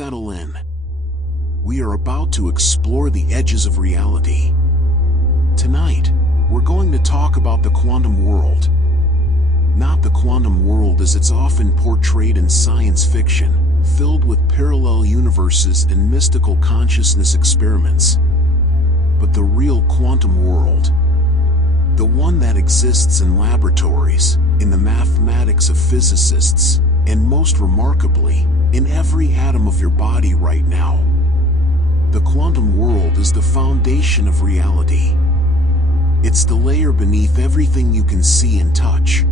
settle in. We are about to explore the edges of reality. Tonight, we're going to talk about the quantum world. Not the quantum world as it's often portrayed in science fiction, filled with parallel universes and mystical consciousness experiments. But the real quantum world. The one that exists in laboratories, in the mathematics of physicists, and most remarkably, in every atom of your body right now. The quantum world is the foundation of reality. It's the layer beneath everything you can see and touch.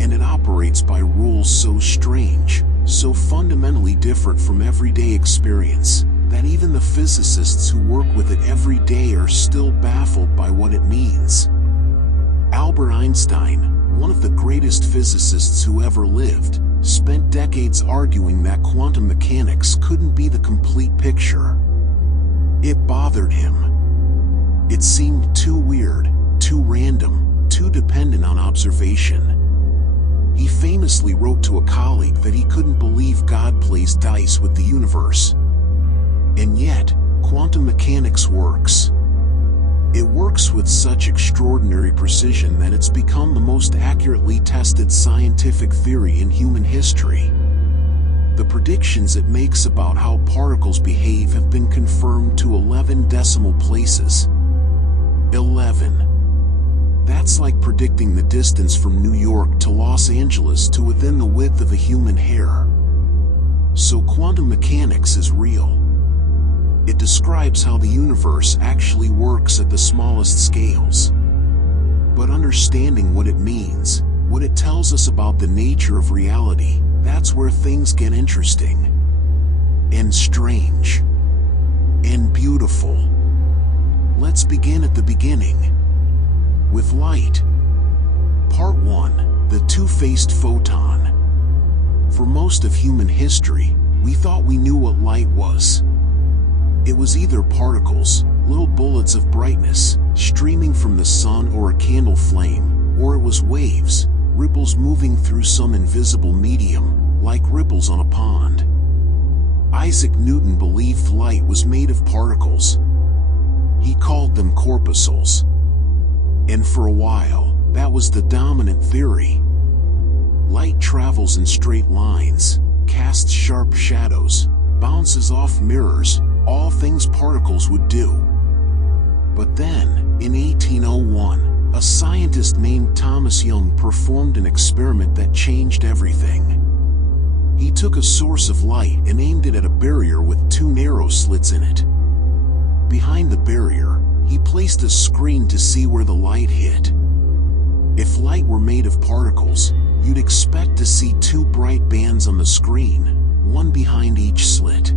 And it operates by rules so strange, so fundamentally different from everyday experience, that even the physicists who work with it every day are still baffled by what it means. Albert Einstein, one of the greatest physicists who ever lived, spent decades arguing that quantum mechanics couldn't be the complete picture. It bothered him. It seemed too weird, too random, too dependent on observation. He famously wrote to a colleague that he couldn't believe God plays dice with the universe. And yet, quantum mechanics works. It works with such extraordinary precision that it's become the most accurately tested scientific theory in human history. The predictions it makes about how particles behave have been confirmed to 11 decimal places. 11. That's like predicting the distance from New York to Los Angeles to within the width of a human hair. So quantum mechanics is real. It describes how the universe actually works at the smallest scales. But understanding what it means, what it tells us about the nature of reality, that's where things get interesting. And strange. And beautiful. Let's begin at the beginning. With light. Part 1, the two-faced photon. For most of human history, we thought we knew what light was. It was either particles, little bullets of brightness, streaming from the sun or a candle flame, or it was waves, ripples moving through some invisible medium, like ripples on a pond. Isaac Newton believed light was made of particles. He called them corpuscles. And for a while, that was the dominant theory. Light travels in straight lines, casts sharp shadows, bounces off mirrors, all things particles would do. But then, in 1801, a scientist named Thomas Young performed an experiment that changed everything. He took a source of light and aimed it at a barrier with two narrow slits in it. Behind the barrier, he placed a screen to see where the light hit. If light were made of particles, you'd expect to see two bright bands on the screen, one behind each slit.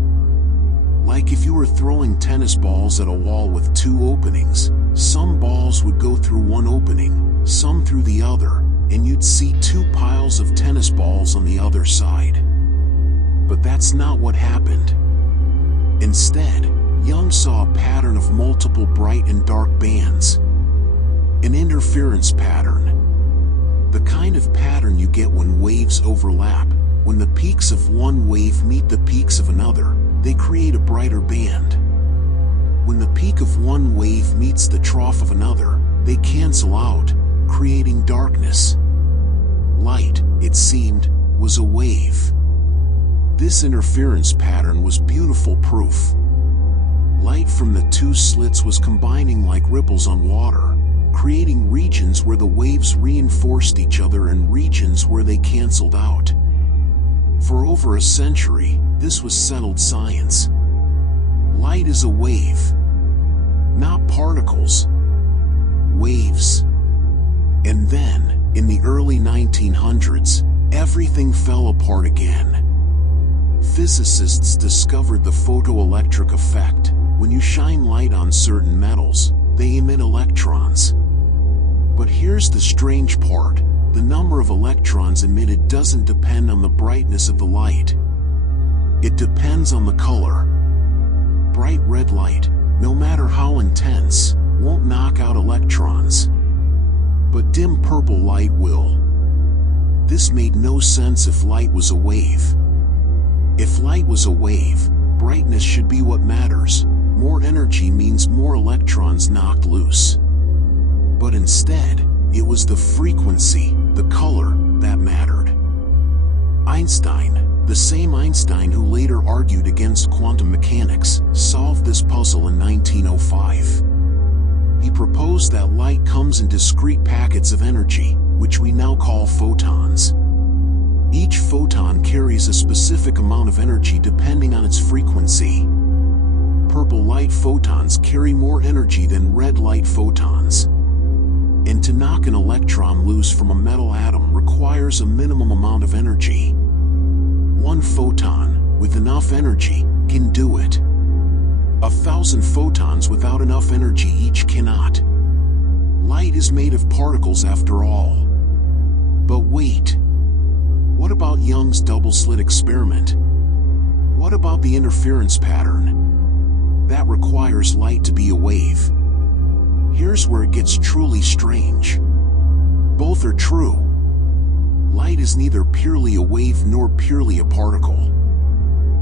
Like if you were throwing tennis balls at a wall with two openings, some balls would go through one opening, some through the other, and you'd see two piles of tennis balls on the other side. But that's not what happened. Instead, Young saw a pattern of multiple bright and dark bands. An interference pattern. The kind of pattern you get when waves overlap. When the peaks of one wave meet the peaks of another, they create a brighter band. When the peak of one wave meets the trough of another, they cancel out, creating darkness. Light, it seemed, was a wave. This interference pattern was beautiful proof. Light from the two slits was combining like ripples on water, creating regions where the waves reinforced each other and regions where they canceled out. For over a century, this was settled science. Light is a wave. Not particles. Waves. And then, in the early 1900s, everything fell apart again. Physicists discovered the photoelectric effect. When you shine light on certain metals, they emit electrons. But here's the strange part. The number of electrons emitted doesn't depend on the brightness of the light. It depends on the color. Bright red light, no matter how intense, won't knock out electrons. But dim purple light will. This made no sense if light was a wave. If light was a wave, brightness should be what matters. More energy means more electrons knocked loose. But instead, it was the frequency, the color, that mattered. Einstein, the same Einstein who later argued against quantum mechanics, solved this puzzle in 1905. He proposed that light comes in discrete packets of energy, which we now call photons. Each photon carries a specific amount of energy depending on its frequency. Purple light photons carry more energy than red light photons. And to knock an electron loose from a metal atom requires a minimum amount of energy. One photon, with enough energy, can do it. 1,000 photons without enough energy each cannot. Light is made of particles after all. But wait. What about Young's double-slit experiment? What about the interference pattern? That requires light to be a wave. Here's where it gets truly strange. Both are true. Light is neither purely a wave nor purely a particle.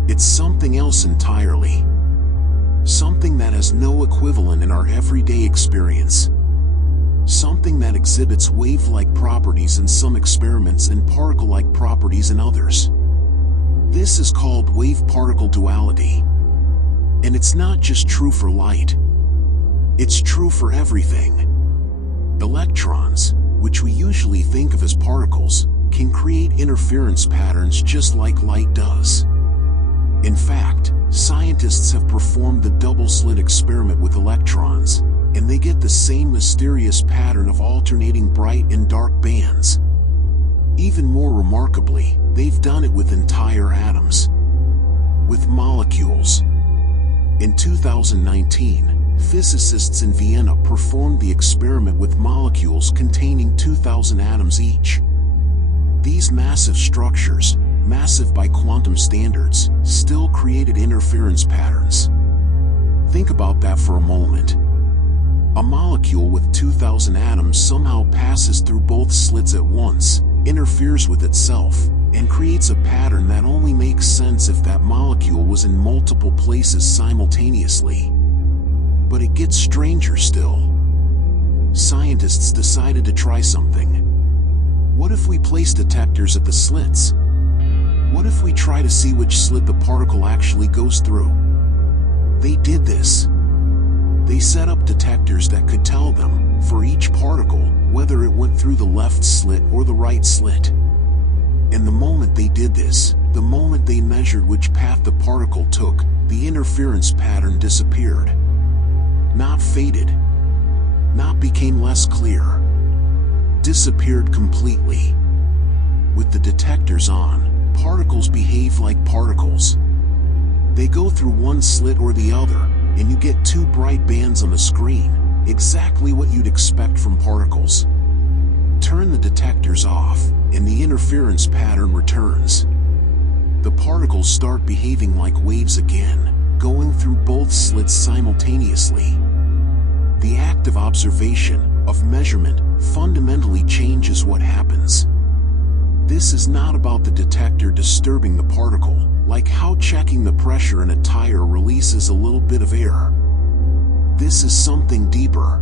It's something else entirely. Something that has no equivalent in our everyday experience. Something that exhibits wave-like properties in some experiments and particle-like properties in others. This is called wave-particle duality. And it's not just true for light. It's true for everything. Electrons, which we usually think of as particles, can create interference patterns just like light does. In fact, scientists have performed the double-slit experiment with electrons, and they get the same mysterious pattern of alternating bright and dark bands. Even more remarkably, they've done it with entire atoms. With molecules. In 2019, physicists in Vienna performed the experiment with molecules containing 2,000 atoms each. These massive structures, massive by quantum standards, still created interference patterns. Think about that for a moment. A molecule with 2,000 atoms somehow passes through both slits at once, interferes with itself, and creates a pattern that only makes sense if that molecule was in multiple places simultaneously. But it gets stranger still. Scientists decided to try something. What if we place detectors at the slits? What if we try to see which slit the particle actually goes through? They did this. They set up detectors that could tell them, for each particle, whether it went through the left slit or the right slit. And the moment they did this, the moment they measured which path the particle took, the interference pattern disappeared. Not faded. Not became less clear. Disappeared completely. With the detectors on, particles behave like particles. They go through one slit or the other, and you get two bright bands on the screen, exactly what you'd expect from particles. Turn the detectors off, and the interference pattern returns. The particles start behaving like waves again, going through both slits simultaneously. The act of observation, of measurement, fundamentally changes what happens. This is not about the detector disturbing the particle, like how checking the pressure in a tire releases a little bit of air. This is something deeper.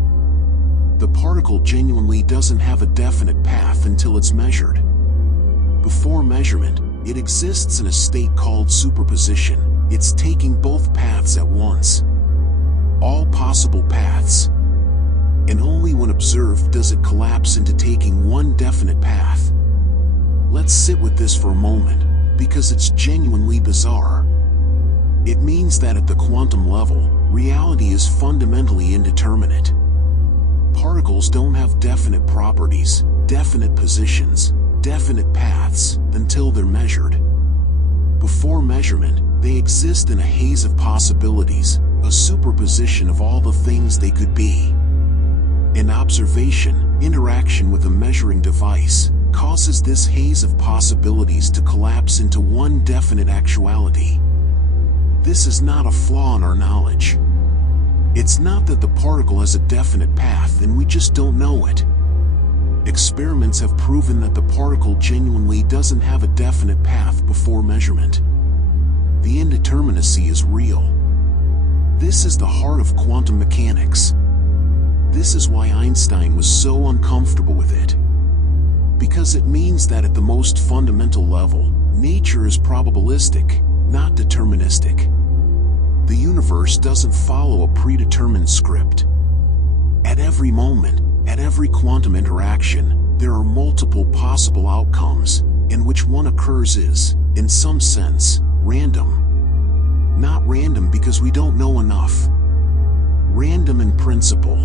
The particle genuinely doesn't have a definite path until it's measured. Before measurement, it exists in a state called superposition. It's taking both paths at once. All possible paths. And only when observed does it collapse into taking one definite path. Let's sit with this for a moment, because it's genuinely bizarre. It means that at the quantum level, reality is fundamentally indeterminate. Particles don't have definite properties, definite positions, definite paths, until they're measured. Before measurement, they exist in a haze of possibilities, a superposition of all the things they could be. And observation, interaction with a measuring device, causes this haze of possibilities to collapse into one definite actuality. This is not a flaw in our knowledge. It's not that the particle has a definite path and we just don't know it. Experiments have proven that the particle genuinely doesn't have a definite path before measurement. the indeterminacy is real. This is the heart of quantum mechanics. This is why Einstein was so uncomfortable with it. Because it means that at the most fundamental level, nature is probabilistic, not deterministic. The universe doesn't follow a predetermined script. At every moment, at every quantum interaction, there are multiple possible outcomes, and which one occurs is, in some sense, random. Not random because we don't know enough. Random in principle.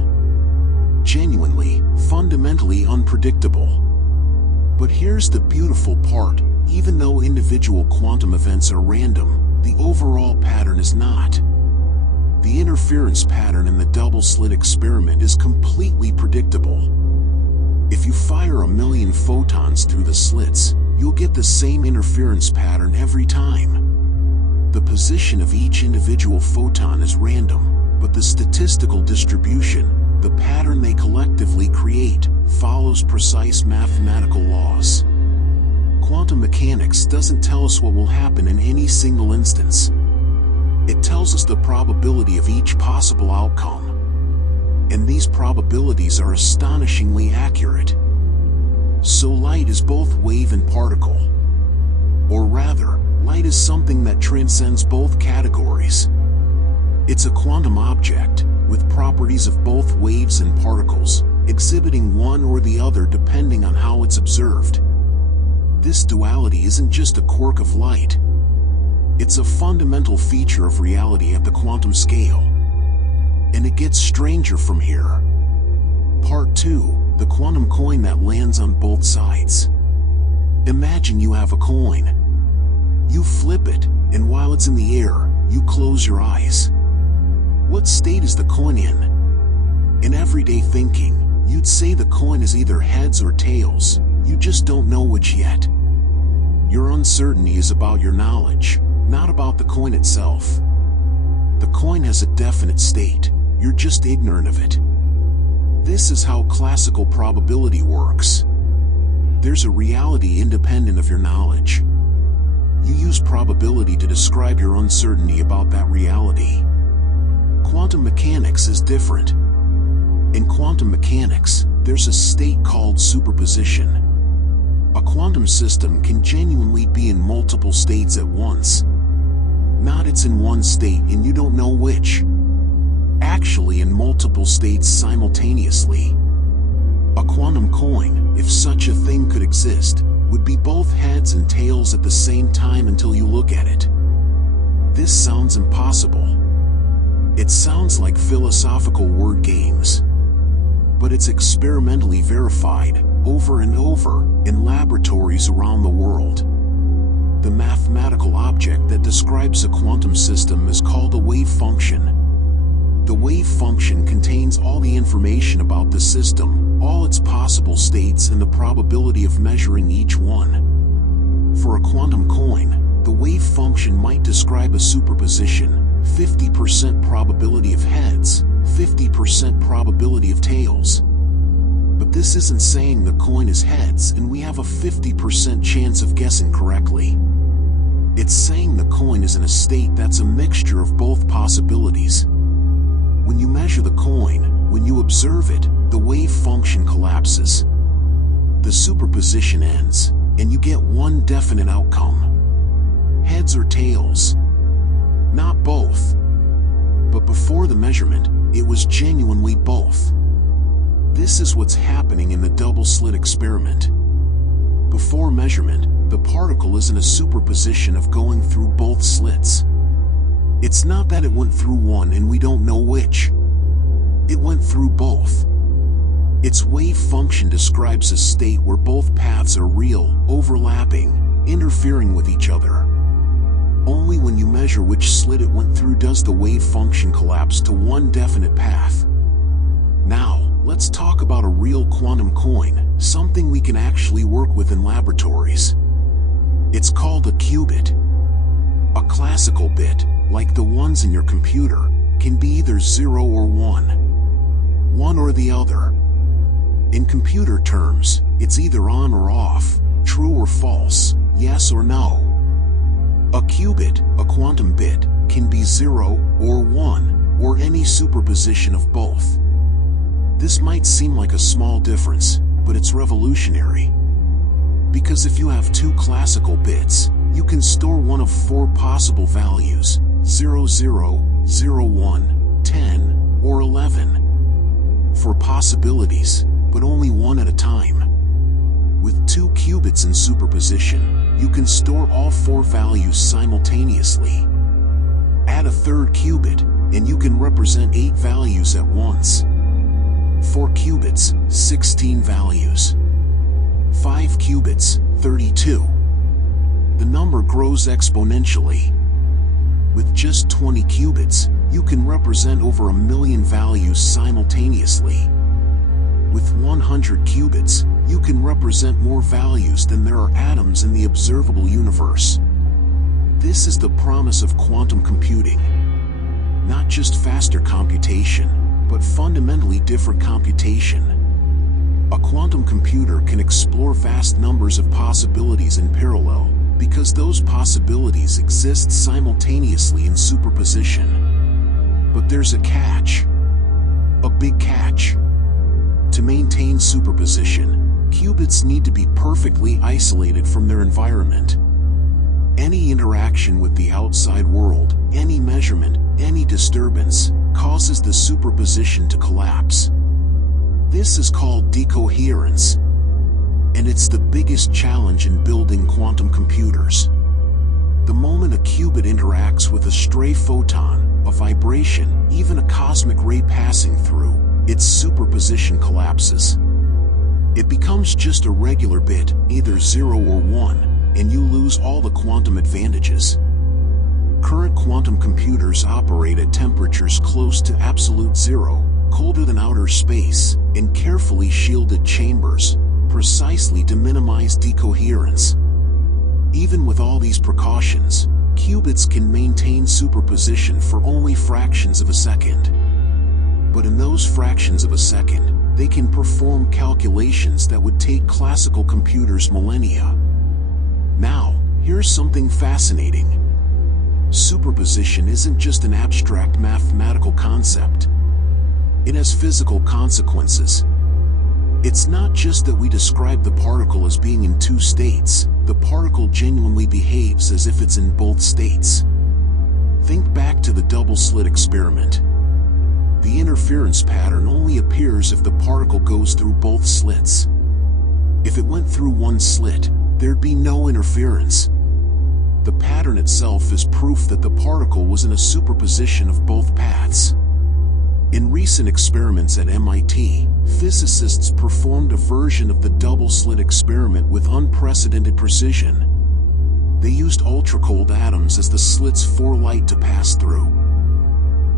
Genuinely, fundamentally unpredictable. But here's the beautiful part, even though individual quantum events are random, the overall pattern is not. The interference pattern in the double-slit experiment is completely predictable. If you fire 1,000,000 photons through the slits, you'll get the same interference pattern every time. The position of each individual photon is random, but the statistical distribution, the pattern they collectively create, follows precise mathematical laws. Quantum mechanics doesn't tell us what will happen in any single instance. It tells us the probability of each possible outcome. And these probabilities are astonishingly accurate. So light is both wave and particle. Or rather, light is something that transcends both categories. It's a quantum object, with properties of both waves and particles, exhibiting one or the other depending on how it's observed. This duality isn't just a quirk of light. It's a fundamental feature of reality at the quantum scale. And it gets stranger from here. Part 2, the quantum coin that lands on both sides. Imagine you have a coin. You flip it, and while it's in the air, you close your eyes. What state is the coin in? In everyday thinking, you'd say the coin is either heads or tails, you just don't know which yet. Your uncertainty is about your knowledge, not about the coin itself. The coin has a definite state, you're just ignorant of it. This is how classical probability works. There's a reality independent of your knowledge. You use probability to describe your uncertainty about that reality. Quantum mechanics is different. In quantum mechanics, there's a state called superposition. A quantum system can genuinely be in multiple states at once. Not it's in one state and you don't know which. Actually in multiple states simultaneously. A quantum coin, if such a thing could exist, would be both heads and tails at the same time until you look at it. This sounds impossible. It sounds like philosophical word games. But it's experimentally verified, over and over, in laboratories around the world. The mathematical object that describes a quantum system is called a wave function. The wave function contains all the information about the system, all its possible states and the probability of measuring each one. For a quantum coin, the wave function might describe a superposition, 50% probability of heads, 50% probability of tails. But this isn't saying the coin is heads and we have a 50% chance of guessing correctly. It's saying the coin is in a state that's a mixture of both possibilities. When you measure the coin, when you observe it, the wave function collapses. The superposition ends, and you get one definite outcome. Heads or tails. Not both. But before the measurement, it was genuinely both. This is what's happening in the double-slit experiment. Before measurement, the particle is in a superposition of going through both slits. It's not that it went through one and we don't know which. It went through both. Its wave function describes a state where both paths are real, overlapping, interfering with each other. Only when you measure which slit it went through does the wave function collapse to one definite path. Now, let's talk about a real quantum coin, something we can actually work with in laboratories. It's called a qubit. A classical bit, like the ones in your computer, can be either 0 or 1. One or the other. In computer terms, it's either on or off, true or false, yes or no. A qubit, a quantum bit, can be 0 or 1, or any superposition of both. This might seem like a small difference, but it's revolutionary. Because if you have two classical bits, you can store one of four possible values, 0, 0, 0, 1, 10, or 11. Four possibilities, but only one at a time. With two qubits in superposition, you can store all four values simultaneously. Add a third qubit, and you can represent 8 values at once. 4 qubits, 16 values. 5 qubits, 32. The number grows exponentially. With just 20 qubits, you can represent over 1 million values simultaneously. With 100 qubits, you can represent more values than there are atoms in the observable universe. This is the promise of quantum computing. Not just faster computation, but fundamentally different computation. A quantum computer can explore vast numbers of possibilities in parallel, because those possibilities exist simultaneously in superposition. But there's a catch. A big catch. To maintain superposition, qubits need to be perfectly isolated from their environment. Any interaction with the outside world, any measurement, any disturbance, causes the superposition to collapse. This is called decoherence, and it's the biggest challenge in building quantum computers. The moment a qubit interacts with a stray photon, a vibration, even a cosmic ray passing through, its superposition collapses. It becomes just a regular bit, either 0 or 1, and you lose all the quantum advantages. Current quantum computers operate at temperatures close to absolute zero, colder than outer space, in carefully shielded chambers, precisely to minimize decoherence. Even with all these precautions, qubits can maintain superposition for only fractions of a second. But in those fractions of a second, they can perform calculations that would take classical computers millennia. Now, here's something fascinating. Superposition isn't just an abstract mathematical concept. It has physical consequences. It's not just that we describe the particle as being in two states, the particle genuinely behaves as if it's in both states. Think back to the double-slit experiment. The interference pattern only appears if the particle goes through both slits. If it went through one slit, there'd be no interference. The pattern itself is proof that the particle was in a superposition of both paths. In recent experiments at MIT, physicists performed a version of the double-slit experiment with unprecedented precision. They used ultra-cold atoms as the slits for light to pass through.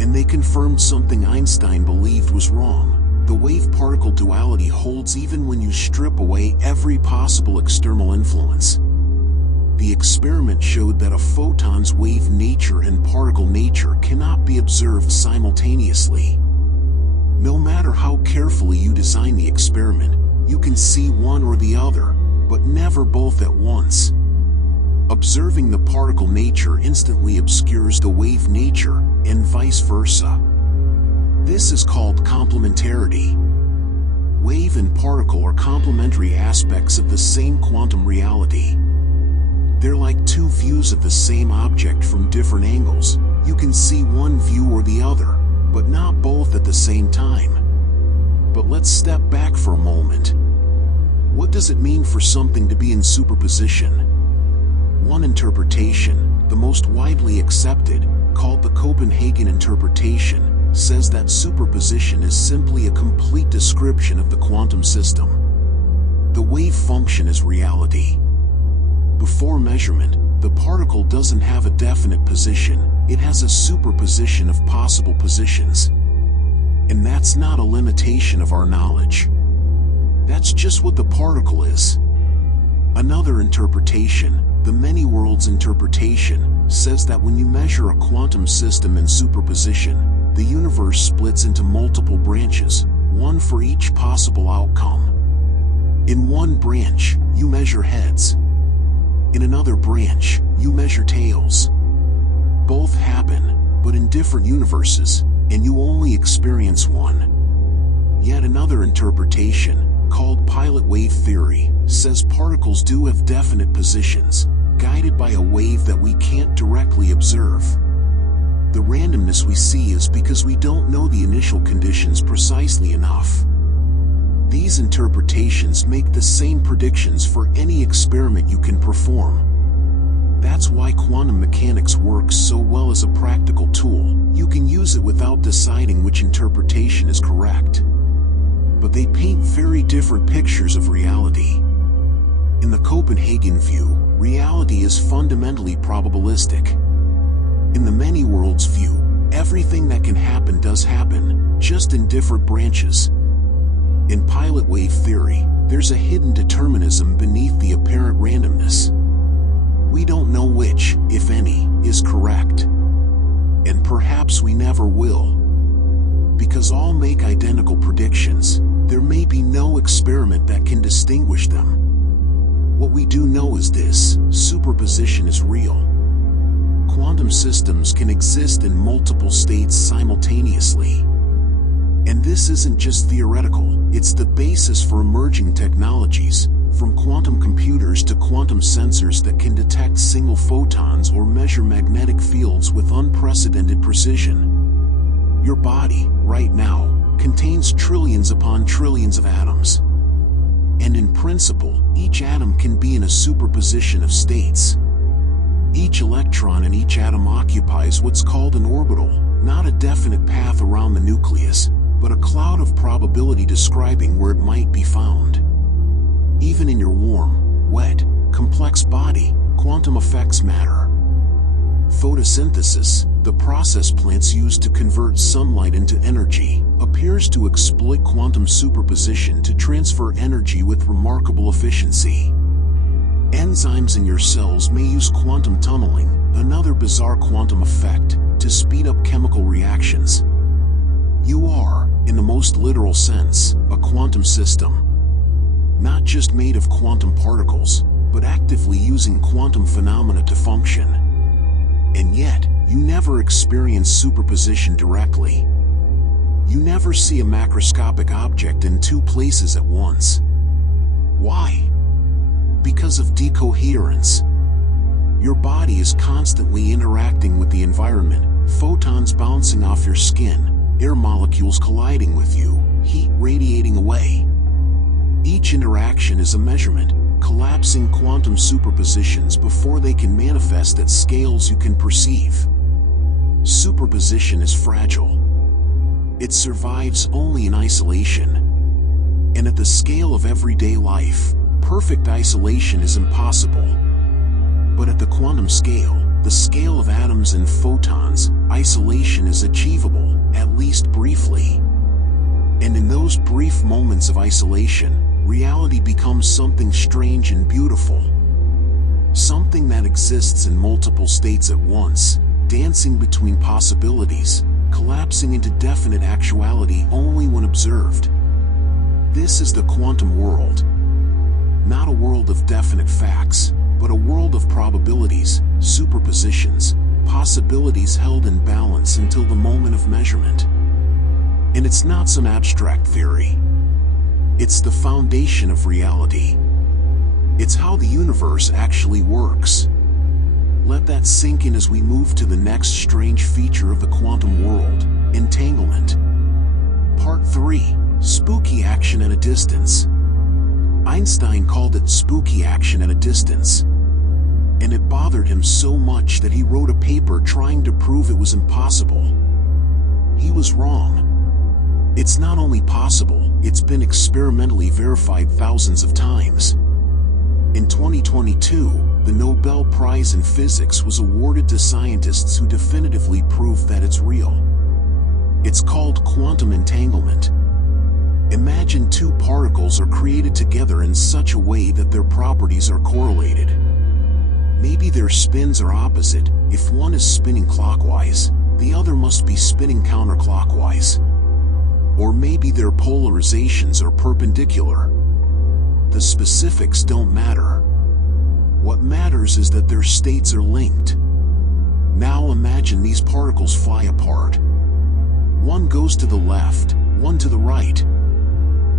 And they confirmed something Einstein believed was wrong. The wave-particle duality holds even when you strip away every possible external influence. The experiment showed that a photon's wave nature and particle nature cannot be observed simultaneously. No matter how carefully you design the experiment, you can see one or the other, but never both at once. Observing the particle nature instantly obscures the wave nature, and vice versa. This is called complementarity. Wave and particle are complementary aspects of the same quantum reality. They're like two views of the same object from different angles. You can see one view or the other, but not both at the same time. But let's step back for a moment. What does it mean for something to be in superposition? One interpretation, the most widely accepted, called the Copenhagen interpretation, says that superposition is simply a complete description of the quantum system. The wave function is reality. Before measurement, the particle doesn't have a definite position, it has a superposition of possible positions. And that's not a limitation of our knowledge. That's just what the particle is. Another interpretation, the many worlds interpretation, says that when you measure a quantum system in superposition, the universe splits into multiple branches, one for each possible outcome. In one branch, you measure heads. In another branch, you measure tails. Both happen, but in different universes, and you only experience one. Yet another interpretation, called pilot wave theory, says particles do have definite positions, guided by a wave that we can't directly observe. The randomness we see is because we don't know the initial conditions precisely enough. These interpretations make the same predictions for any experiment you can perform. That's why quantum mechanics works so well as a practical tool. You can use it without deciding which interpretation is correct. But they paint very different pictures of reality. In the Copenhagen view, reality is fundamentally probabilistic. In the many worlds view, everything that can happen does happen, just in different branches. In pilot wave theory, there's a hidden determinism beneath the apparent randomness. We don't know which, if any, is correct. And perhaps we never will. Because all make identical predictions, there may be no experiment that can distinguish them. What we do know is this: superposition is real. Quantum systems can exist in multiple states simultaneously. And this isn't just theoretical, it's the basis for emerging technologies, from quantum computers to quantum sensors that can detect single photons or measure magnetic fields with unprecedented precision. Your body, right now, contains trillions upon trillions of atoms. And in principle, each atom can be in a superposition of states. Each electron in each atom occupies what's called an orbital, not a definite path around the nucleus, but a cloud of probability describing where it might be found. Even in your warm, wet, complex body, quantum effects matter. Photosynthesis, the process plants use to convert sunlight into energy, appears to exploit quantum superposition to transfer energy with remarkable efficiency. Enzymes in your cells may use quantum tunneling, another bizarre quantum effect, to speed up chemical reactions. You are, in the most literal sense, a quantum system. Not just made of quantum particles, but actively using quantum phenomena to function. And yet, you never experience superposition directly. You never see a macroscopic object in two places at once. Why? Because of decoherence. Your body is constantly interacting with the environment, photons bouncing off your skin, air molecules colliding with you, heat radiating away. Each interaction is a measurement, collapsing quantum superpositions before they can manifest at scales you can perceive. Superposition is fragile. It survives only in isolation. And at the scale of everyday life, perfect isolation is impossible. But at the quantum scale, the scale of atoms and photons, isolation is achievable, at least briefly. And in those brief moments of isolation, reality becomes something strange and beautiful. Something that exists in multiple states at once, dancing between possibilities, collapsing into definite actuality only when observed. This is the quantum world. Not a world of definite facts, but a world of probabilities, superpositions, possibilities held in balance until the moment of measurement. And it's not some abstract theory. It's the foundation of reality. It's how the universe actually works. Let that sink in as we move to the next strange feature of the quantum world, entanglement. Part 3, Spooky Action at a Distance. Einstein called it spooky action at a distance. And it bothered him so much that he wrote a paper trying to prove it was impossible. He was wrong. It's not only possible, it's been experimentally verified thousands of times. In 2022, the Nobel Prize in Physics was awarded to scientists who definitively proved that it's real. It's called quantum entanglement. Imagine two particles are created together in such a way that their properties are correlated. Maybe their spins are opposite. If one is spinning clockwise, the other must be spinning counterclockwise. Or maybe their polarizations are perpendicular. The specifics don't matter. What matters is that their states are linked. Now imagine these particles fly apart. One goes to the left, one to the right.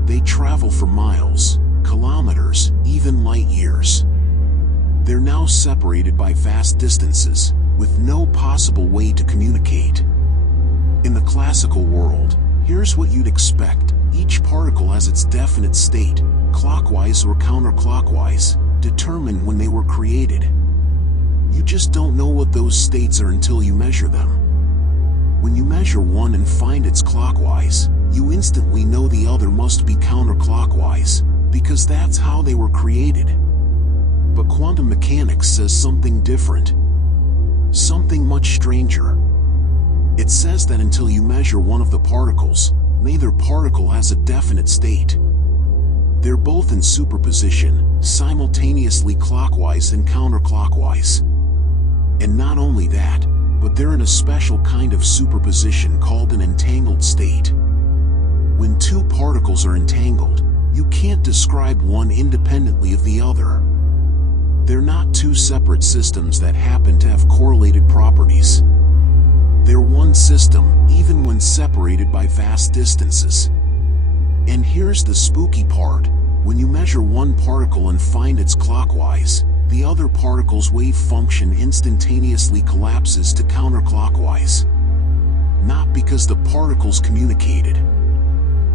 They travel for miles, kilometers, even light years. They're now separated by vast distances, with no possible way to communicate. In the classical world, here's what you'd expect. Each particle has its definite state, clockwise or counterclockwise, determined when they were created. You just don't know what those states are until you measure them. When you measure one and find it's clockwise, you instantly know the other must be counterclockwise, because that's how they were created. But quantum mechanics says something different. Something much stranger. It says that until you measure one of the particles, neither particle has a definite state. They're both in superposition, simultaneously clockwise and counterclockwise. And not only that, but they're in a special kind of superposition called an entangled state. When two particles are entangled, you can't describe one independently of the other. They're not two separate systems that happen to have correlated properties. They're one system, even when separated by vast distances. And here's the spooky part. When you measure one particle and find it's clockwise, the other particle's wave function instantaneously collapses to counterclockwise. Not because the particles communicated.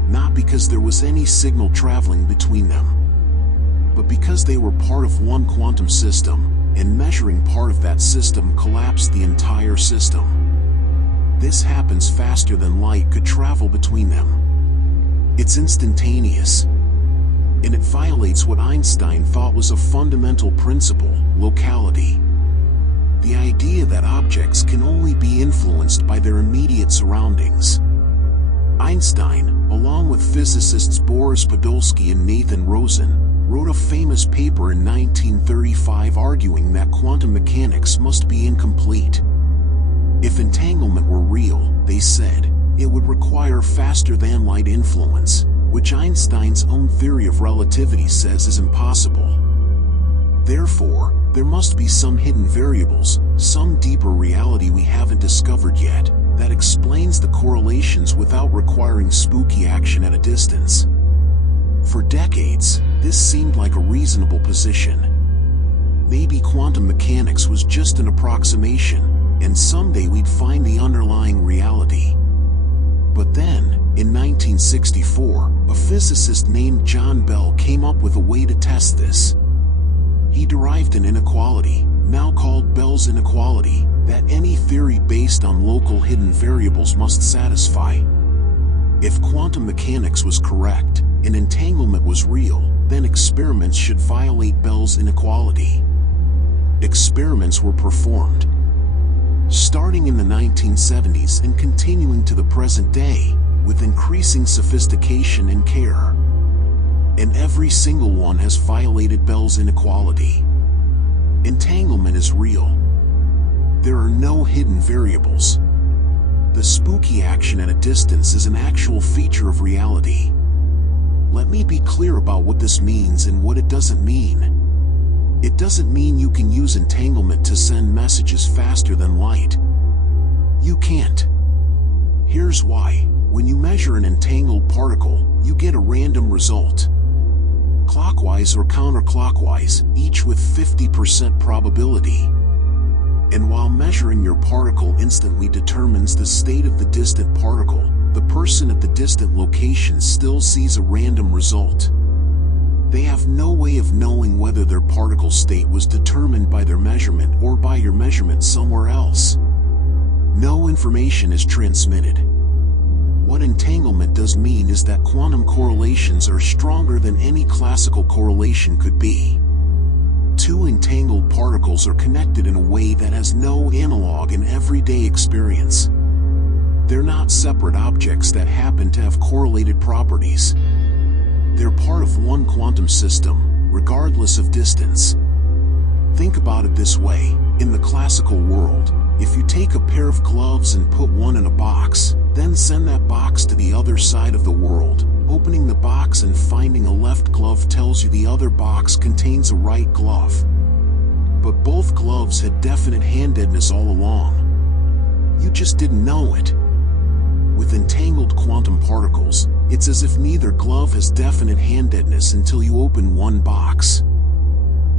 Not because there was any signal traveling between them. But because they were part of one quantum system, and measuring part of that system collapsed the entire system. This happens faster than light could travel between them. It's instantaneous. And it violates what Einstein thought was a fundamental principle, locality. The idea that objects can only be influenced by their immediate surroundings. Einstein, along with physicists Boris Podolsky and Nathan Rosen, wrote a famous paper in 1935 arguing that quantum mechanics must be incomplete. If entanglement were real, they said, it would require faster-than-light influence, which Einstein's own theory of relativity says is impossible. Therefore, there must be some hidden variables, some deeper reality we haven't discovered yet, that explains the correlations without requiring spooky action at a distance. For decades, this seemed like a reasonable position. Maybe quantum mechanics was just an approximation, and someday we'd find the underlying reality. But then, in 1964, a physicist named John Bell came up with a way to test this. He derived an inequality, now called Bell's inequality, that any theory based on local hidden variables must satisfy. If quantum mechanics was correct, and entanglement was real, then experiments should violate Bell's inequality. Experiments were performed. Starting in the 1970s and continuing to the present day, with increasing sophistication and care. And every single one has violated Bell's inequality. Entanglement is real. There are no hidden variables. The spooky action at a distance is an actual feature of reality. Let me be clear about what this means and what it doesn't mean. It doesn't mean you can use entanglement to send messages faster than light. You can't. Here's why. When you measure an entangled particle, you get a random result. Clockwise or counterclockwise, each with 50% probability. And while measuring your particle instantly determines the state of the distant particle, the person at the distant location still sees a random result. They have no way of knowing whether their particle state was determined by their measurement or by your measurement somewhere else. No information is transmitted. What entanglement does mean is that quantum correlations are stronger than any classical correlation could be. Two entangled particles are connected in a way that has no analog in everyday experience. They're not separate objects that happen to have correlated properties. They're part of one quantum system, regardless of distance. Think about it this way. In the classical world, if you take a pair of gloves and put one in a box, then send that box to the other side of the world, opening the box and finding a left glove tells you the other box contains a right glove. But both gloves had definite hand-deadness all along. You just didn't know it. With entangled quantum particles, it's as if neither glove has definite hand-deadness until you open one box.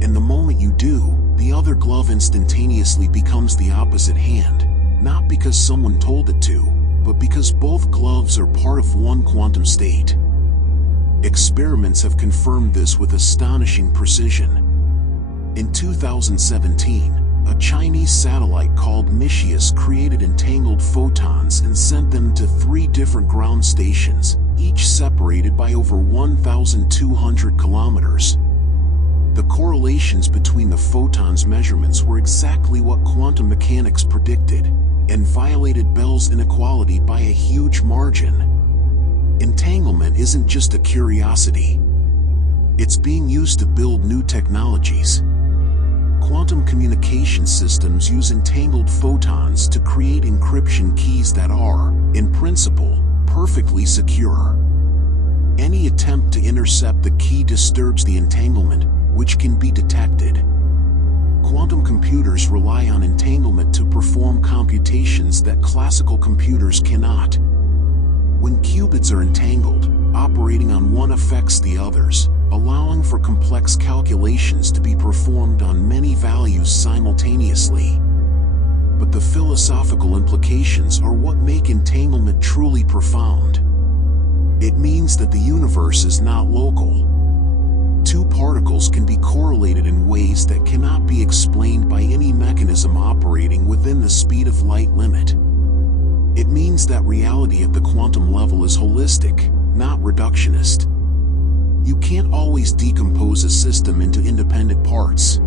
And the moment you do, the other glove instantaneously becomes the opposite hand, not because someone told it to, but because both gloves are part of one quantum state. Experiments have confirmed this with astonishing precision. In 2017, a Chinese satellite called Nicias created entangled photons and sent them to 3 different ground stations, each separated by over 1,200 kilometers. The correlations between the photons' measurements were exactly what quantum mechanics predicted, and violated Bell's inequality by a huge margin. Entanglement isn't just a curiosity. It's being used to build new technologies. Quantum communication systems use entangled photons to create encryption keys that are, in principle, perfectly secure. Any attempt to intercept the key disturbs the entanglement, which can be detected. Quantum computers rely on entanglement to perform computations that classical computers cannot. When qubits are entangled, operating on one affects the others, allowing for complex calculations to be performed on many values simultaneously. But the philosophical implications are what make entanglement truly profound. It means that the universe is not local. 2 particles can be correlated in ways that cannot be explained by any mechanism operating within the speed of light limit. It means that reality at the quantum level is holistic, not reductionist. You can't always decompose a system into independent parts.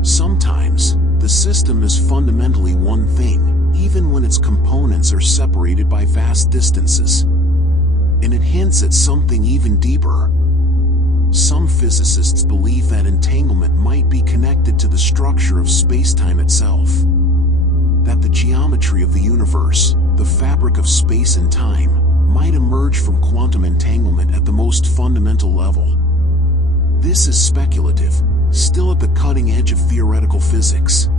Sometimes, the system is fundamentally one thing, even when its components are separated by vast distances. And it hints at something even deeper. Some physicists believe that entanglement might be connected to the structure of space-time itself. That the geometry of the universe, the fabric of space and time, might emerge from quantum entanglement at the most fundamental level. This is speculative, still at the cutting edge of theoretical physics.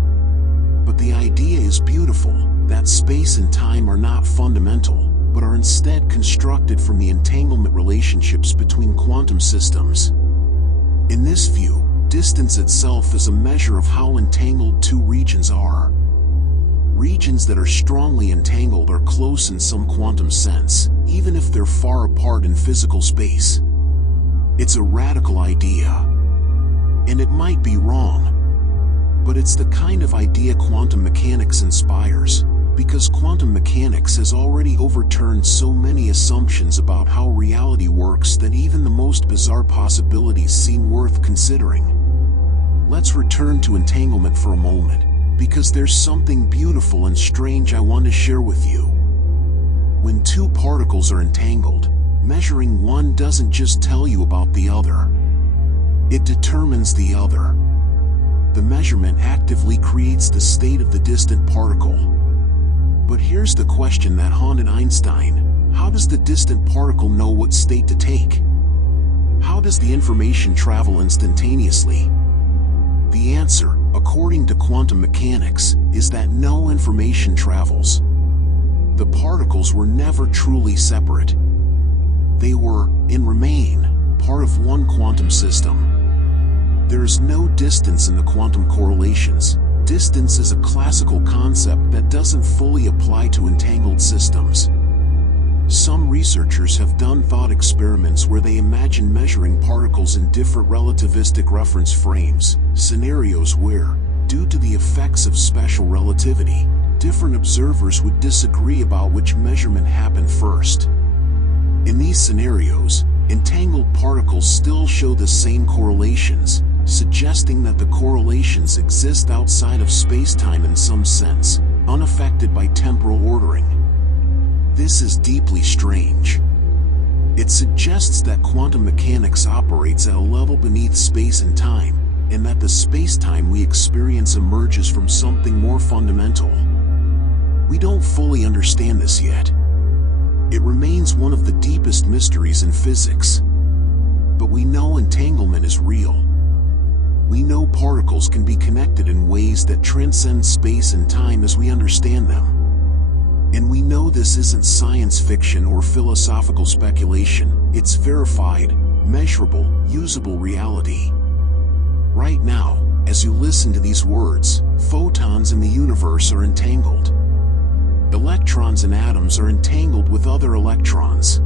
But the idea is beautiful, that space and time are not fundamental, but are instead constructed from the entanglement relationships between quantum systems. In this view, distance itself is a measure of how entangled 2 regions are. Regions that are strongly entangled are close in some quantum sense, even if they're far apart in physical space. It's a radical idea. And it might be wrong. But it's the kind of idea quantum mechanics inspires, because quantum mechanics has already overturned so many assumptions about how reality works that even the most bizarre possibilities seem worth considering. Let's return to entanglement for a moment, because there's something beautiful and strange I want to share with you. When 2 particles are entangled, measuring one doesn't just tell you about the other. It determines the other. The measurement actively creates the state of the distant particle. But here's the question that haunted Einstein: how does the distant particle know what state to take? How does the information travel instantaneously? The answer, according to quantum mechanics, is that no information travels. The particles were never truly separate. They were, and remain, part of one quantum system. There is no distance in the quantum correlations. Distance is a classical concept that doesn't fully apply to entangled systems. Some researchers have done thought experiments where they imagine measuring particles in different relativistic reference frames, scenarios where, due to the effects of special relativity, different observers would disagree about which measurement happened first. In these scenarios, entangled particles still show the same correlations, suggesting that the correlations exist outside of space-time in some sense, unaffected by temporal ordering. This is deeply strange. It suggests that quantum mechanics operates at a level beneath space and time, and that the space-time we experience emerges from something more fundamental. We don't fully understand this yet. It remains one of the deepest mysteries in physics. But we know entanglement is real. We know particles can be connected in ways that transcend space and time as we understand them. And we know this isn't science fiction or philosophical speculation, it's verified, measurable, usable reality. Right now, as you listen to these words, photons in the universe are entangled. Electrons and atoms are entangled with other electrons.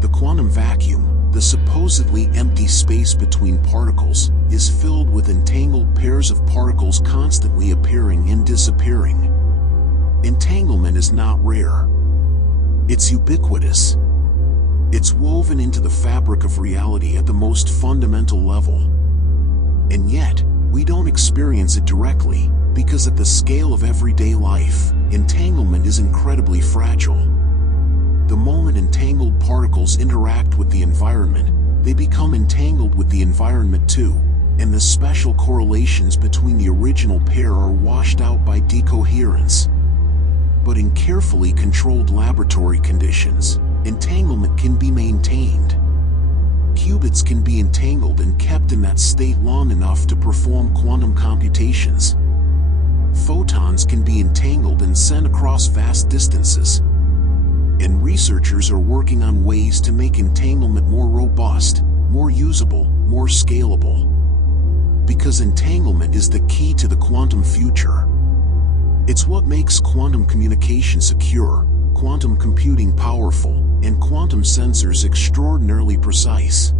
The quantum vacuum, the supposedly empty space between particles, is filled with entangled pairs of particles constantly appearing and disappearing. Entanglement is not rare. It's ubiquitous. It's woven into the fabric of reality at the most fundamental level. And yet, we don't experience it directly, because at the scale of everyday life, entanglement is incredibly fragile. The moment entangled particles interact with the environment, they become entangled with the environment too, and the special correlations between the original pair are washed out by decoherence. But in carefully controlled laboratory conditions, entanglement can be maintained. Qubits can be entangled and kept in that state long enough to perform quantum computations. Photons can be entangled and sent across vast distances. And researchers are working on ways to make entanglement more robust, more usable, more scalable. Because entanglement is the key to the quantum future. It's what makes quantum communication secure, quantum computing powerful, and quantum sensors extraordinarily precise.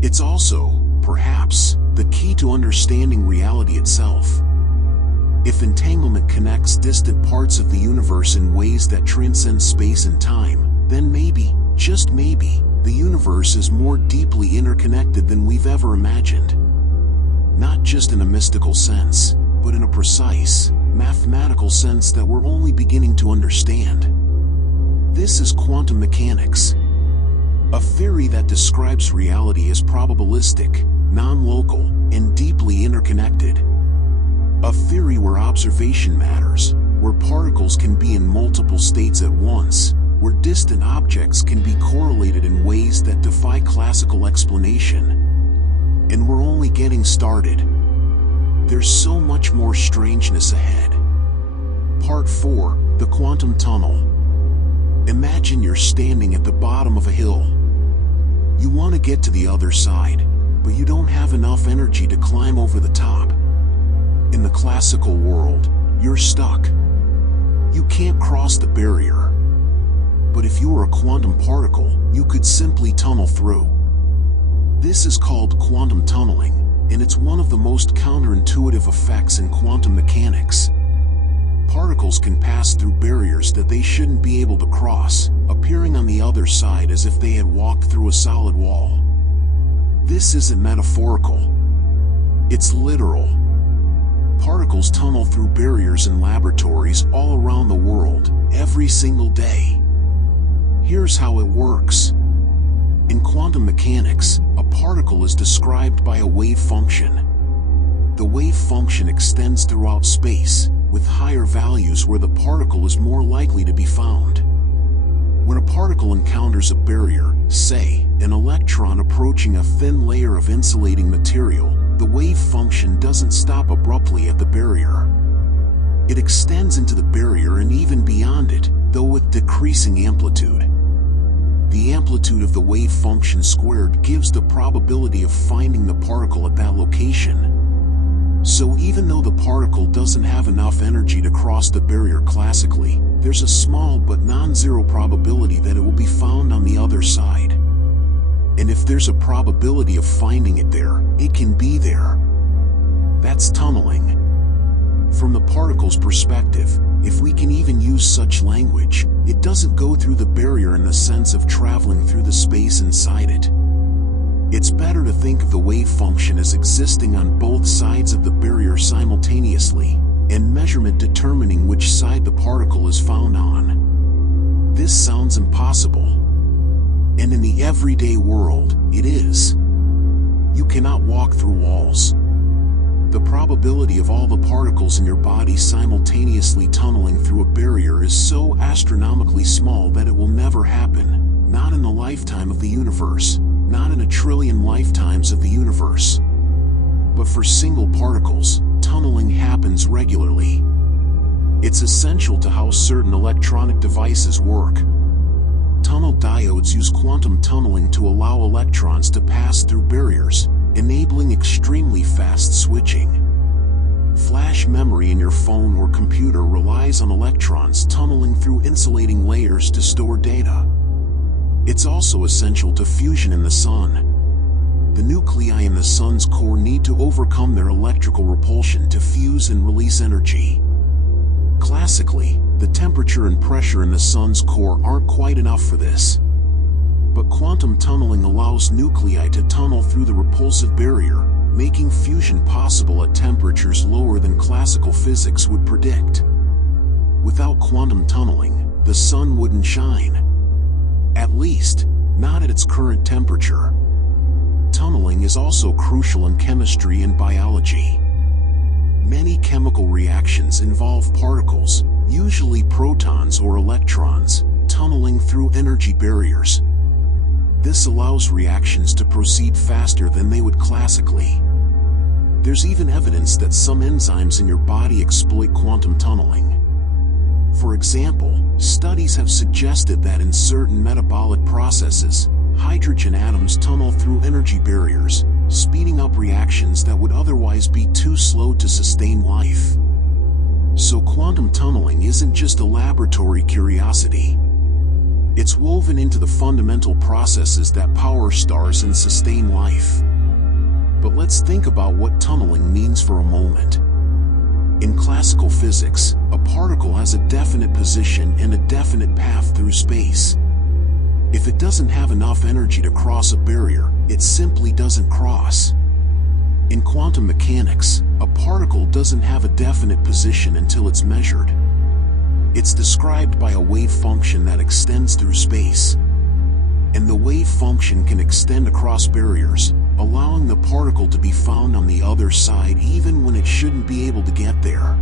It's also, perhaps, the key to understanding reality itself. If entanglement connects distant parts of the universe in ways that transcend space and time, then maybe, just maybe, the universe is more deeply interconnected than we've ever imagined. Not just in a mystical sense, but in a precise, mathematical sense that we're only beginning to understand. This is quantum mechanics, a theory that describes reality as probabilistic, non-local, and deeply interconnected. A theory where observation matters, where particles can be in multiple states at once, where distant objects can be correlated in ways that defy classical explanation. And we're only getting started. There's so much more strangeness ahead. Part 4, the quantum tunnel. Imagine you're standing at the bottom of a hill. You want to get to the other side, but you don't have enough energy to climb over the top. In the classical world, you're stuck. You can't cross the barrier. But if you were a quantum particle, you could simply tunnel through. This is called quantum tunneling, and it's one of the most counterintuitive effects in quantum mechanics. Particles can pass through barriers that they shouldn't be able to cross, appearing on the other side as if they had walked through a solid wall. This isn't metaphorical. It's literal. Particles tunnel through barriers in laboratories all around the world, every single day. Here's how it works. In quantum mechanics, a particle is described by a wave function. The wave function extends throughout space, with higher values where the particle is more likely to be found. When a particle encounters a barrier, say, an electron approaching a thin layer of insulating material, the wave function doesn't stop abruptly at the barrier. It extends into the barrier and even beyond it, though with decreasing amplitude. The amplitude of the wave function squared gives the probability of finding the particle at that location. So even though the particle doesn't have enough energy to cross the barrier classically, there's a small but non-zero probability that it will be found on the other side. And if there's a probability of finding it there, it can be there. That's tunneling. From the particle's perspective, if we can even use such language, it doesn't go through the barrier in the sense of traveling through the space inside it. It's better to think of the wave function as existing on both sides of the barrier simultaneously, and measurement determining which side the particle is found on. This sounds impossible. And in the everyday world, it is. You cannot walk through walls. The probability of all the particles in your body simultaneously tunneling through a barrier is so astronomically small that it will never happen, not in the lifetime of the universe, not in a trillion lifetimes of the universe. But for single particles, tunneling happens regularly. It's essential to how certain electronic devices work. Tunnel diodes use quantum tunneling to allow electrons to pass through barriers, enabling extremely fast switching. Flash memory in your phone or computer relies on electrons tunneling through insulating layers to store data. It's also essential to fusion in the sun. The nuclei in the sun's core need to overcome their electrical repulsion to fuse and release energy. Classically, the temperature and pressure in the sun's core aren't quite enough for this. But quantum tunneling allows nuclei to tunnel through the repulsive barrier, making fusion possible at temperatures lower than classical physics would predict. Without quantum tunneling, the sun wouldn't shine. At least, not at its current temperature. Tunneling is also crucial in chemistry and biology. Many chemical reactions involve particles, usually protons or electrons, tunneling through energy barriers. This allows reactions to proceed faster than they would classically. There's even evidence that some enzymes in your body exploit quantum tunneling. For example, studies have suggested that in certain metabolic processes, hydrogen atoms tunnel through energy barriers, speeding up reactions that would otherwise be too slow to sustain life. So quantum tunneling isn't just a laboratory curiosity. It's woven into the fundamental processes that power stars and sustain life. But let's think about what tunneling means for a moment. In classical physics, a particle has a definite position and a definite path through space. If it doesn't have enough energy to cross a barrier, it simply doesn't cross. In quantum mechanics, a particle doesn't have a definite position until it's measured. It's described by a wave function that extends through space. And the wave function can extend across barriers, allowing the particle to be found on the other side even when it shouldn't be able to get there.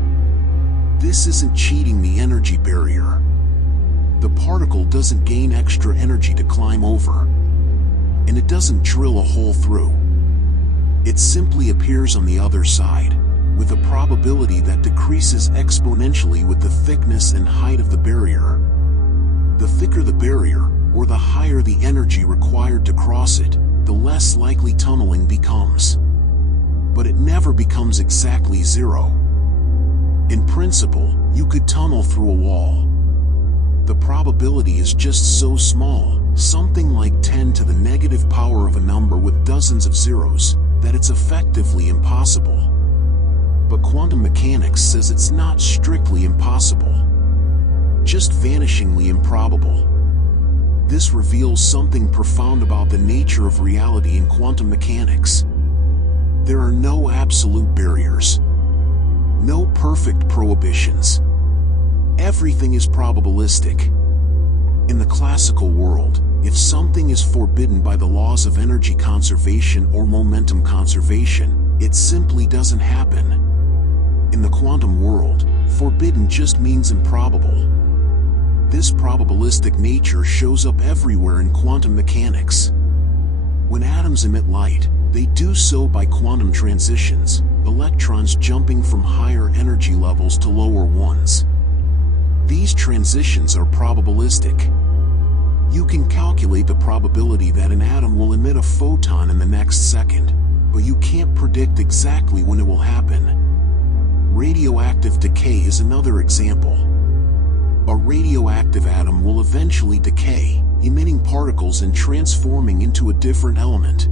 This isn't cheating the energy barrier. The particle doesn't gain extra energy to climb over. And it doesn't drill a hole through. It simply appears on the other side, with a probability that decreases exponentially with the thickness and height of the barrier. The thicker the barrier, or the higher the energy required to cross it, the less likely tunneling becomes. But it never becomes exactly zero. In principle, you could tunnel through a wall. The probability is just so small, something like 10 to the negative power of a number with dozens of zeros, that it's effectively impossible. But quantum mechanics says it's not strictly impossible, just vanishingly improbable. This reveals something profound about the nature of reality in quantum mechanics. There are no absolute barriers, no perfect prohibitions. Everything is probabilistic. In the classical world, if something is forbidden by the laws of energy conservation or momentum conservation, it simply doesn't happen. In the quantum world, forbidden just means improbable. This probabilistic nature shows up everywhere in quantum mechanics. When atoms emit light, they do so by quantum transitions, electrons jumping from higher energy levels to lower ones. These transitions are probabilistic. You can calculate the probability that an atom will emit a photon in the next second, but you can't predict exactly when it will happen. Radioactive decay is another example. A radioactive atom will eventually decay, emitting particles and transforming into a different element.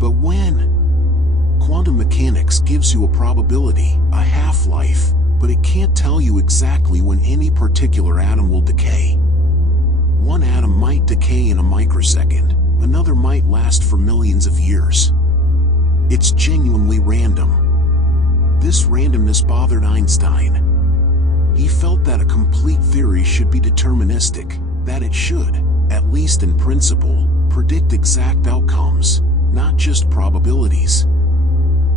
But when? Quantum mechanics gives you a probability, a half-life, but it can't tell you exactly when any particular atom will decay. One atom might decay in a microsecond, another might last for millions of years. It's genuinely random. This randomness bothered Einstein. He felt that a complete theory should be deterministic, that it should, at least in principle, predict exact outcomes, not just probabilities.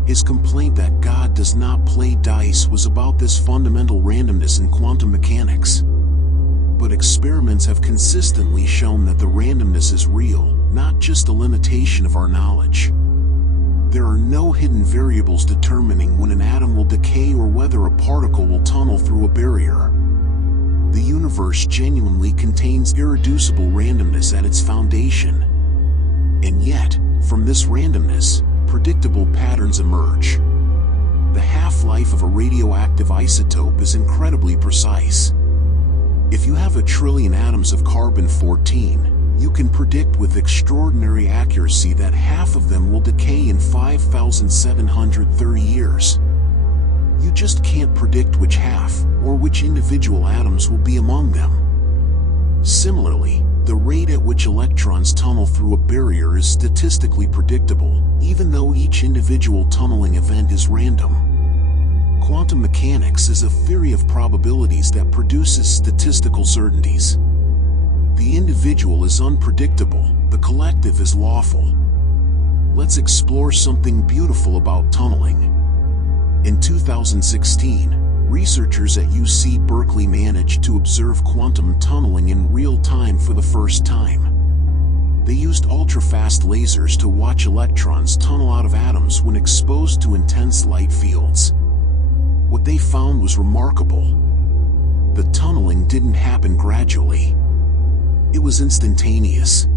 His complaint that God does not play dice was about this fundamental randomness in quantum mechanics. But experiments have consistently shown that the randomness is real, not just a limitation of our knowledge. There are no hidden variables determining when an atom will decay or whether a particle will tunnel through a barrier. The universe genuinely contains irreducible randomness at its foundation. And yet, from this randomness, predictable patterns emerge. The half-life of a radioactive isotope is incredibly precise. If you have 1 trillion atoms of carbon-14, you can predict with extraordinary accuracy that half of them will decay in 5,730 years. You just can't predict which half, or which individual atoms will be among them. Similarly, the rate at which electrons tunnel through a barrier is statistically predictable, even though each individual tunneling event is random. Quantum mechanics is a theory of probabilities that produces statistical certainties. The individual is unpredictable, the collective is lawful. Let's explore something beautiful about tunneling. In 2016, researchers at UC Berkeley managed to observe quantum tunneling in real time for the first time. They used ultra-fast lasers to watch electrons tunnel out of atoms when exposed to intense light fields. What they found was remarkable. The tunneling didn't happen gradually. It was instantaneous.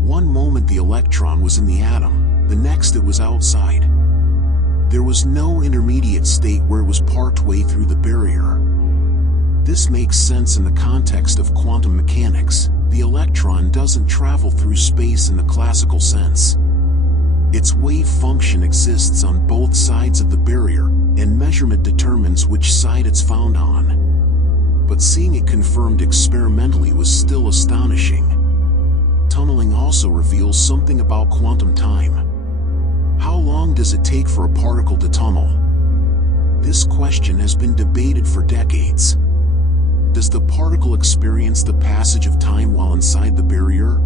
One moment the electron was in the atom, the next it was outside. There was no intermediate state where it was partway through the barrier. This makes sense in the context of quantum mechanics. The electron doesn't travel through space in the classical sense. Its wave function exists on both sides of the barrier, and measurement determines which side it's found on. But seeing it confirmed experimentally was still astonishing. Tunneling also reveals something about quantum time. How long does it take for a particle to tunnel? This question has been debated for decades. Does the particle experience the passage of time while inside the barrier?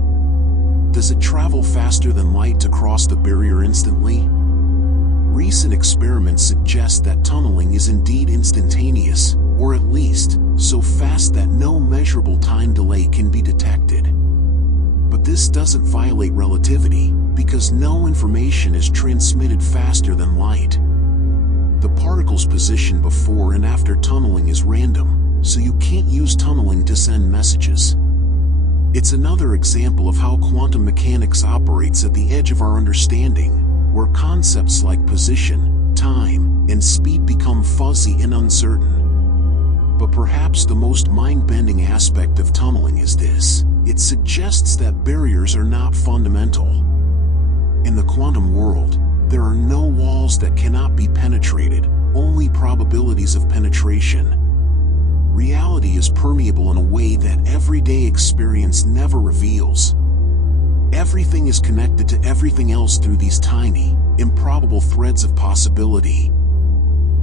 Does it travel faster than light to cross the barrier instantly? Recent experiments suggest that tunneling is indeed instantaneous, or at least, so fast that no measurable time delay can be detected. But this doesn't violate relativity, because no information is transmitted faster than light. The particle's position before and after tunneling is random, so you can't use tunneling to send messages. It's another example of how quantum mechanics operates at the edge of our understanding, where concepts like position, time, and speed become fuzzy and uncertain. But perhaps the most mind-bending aspect of tunneling is this: it suggests that barriers are not fundamental. In the quantum world, there are no walls that cannot be penetrated, only probabilities of penetration. Reality is permeable in a way that everyday experience never reveals. Everything is connected to everything else through these tiny, improbable threads of possibility.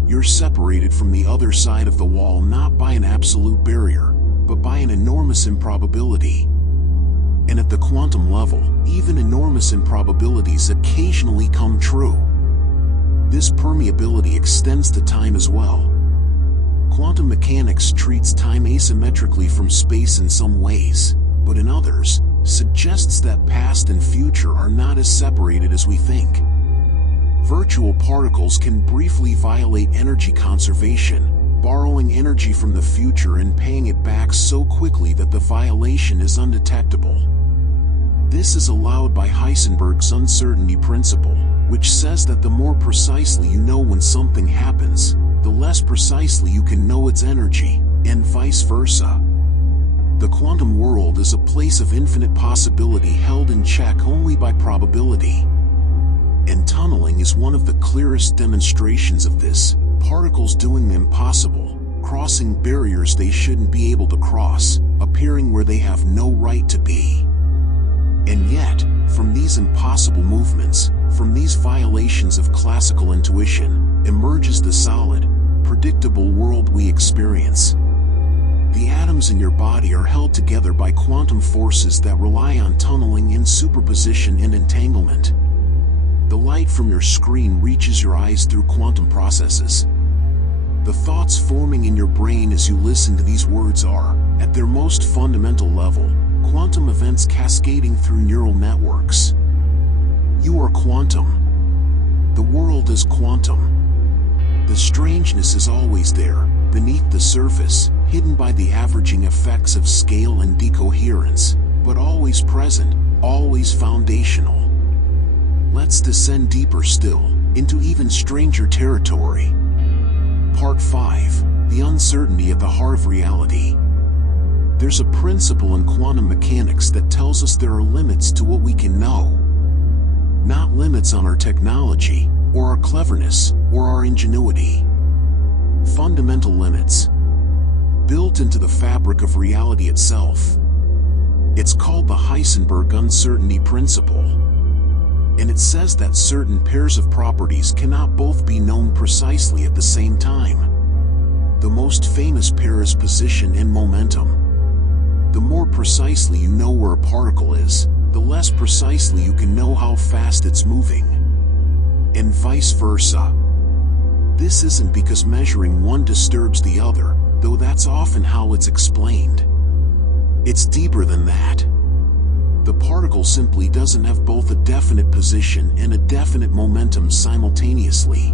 You're separated from the other side of the wall not by an absolute barrier, but by an enormous improbability. And at the quantum level, even enormous improbabilities occasionally come true. This permeability extends to time as well. Quantum mechanics treats time asymmetrically from space in some ways, but in others, suggests that past and future are not as separated as we think. Virtual particles can briefly violate energy conservation, borrowing energy from the future and paying it back so quickly that the violation is undetectable. This is allowed by Heisenberg's uncertainty principle, which says that the more precisely you know when something happens, the less precisely you can know its energy, and vice versa. The quantum world is a place of infinite possibility held in check only by probability. And tunneling is one of the clearest demonstrations of this: particles doing the impossible, crossing barriers they shouldn't be able to cross, appearing where they have no right to be. And yet, from these impossible movements, from these violations of classical intuition, emerges the solid, predictable world we experience. The atoms in your body are held together by quantum forces that rely on tunneling in superposition and entanglement. The light from your screen reaches your eyes through quantum processes. The thoughts forming in your brain as you listen to these words are, at their most fundamental level, quantum events cascading through neural networks. You are quantum. The world is quantum. The strangeness is always there, beneath the surface, hidden by the averaging effects of scale and decoherence, but always present, always foundational. Let's descend deeper still, into even stranger territory. Part 5. The uncertainty at the heart of reality. There's a principle in quantum mechanics that tells us there are limits to what we can know. Not limits on our technology, or our cleverness, or our ingenuity. Fundamental limits. Built into the fabric of reality itself. It's called the Heisenberg uncertainty principle. And it says that certain pairs of properties cannot both be known precisely at the same time. The most famous pair is position and momentum. The more precisely you know where a particle is, the less precisely you can know how fast it's moving. And vice versa. This isn't because measuring one disturbs the other, though that's often how it's explained. It's deeper than that. The particle simply doesn't have both a definite position and a definite momentum simultaneously.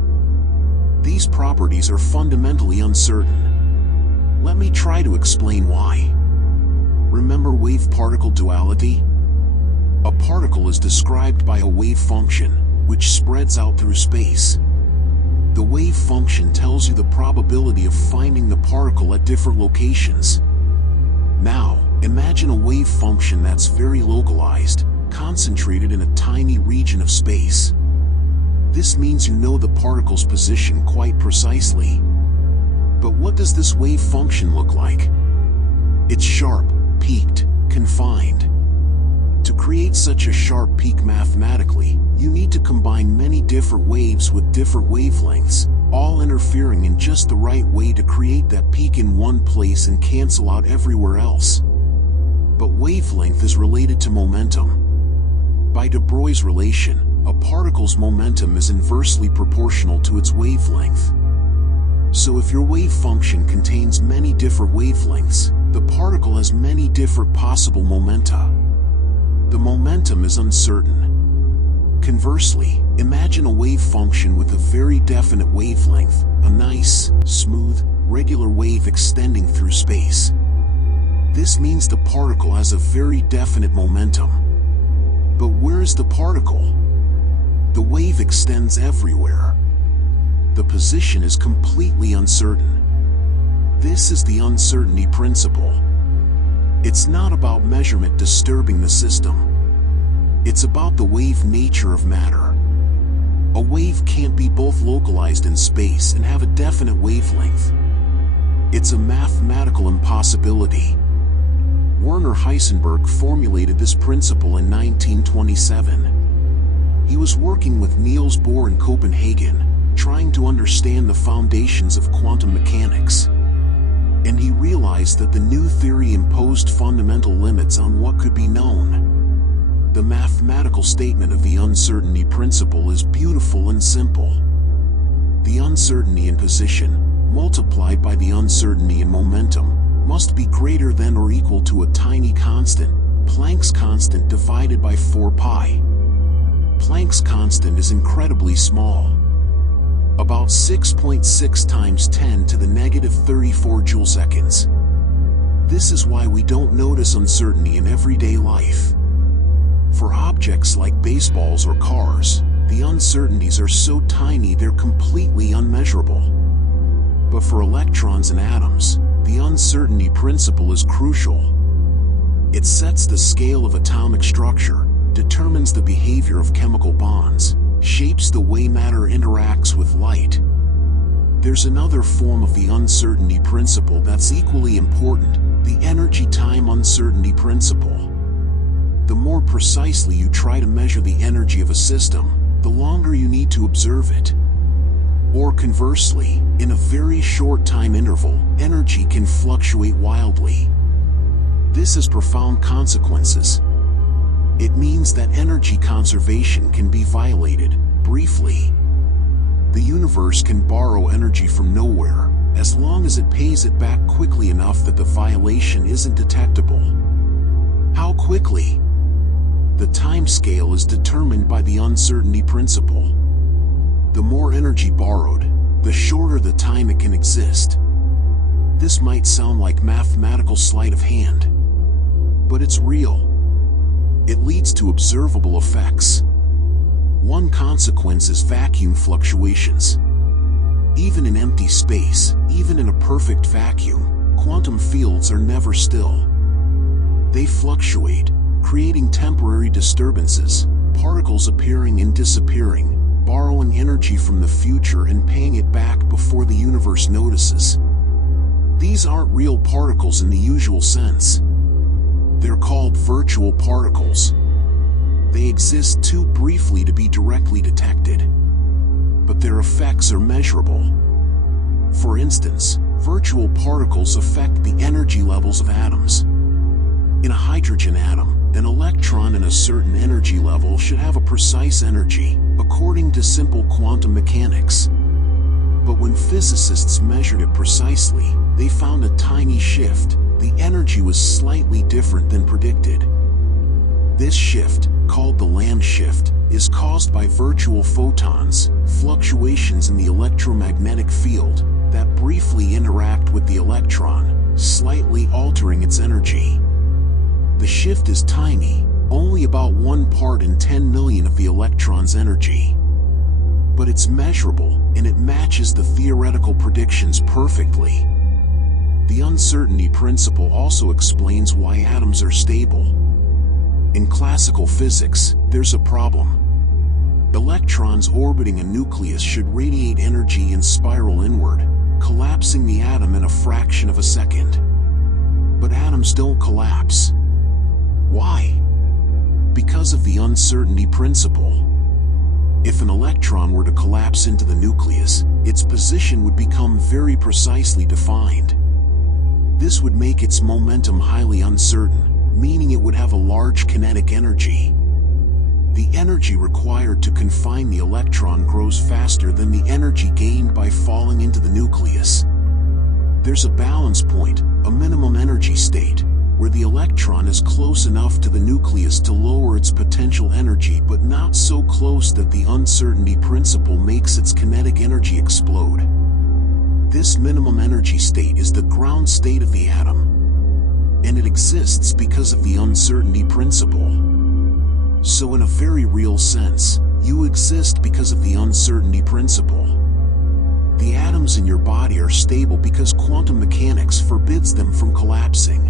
These properties are fundamentally uncertain. Let me try to explain why. Remember wave-particle duality? A particle is described by a wave function, which spreads out through space. The wave function tells you the probability of finding the particle at different locations. Now, imagine a wave function that's very localized, concentrated in a tiny region of space. This means you know the particle's position quite precisely. But what does this wave function look like? It's sharp, peaked, confined. To create such a sharp peak mathematically, you need to combine many different waves with different wavelengths, all interfering in just the right way to create that peak in one place and cancel out everywhere else. But wavelength is related to momentum. By de Broglie's relation, a particle's momentum is inversely proportional to its wavelength. So if your wave function contains many different wavelengths, the particle has many different possible momenta. The momentum is uncertain. Conversely, imagine a wave function with a very definite wavelength, a nice, smooth, regular wave extending through space. This means the particle has a very definite momentum. But where is the particle? The wave extends everywhere. The position is completely uncertain. This is the uncertainty principle. It's not about measurement disturbing the system. It's about the wave nature of matter. A wave can't be both localized in space and have a definite wavelength. It's a mathematical impossibility. Werner Heisenberg formulated this principle in 1927. He was working with Niels Bohr in Copenhagen, trying to understand the foundations of quantum mechanics. And he realized that the new theory imposed fundamental limits on what could be known. The mathematical statement of the uncertainty principle is beautiful and simple. The uncertainty in position, multiplied by the uncertainty in momentum, must be greater than or equal to a tiny constant, Planck's constant divided by 4 pi. Planck's constant is incredibly small. About 6.6 times 10 to the negative 34 joule-seconds. This is why we don't notice uncertainty in everyday life. For objects like baseballs or cars, the uncertainties are so tiny they're completely unmeasurable. But for electrons and atoms, the uncertainty principle is crucial. It sets the scale of atomic structure, determines the behavior of chemical bonds, shapes the way matter interacts with light. There's another form of the uncertainty principle that's equally important, the energy-time uncertainty principle. The more precisely you try to measure the energy of a system, the longer you need to observe it. Or conversely, in a very short time interval, energy can fluctuate wildly. This has profound consequences. It means that energy conservation can be violated, briefly. The universe can borrow energy from nowhere, as long as it pays it back quickly enough that the violation isn't detectable. How quickly? The time scale is determined by the uncertainty principle. The more energy borrowed, the shorter the time it can exist. This might sound like mathematical sleight of hand, but it's real. It leads to observable effects. One consequence is vacuum fluctuations. Even in empty space, even in a perfect vacuum, quantum fields are never still. They fluctuate, creating temporary disturbances, particles appearing and disappearing, borrowing energy from the future and paying it back before the universe notices. These aren't real particles in the usual sense. They're called virtual particles. They exist too briefly to be directly detected, but their effects are measurable. For instance, virtual particles affect the energy levels of atoms. In a hydrogen atom, an electron in a certain energy level should have a precise energy, according to simple quantum mechanics. But when physicists measured it precisely, they found a tiny shift. The energy was slightly different than predicted. This shift, called the Land shift, is caused by virtual photons, fluctuations in the electromagnetic field, that briefly interact with the electron, slightly altering its energy. The shift is tiny, only about 1 part in 10 million of the electron's energy. But it's measurable, and it matches the theoretical predictions perfectly. The uncertainty principle also explains why atoms are stable. In classical physics, there's a problem. Electrons orbiting a nucleus should radiate energy and spiral inward, collapsing the atom in a fraction of a second. But atoms don't collapse. Why? Because of the uncertainty principle. If an electron were to collapse into the nucleus, its position would become very precisely defined. This would make its momentum highly uncertain, meaning it would have a large kinetic energy. The energy required to confine the electron grows faster than the energy gained by falling into the nucleus. There's a balance point, a minimum energy state, where the electron is close enough to the nucleus to lower its potential energy but not so close that the uncertainty principle makes its kinetic energy explode. This minimum energy state is the ground state of the atom, and it exists because of the uncertainty principle. So in a very real sense, you exist because of the uncertainty principle. The atoms in your body are stable because quantum mechanics forbids them from collapsing.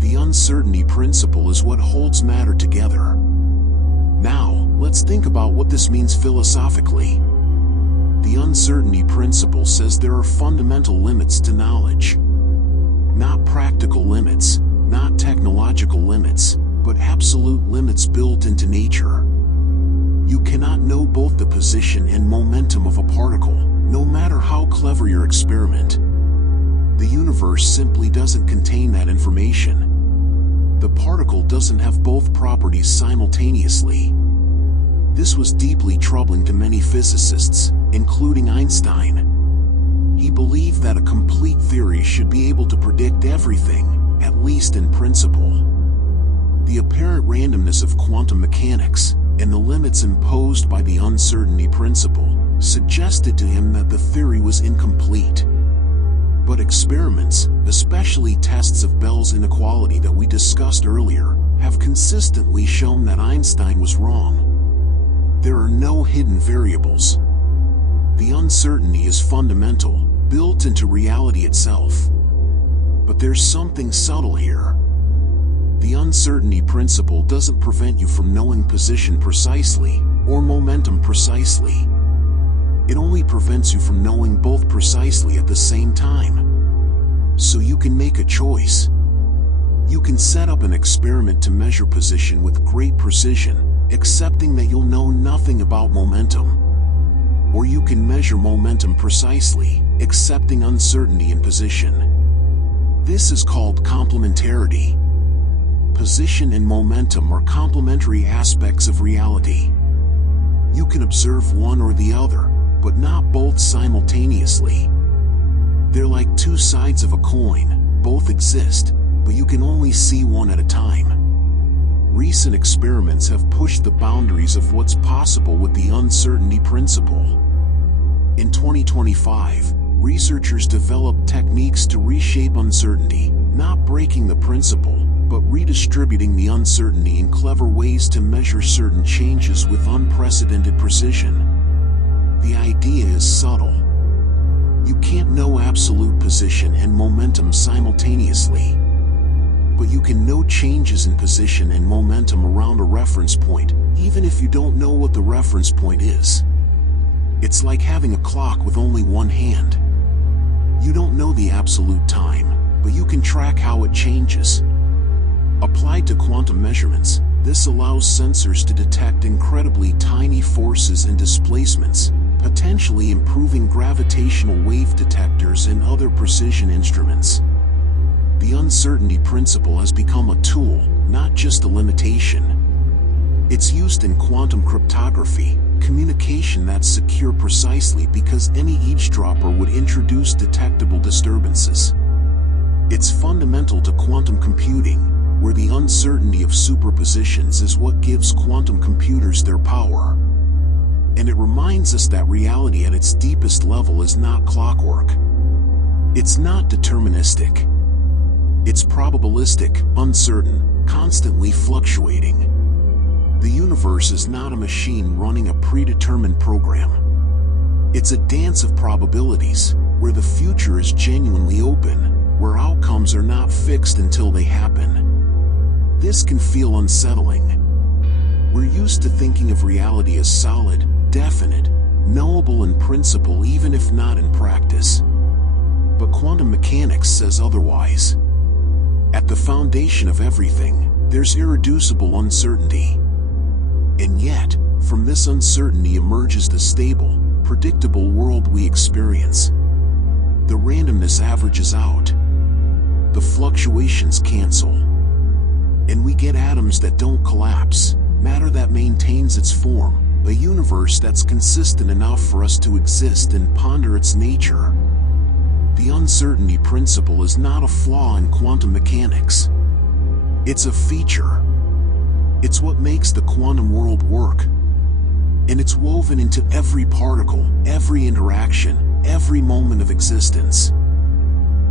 The uncertainty principle is what holds matter together. Now, let's think about what this means philosophically. The uncertainty principle says there are fundamental limits to knowledge. Not practical limits, not technological limits, but absolute limits built into nature. You cannot know both the position and momentum of a particle, no matter how clever your experiment. The universe simply doesn't contain that information. The particle doesn't have both properties simultaneously. This was deeply troubling to many physicists, including Einstein. He believed that a complete theory should be able to predict everything, at least in principle. The apparent randomness of quantum mechanics, and the limits imposed by the uncertainty principle, suggested to him that the theory was incomplete. But experiments, especially tests of Bell's inequality that we discussed earlier, have consistently shown that Einstein was wrong. There are no hidden variables. The uncertainty is fundamental, built into reality itself. But there's something subtle here. The uncertainty principle doesn't prevent you from knowing position precisely, or momentum precisely. It only prevents you from knowing both precisely at the same time. So you can make a choice. You can set up an experiment to measure position with great precision, accepting that you'll know nothing about momentum. Or you can measure momentum precisely, accepting uncertainty in position. This is called complementarity. Position and momentum are complementary aspects of reality. You can observe one or the other, but not both simultaneously. They're like two sides of a coin, both exist, but you can only see one at a time. recent experiments have pushed the boundaries of what's possible with the uncertainty principle. In 2025, researchers developed techniques to reshape uncertainty, not breaking the principle, but redistributing the uncertainty in clever ways to measure certain changes with unprecedented precision. The idea is subtle. You can't know absolute position and momentum simultaneously, but you can know changes in position and momentum around a reference point, even if you don't know what the reference point is. It's like having a clock with only one hand. You don't know the absolute time, but you can track how it changes. Applied to quantum measurements, this allows sensors to detect incredibly tiny forces and displacements, potentially improving gravitational wave detectors and other precision instruments. The uncertainty principle has become a tool, not just a limitation. It's used in quantum cryptography, communication that's secure precisely because any eavesdropper would introduce detectable disturbances. It's fundamental to quantum computing, where the uncertainty of superpositions is what gives quantum computers their power. And it reminds us that reality at its deepest level is not clockwork. It's not deterministic. It's probabilistic, uncertain, constantly fluctuating. The universe is not a machine running a predetermined program. It's a dance of probabilities, where the future is genuinely open, where outcomes are not fixed until they happen. This can feel unsettling. We're used to thinking of reality as solid, definite, knowable in principle even if not in practice. But quantum mechanics says otherwise. At the foundation of everything, there's irreducible uncertainty. And yet, from this uncertainty emerges the stable, predictable world we experience. The randomness averages out. The fluctuations cancel. And we get atoms that don't collapse, matter that maintains its form, a universe that's consistent enough for us to exist and ponder its nature. The uncertainty principle is not a flaw in quantum mechanics. It's a feature. It's what makes the quantum world work. And it's woven into every particle, every interaction, every moment of existence.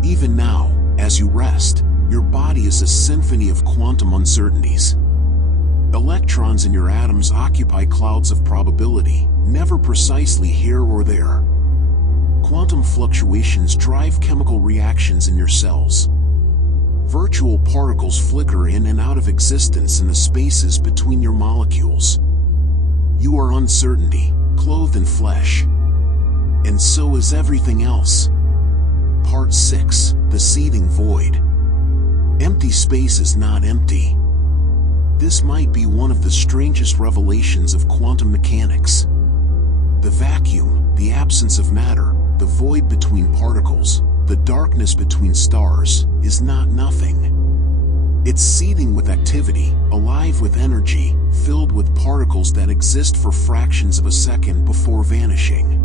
Even now, as you rest, your body is a symphony of quantum uncertainties. Electrons in your atoms occupy clouds of probability, never precisely here or there. Quantum fluctuations drive chemical reactions in your cells. Virtual particles flicker in and out of existence in the spaces between your molecules. You are uncertainty, clothed in flesh. And so is everything else. Part 6, the seething void. Empty space is not empty. This might be one of the strangest revelations of quantum mechanics. The vacuum, the absence of matter, the void between particles, the darkness between stars, is not nothing. It's seething with activity, alive with energy, filled with particles that exist for fractions of a second before vanishing.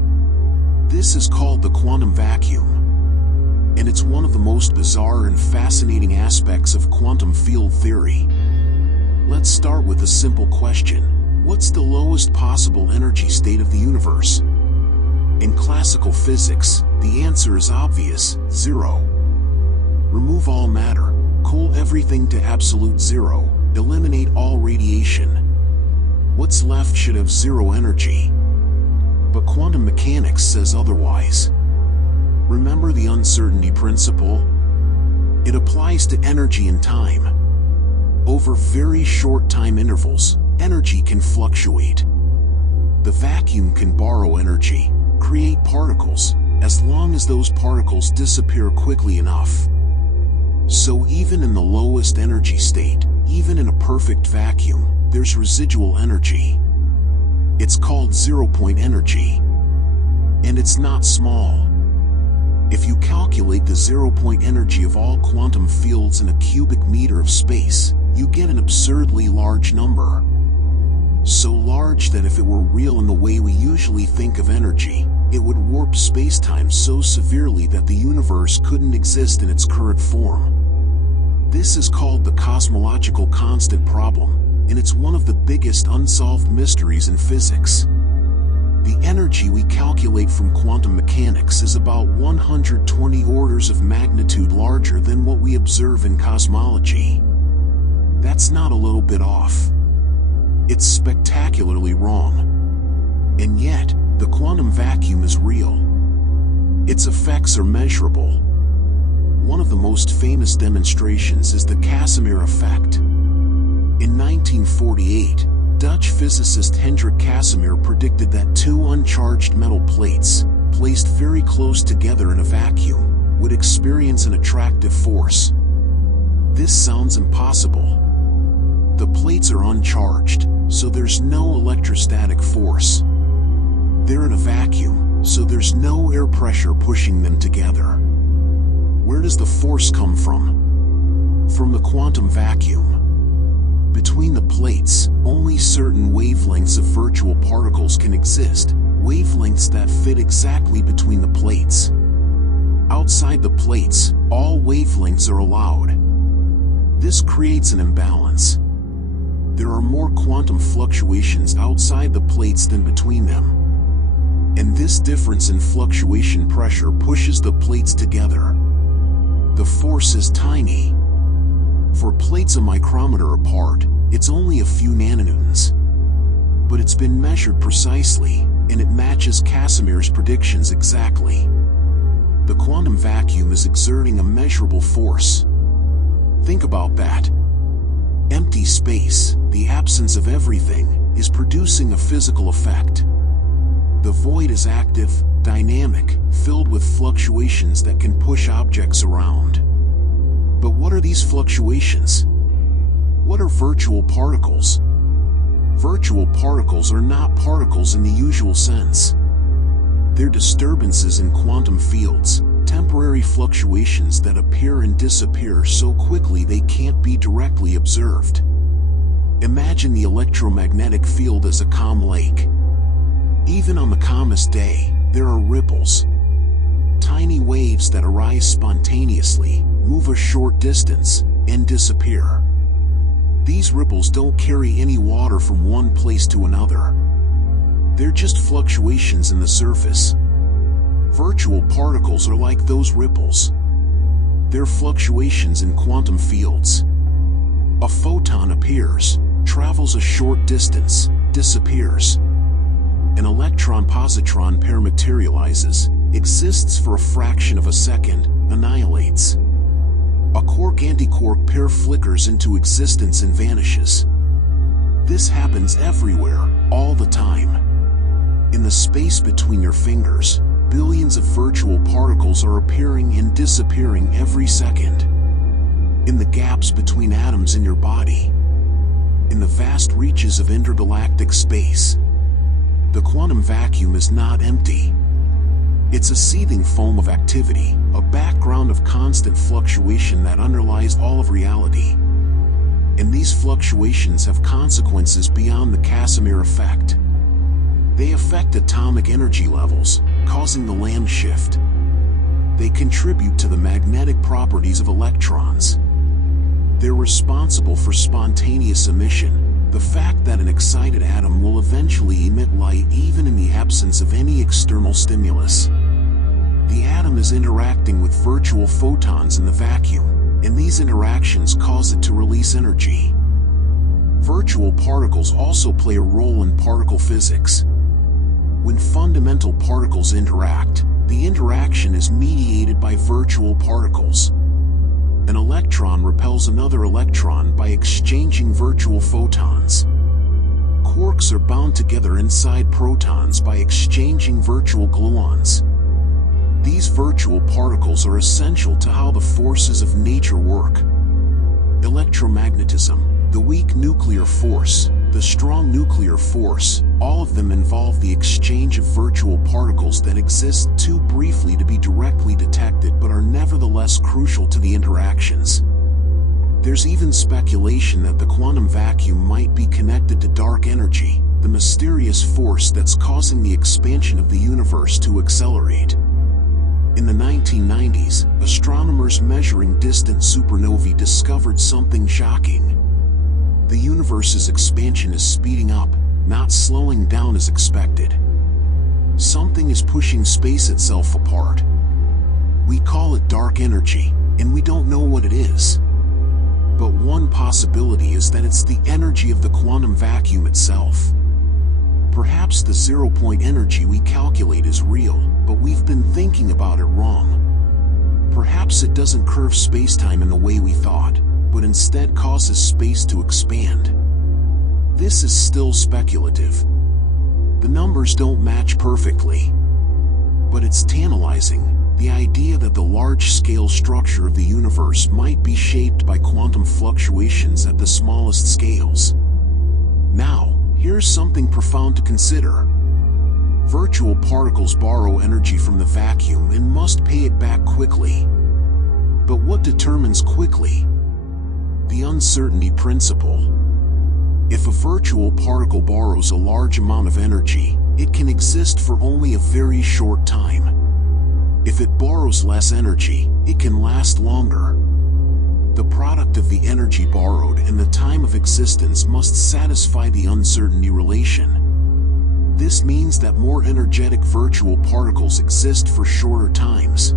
This is called the quantum vacuum. And it's one of the most bizarre and fascinating aspects of quantum field theory. Let's start with a simple question. What's the lowest possible energy state of the universe? In classical physics, the answer is obvious: zero. Remove all matter, cool everything to absolute zero, eliminate all radiation. What's left should have zero energy. But quantum mechanics says otherwise. Remember the uncertainty principle? It applies to energy and time. Over very short time intervals, energy can fluctuate. The vacuum can borrow energy, create particles, as long as those particles disappear quickly enough. So even in the lowest energy state, even in a perfect vacuum, there's residual energy. It's called zero-point energy. And it's not small. If you calculate the zero-point energy of all quantum fields in a cubic meter of space, you get an absurdly large number. So large that if it were real in the way we usually think of energy, it would warp space-time so severely that the universe couldn't exist in its current form. This is called the cosmological constant problem, and it's one of the biggest unsolved mysteries in physics. The energy we calculate from quantum mechanics is about 120 orders of magnitude larger than what we observe in cosmology. That's not a little bit off. It's spectacularly wrong. And yet, the quantum vacuum is real. Its effects are measurable. One of the most famous demonstrations is the Casimir effect. In 1948, Dutch physicist Hendrik Casimir predicted that two uncharged metal plates, placed very close together in a vacuum, would experience an attractive force. This sounds impossible. The plates are uncharged, so there's no electrostatic force. They're in a vacuum, so there's no air pressure pushing them together. Where does the force come from? From the quantum vacuum. Between the plates, only certain wavelengths of virtual particles can exist, wavelengths that fit exactly between the plates. Outside the plates, all wavelengths are allowed. This creates an imbalance. There are more quantum fluctuations outside the plates than between them. And this difference in fluctuation pressure pushes the plates together. The force is tiny. For plates a micrometer apart, it's only a few nanonewtons. But it's been measured precisely, and it matches Casimir's predictions exactly. The quantum vacuum is exerting a measurable force. Think about that. Empty space, the absence of everything, is producing a physical effect. The void is active, dynamic, filled with fluctuations that can push objects around. But what are these fluctuations? What are virtual particles? Virtual particles are not particles in the usual sense. They're disturbances in quantum fields, temporary fluctuations that appear and disappear so quickly they can't be directly observed. Imagine the electromagnetic field as a calm lake. Even on the calmest day, there are ripples. Tiny waves that arise spontaneously, move a short distance, and disappear. These ripples don't carry any water from one place to another. They're just fluctuations in the surface. Virtual particles are like those ripples. They're fluctuations in quantum fields. A photon appears, travels a short distance, disappears. An electron-positron pair materializes, exists for a fraction of a second, annihilates. A quark-antiquark pair flickers into existence and vanishes. This happens everywhere, all the time. In the space between your fingers, billions of virtual particles are appearing and disappearing every second. In the gaps between atoms in your body. In the vast reaches of intergalactic space. The quantum vacuum is not empty. It's a seething foam of activity, a background of constant fluctuation that underlies all of reality. And these fluctuations have consequences beyond the Casimir effect. They affect atomic energy levels, causing the land shift. They contribute to the magnetic properties of electrons. They're responsible for spontaneous emission, the fact that an excited atom will eventually emit light even in the absence of any external stimulus. The atom is interacting with virtual photons in the vacuum, and these interactions cause it to release energy. Virtual particles also play a role in particle physics. When fundamental particles interact, the interaction is mediated by virtual particles. An electron repels another electron by exchanging virtual photons. Quarks are bound together inside protons by exchanging virtual gluons. These virtual particles are essential to how the forces of nature work. Electromagnetism, the weak nuclear force, the strong nuclear force, all of them involve the exchange of virtual particles that exist too briefly to be directly detected but are nevertheless crucial to the interactions. There's even speculation that the quantum vacuum might be connected to dark energy, the mysterious force that's causing the expansion of the universe to accelerate. In the 1990s, astronomers measuring distant supernovae discovered something shocking. The universe's expansion is speeding up, not slowing down as expected. Something is pushing space itself apart. We call it dark energy, and we don't know what it is. But one possibility is that it's the energy of the quantum vacuum itself. Perhaps the zero-point energy we calculate is real, but we've been thinking about it wrong. Perhaps it doesn't curve space-time in the way we thought, but instead causes space to expand. This is still speculative. The numbers don't match perfectly. But it's tantalizing, the idea that the large-scale structure of the universe might be shaped by quantum fluctuations at the smallest scales. Now, here's something profound to consider. Virtual particles borrow energy from the vacuum and must pay it back quickly. But what determines quickly? The uncertainty principle. If a virtual particle borrows a large amount of energy, it can exist for only a very short time. If it borrows less energy, it can last longer. The product of the energy borrowed and the time of existence must satisfy the uncertainty relation. This means that more energetic virtual particles exist for shorter times.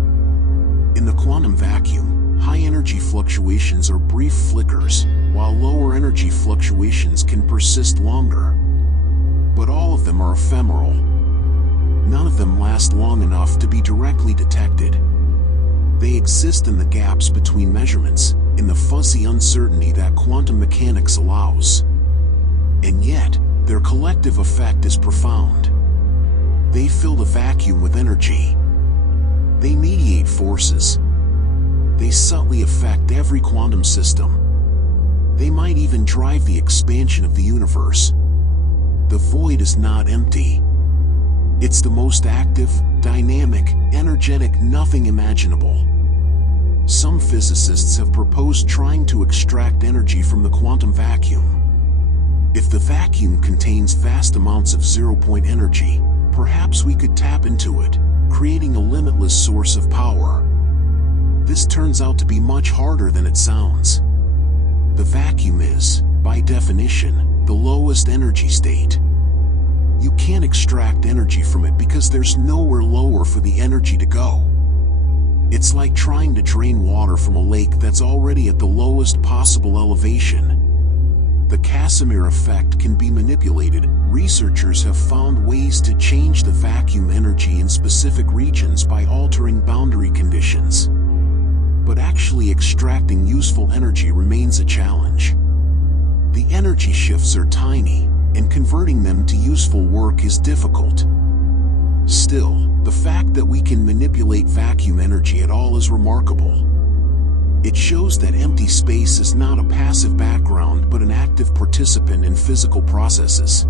In the quantum vacuum, high-energy fluctuations are brief flickers, while lower-energy fluctuations can persist longer. But all of them are ephemeral. None of them last long enough to be directly detected. They exist in the gaps between measurements, in the fuzzy uncertainty that quantum mechanics allows. And yet, their collective effect is profound. They fill the vacuum with energy. They mediate forces. They subtly affect every quantum system. They might even drive the expansion of the universe. The void is not empty. It's the most active, dynamic, energetic nothing imaginable. Some physicists have proposed trying to extract energy from the quantum vacuum. If the vacuum contains vast amounts of zero-point energy, perhaps we could tap into it, creating a limitless source of power. This turns out to be much harder than it sounds. The vacuum is, by definition, the lowest energy state. You can't extract energy from it because there's nowhere lower for the energy to go. It's like trying to drain water from a lake that's already at the lowest possible elevation. The Casimir effect can be manipulated. Researchers have found ways to change the vacuum energy in specific regions by altering boundary conditions. But actually extracting useful energy remains a challenge. The energy shifts are tiny, and converting them to useful work is difficult. Still, the fact that we can manipulate vacuum energy at all is remarkable. It shows that empty space is not a passive background but an active participant in physical processes.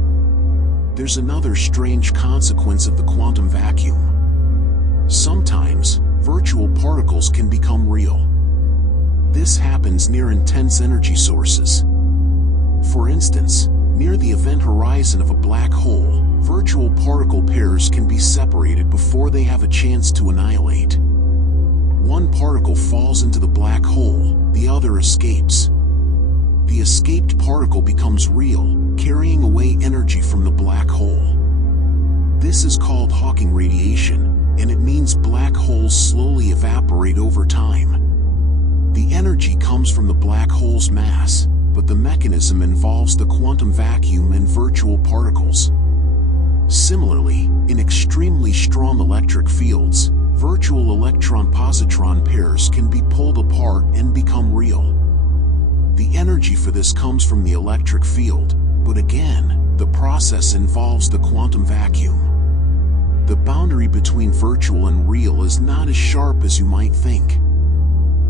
There's another strange consequence of the quantum vacuum. Sometimes, virtual particles can become real. This happens near intense energy sources. For instance, near the event horizon of a black hole, virtual particle pairs can be separated before they have a chance to annihilate. One particle falls into the black hole, the other escapes. The escaped particle becomes real, carrying away energy from the black hole. This is called Hawking radiation, and it means black holes slowly evaporate over time. The energy comes from the black hole's mass, but the mechanism involves the quantum vacuum and virtual particles. Similarly, in extremely strong electric fields, virtual electron-positron pairs can be pulled apart and become real. The energy for this comes from the electric field, but again, the process involves the quantum vacuum. The boundary between virtual and real is not as sharp as you might think.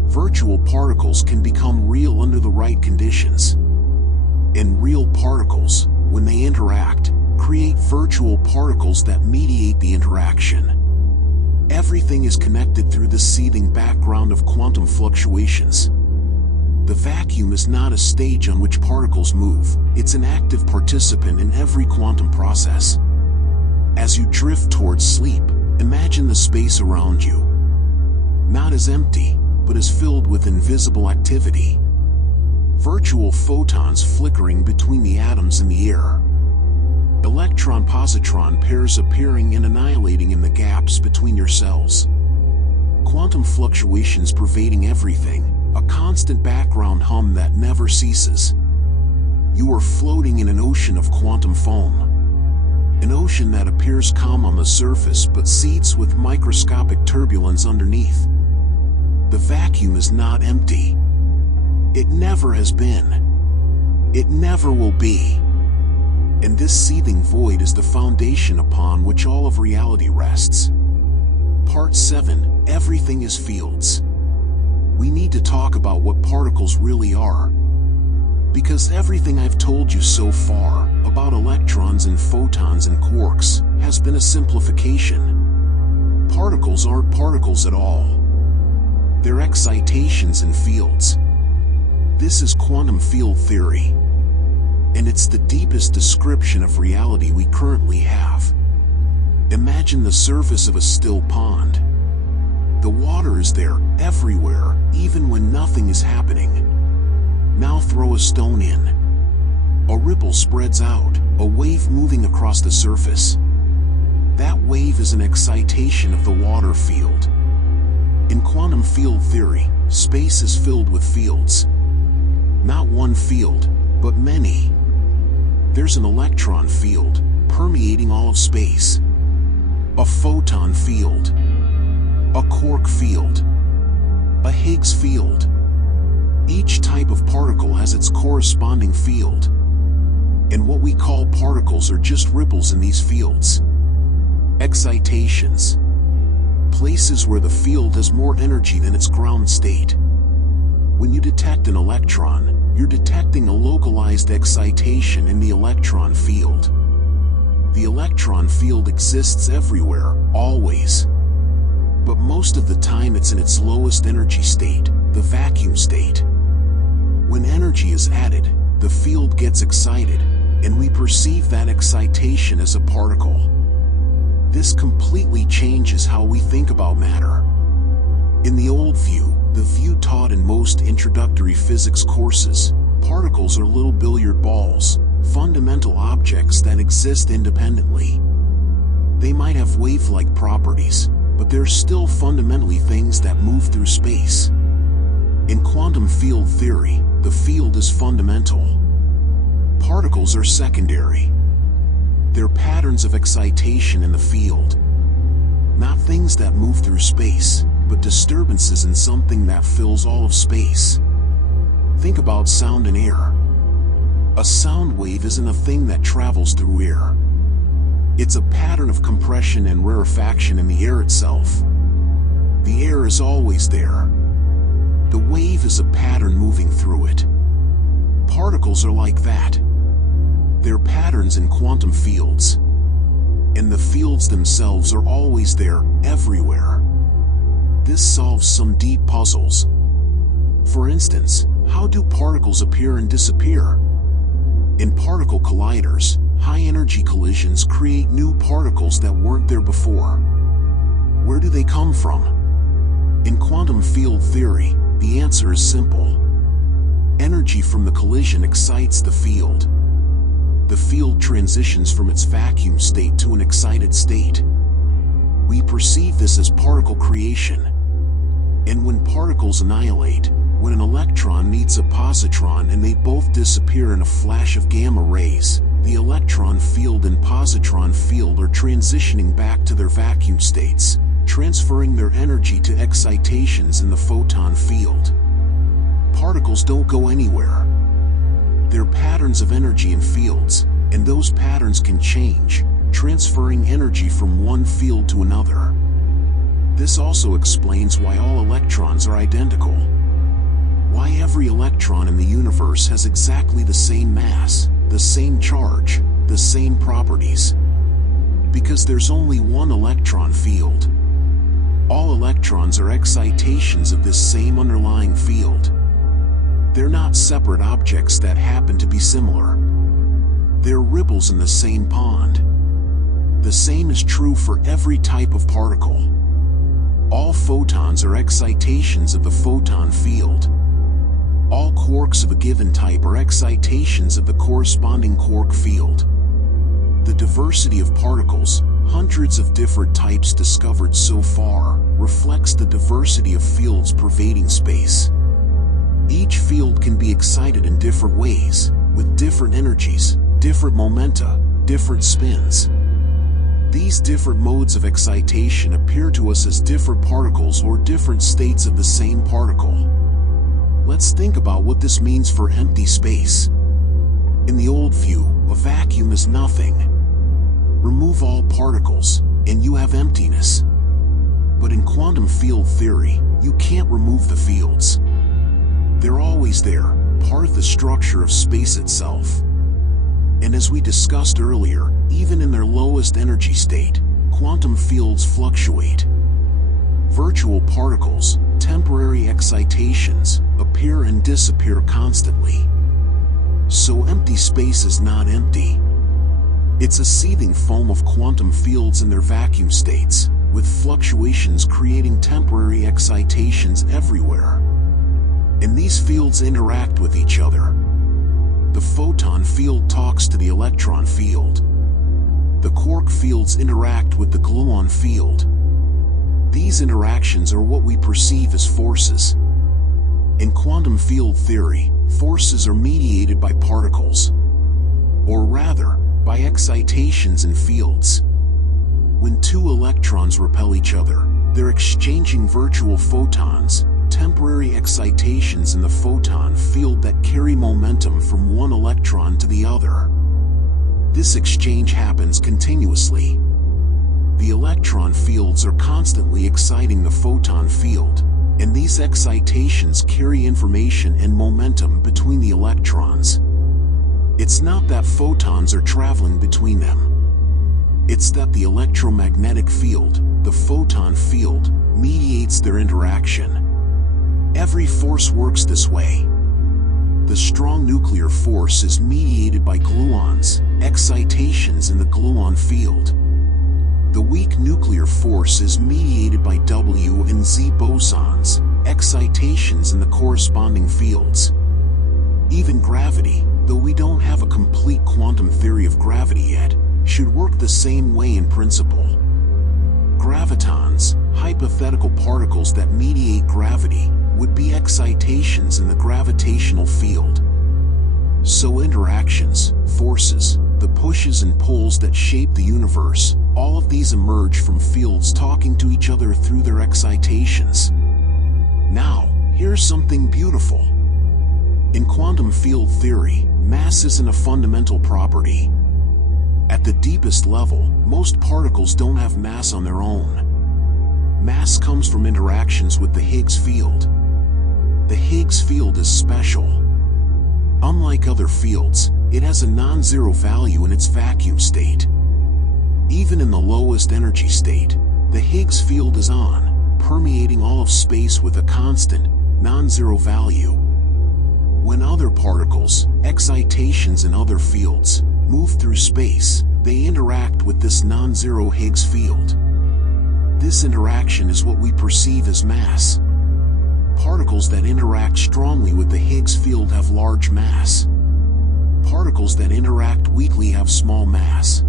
Virtual particles can become real under the right conditions. And real particles, when they interact, create virtual particles that mediate the interaction. Everything is connected through the seething background of quantum fluctuations. The vacuum is not a stage on which particles move, it's an active participant in every quantum process. As you drift towards sleep, imagine the space around you. Not as empty, but is filled with invisible activity. virtual photons flickering between the atoms in the air. Electron-positron pairs appearing and annihilating in the gaps between your cells. Quantum fluctuations pervading everything, a constant background hum that never ceases. You are floating in an ocean of quantum foam. An ocean that appears calm on the surface but seethes with microscopic turbulence underneath. The vacuum is not empty. It never has been. It never will be. And this seething void is the foundation upon which all of reality rests. Part 7, Everything is Fields. We need to talk about what particles really are. Because everything I've told you so far about electrons and photons and quarks has been a simplification. Particles aren't particles at all. They're excitations and fields. This is quantum field theory. And it's the deepest description of reality we currently have. Imagine the surface of a still pond. The water is there, everywhere, even when nothing is happening. Now throw a stone in. A ripple spreads out, a wave moving across the surface. That wave is an excitation of the water field. In quantum field theory, space is filled with fields. Not one field, but many. There's an electron field, permeating all of space. A photon field. A quark field. A Higgs field. Each type of particle has its corresponding field. And what we call particles are just ripples in these fields. Excitations. Places where the field has more energy than its ground state. When you detect an electron, you're detecting a localized excitation in the electron field. The electron field exists everywhere, always. But most of the time it's in its lowest energy state, the vacuum state. When energy is added, the field gets excited, and we perceive that excitation as a particle. This completely changes how we think about matter. In the old view, the view taught in most introductory physics courses, particles are little billiard balls, fundamental objects that exist independently. They might have wave-like properties, but they're still fundamentally things that move through space. In quantum field theory, the field is fundamental. Particles are secondary. They're patterns of excitation in the field. Not things that move through space, but disturbances in something that fills all of space. Think about sound and air. A sound wave isn't a thing that travels through air. It's a pattern of compression and rarefaction in the air itself. The air is always there. The wave is a pattern moving through it. Particles are like that. They're patterns in quantum fields. And the fields themselves are always there, everywhere. This solves some deep puzzles. For instance, how do particles appear and disappear? In particle colliders, high-energy collisions create new particles that weren't there before. Where do they come from? In quantum field theory, the answer is simple. Energy from the collision excites the field. The field transitions from its vacuum state to an excited state. We perceive this as particle creation. And when particles annihilate, when an electron meets a positron and they both disappear in a flash of gamma rays, the electron field and positron field are transitioning back to their vacuum states, transferring their energy to excitations in the photon field. Particles don't go anywhere. They're patterns of energy in fields, and those patterns can change, transferring energy from one field to another. This also explains why all electrons are identical. Why every electron in the universe has exactly the same mass, the same charge, the same properties. Because there's only one electron field. All electrons are excitations of this same underlying field. They're not separate objects that happen to be similar. They're ripples in the same pond. The same is true for every type of particle. All photons are excitations of the photon field. All quarks of a given type are excitations of the corresponding quark field. The diversity of particles, hundreds of different types discovered so far, reflects the diversity of fields pervading space. Each field can be excited in different ways, with different energies, different momenta, different spins. These different modes of excitation appear to us as different particles or different states of the same particle. Let's think about what this means for empty space. In the old view, a vacuum is nothing. Remove all particles, and you have emptiness. But in quantum field theory, you can't remove the fields. They're always there, part of the structure of space itself. And as we discussed earlier, even in their lowest energy state, quantum fields fluctuate. Virtual particles, temporary excitations, appear and disappear constantly. So empty space is not empty. It's a seething foam of quantum fields in their vacuum states, with fluctuations creating temporary excitations everywhere. And these fields interact with each other. The photon field talks to the electron field. The quark fields interact with the gluon field. These interactions are what we perceive as forces. In quantum field theory, forces are mediated by particles. Or rather, by excitations in fields. When two electrons repel each other, they're exchanging virtual photons, temporary excitations in the photon field that carry momentum from one electron to the other. This exchange happens continuously. The electron fields are constantly exciting the photon field, and these excitations carry information and momentum between the electrons. It's not that photons are traveling between them. It's that the electromagnetic field, the photon field, mediates their interaction. Every force works this way. The strong nuclear force is mediated by gluons, excitations in the gluon field. The weak nuclear force is mediated by W and Z bosons, excitations in the corresponding fields. Even gravity, though we don't have a complete quantum theory of gravity yet, should work the same way in principle. Gravitons, hypothetical particles that mediate gravity, would be excitations in the gravitational field. So interactions, forces, the pushes and pulls that shape the universe, all of these emerge from fields talking to each other through their excitations. Now, here's something beautiful. In quantum field theory, mass isn't a fundamental property. At the deepest level, most particles don't have mass on their own. Mass comes from interactions with the Higgs field. The Higgs field is special. Unlike other fields, it has a non-zero value in its vacuum state. Even in the lowest energy state, the Higgs field is on, permeating all of space with a constant, non-zero value. When other particles, excitations in other fields, move through space, they interact with this non-zero Higgs field. This interaction is what we perceive as mass. Particles that interact strongly with the Higgs field have large mass. Particles that interact weakly have small mass.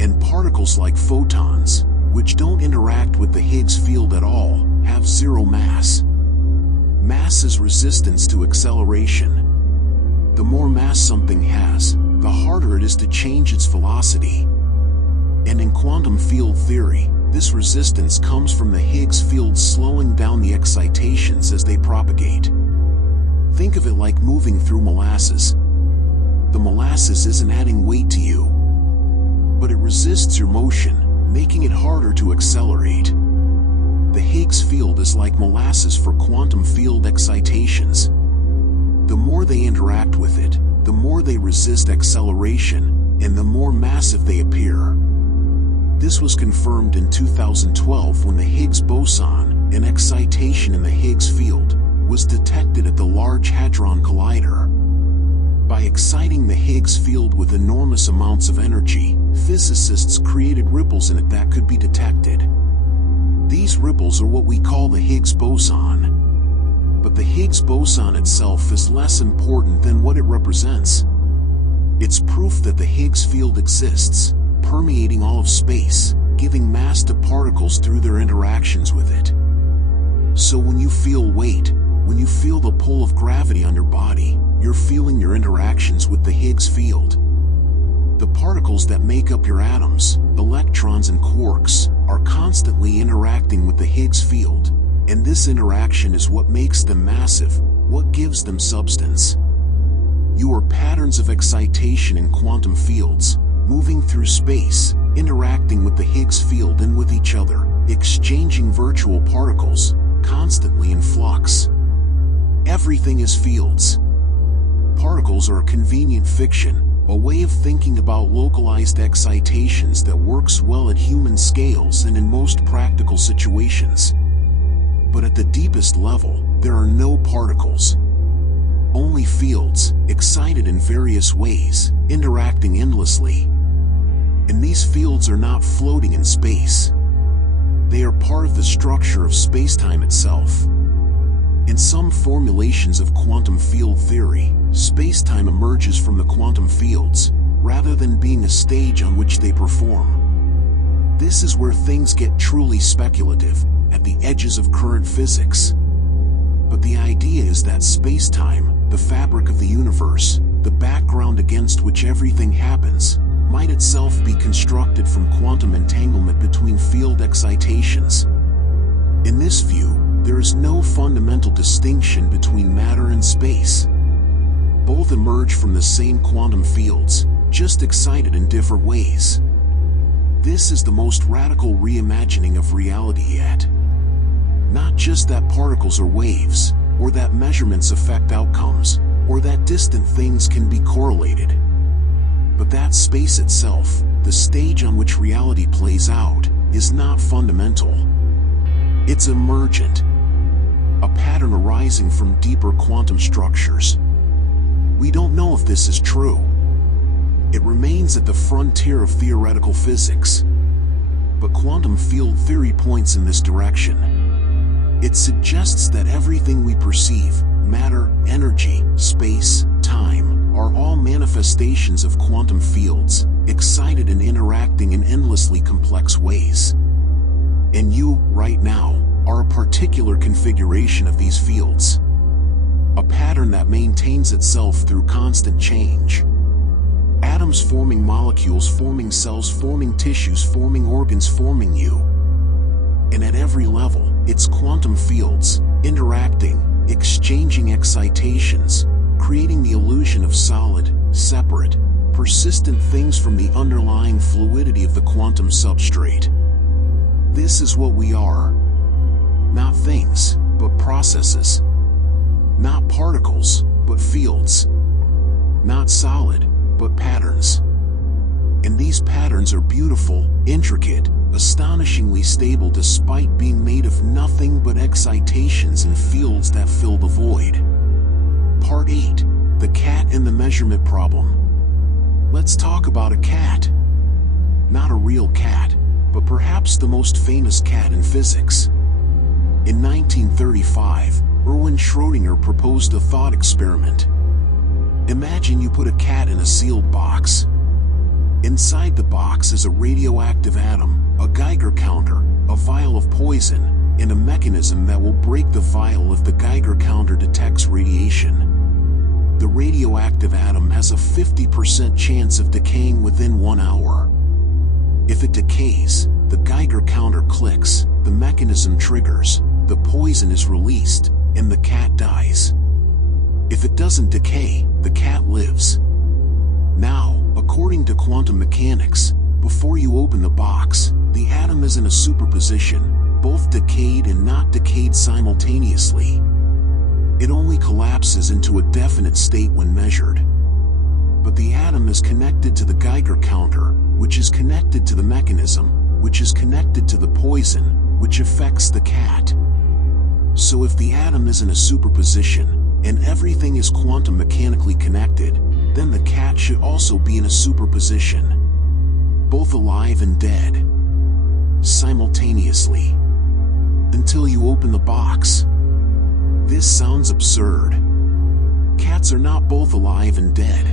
And particles like photons, which don't interact with the Higgs field at all, have zero mass. Mass is resistance to acceleration. The more mass something has, the harder it is to change its velocity. And in quantum field theory, this resistance comes from the Higgs field slowing down the excitations as they propagate. Think of it like moving through molasses. The molasses isn't adding weight to you, but it resists your motion, making it harder to accelerate. The Higgs field is like molasses for quantum field excitations. The more they interact with it, the more they resist acceleration, and the more massive they appear. This was confirmed in 2012 when the Higgs boson, an excitation in the Higgs field, was detected at the Large Hadron Collider. By exciting the Higgs field with enormous amounts of energy, physicists created ripples in it that could be detected. These ripples are what we call the Higgs boson. But the Higgs boson itself is less important than what it represents. It's proof that the Higgs field exists, permeating all of space, giving mass to particles through their interactions with it. So when you feel weight, when you feel the pull of gravity on your body, you're feeling your interactions with the Higgs field. The particles that make up your atoms, electrons and quarks, are constantly interacting with the Higgs field, and this interaction is what makes them massive, what gives them substance. You are patterns of excitation in quantum fields, moving through space, interacting with the Higgs field and with each other, exchanging virtual particles, constantly in flux. Everything is fields. Particles are a convenient fiction, a way of thinking about localized excitations that works well at human scales and in most practical situations. But at the deepest level, there are no particles. Only fields, excited in various ways, interacting endlessly. And these fields are not floating in space. They are part of the structure of spacetime itself. In some formulations of quantum field theory, spacetime emerges from the quantum fields, rather than being a stage on which they perform. This is where things get truly speculative, at the edges of current physics. But the idea is that spacetime, the fabric of the universe, the background against which everything happens, might itself be constructed from quantum entanglement between field excitations. In this view, there is no fundamental distinction between matter and space. Both emerge from the same quantum fields, just excited in different ways. This is the most radical reimagining of reality yet. Not just that particles are waves, or that measurements affect outcomes, or that distant things can be correlated. But that space itself, the stage on which reality plays out, is not fundamental. It's emergent. A pattern arising from deeper quantum structures. We don't know if this is true. It remains at the frontier of theoretical physics. But quantum field theory points in this direction. It suggests that everything we perceive, matter, energy, space, time, are all manifestations of quantum fields, excited and interacting in endlessly complex ways. And you, right now, are a particular configuration of these fields. A pattern that maintains itself through constant change. Atoms forming molecules, forming cells, forming tissues, forming organs, forming you. And at every level, it's quantum fields, interacting, exchanging excitations, creating the illusion of solid, separate, persistent things from the underlying fluidity of the quantum substrate. This is what we are. Not things, but processes. Not particles, but fields. Not solid, but patterns. And these patterns are beautiful, intricate, astonishingly stable despite being made of nothing but excitations and fields that fill the void. Part 8. The cat and the measurement problem. Let's talk about a cat. Not a real cat, but perhaps the most famous cat in physics. In 1935, Erwin Schrödinger proposed a thought experiment. Imagine you put a cat in a sealed box. Inside the box is a radioactive atom, a Geiger counter, a vial of poison, and a mechanism that will break the vial if the Geiger counter detects radiation. The radioactive atom has a 50% chance of decaying within 1 hour. If it decays, the Geiger counter clicks, the mechanism triggers, the poison is released, and the cat dies. If it doesn't decay, the cat lives. Now, according to quantum mechanics, before you open the box, the atom is in a superposition, both decayed and not decayed simultaneously. It only collapses into a definite state when measured. But the atom is connected to the Geiger counter, which is connected to the mechanism, which is connected to the poison, which affects the cat. So if the atom is in a superposition, and everything is quantum mechanically connected, then the cat should also be in a superposition. Both alive and dead. Simultaneously. Until you open the box. This sounds absurd. Cats are not both alive and dead.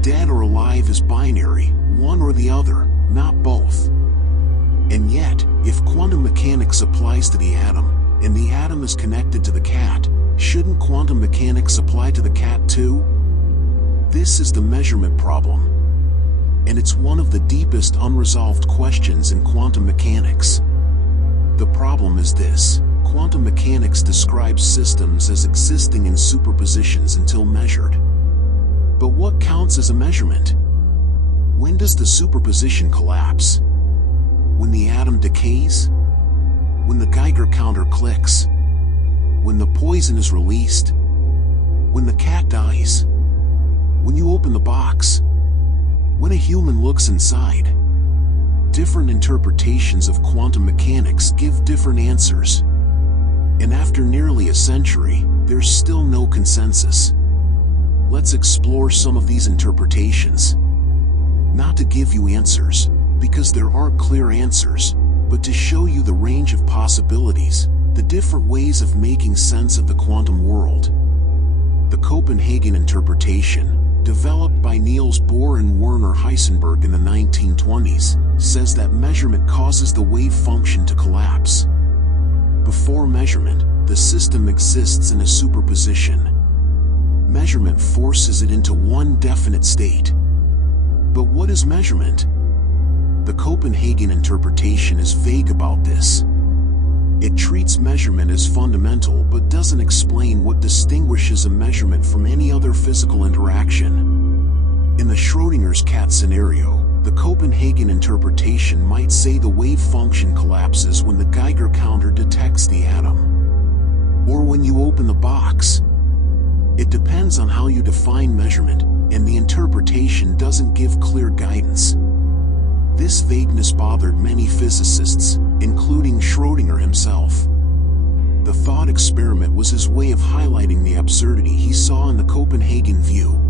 Dead or alive is binary, one or the other, not both. And yet, if quantum mechanics applies to the atom, and the atom is connected to the cat, shouldn't quantum mechanics apply to the cat too? This is the measurement problem. And it's one of the deepest unresolved questions in quantum mechanics. The problem is this: quantum mechanics describes systems as existing in superpositions until measured. But what counts as a measurement? When does the superposition collapse? When the atom decays? When the Geiger counter clicks? When the poison is released? When the cat dies? When you open the box? When a human looks inside? Different interpretations of quantum mechanics give different answers. And after nearly a century, there's still no consensus. Let's explore some of these interpretations. Not to give you answers, because there aren't clear answers, but to show you the range of possibilities, the different ways of making sense of the quantum world. The Copenhagen interpretation, developed by Niels Bohr and Werner Heisenberg in the 1920s, says that measurement causes the wave function to collapse. Before measurement, the system exists in a superposition. Measurement forces it into one definite state. But what is measurement? The Copenhagen interpretation is vague about this. It treats measurement as fundamental but doesn't explain what distinguishes a measurement from any other physical interaction. In the Schrödinger's cat scenario, the Copenhagen interpretation might say the wave function collapses when the Geiger counter detects the atom. Or when you open the box. It depends on how you define measurement, and the interpretation doesn't give clear guidance. This vagueness bothered many physicists, including Schrödinger himself. The thought experiment was his way of highlighting the absurdity he saw in the Copenhagen view.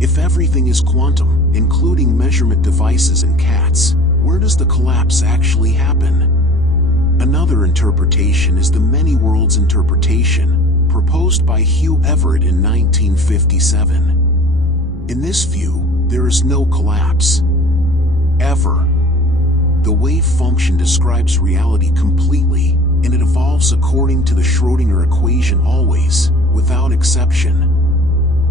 If everything is quantum, including measurement devices and cats, where does the collapse actually happen? Another interpretation is the many worlds interpretation, proposed by Hugh Everett in 1957. In this view, there is no collapse. Ever. The wave function describes reality completely, and it evolves according to the Schrödinger equation always, without exception.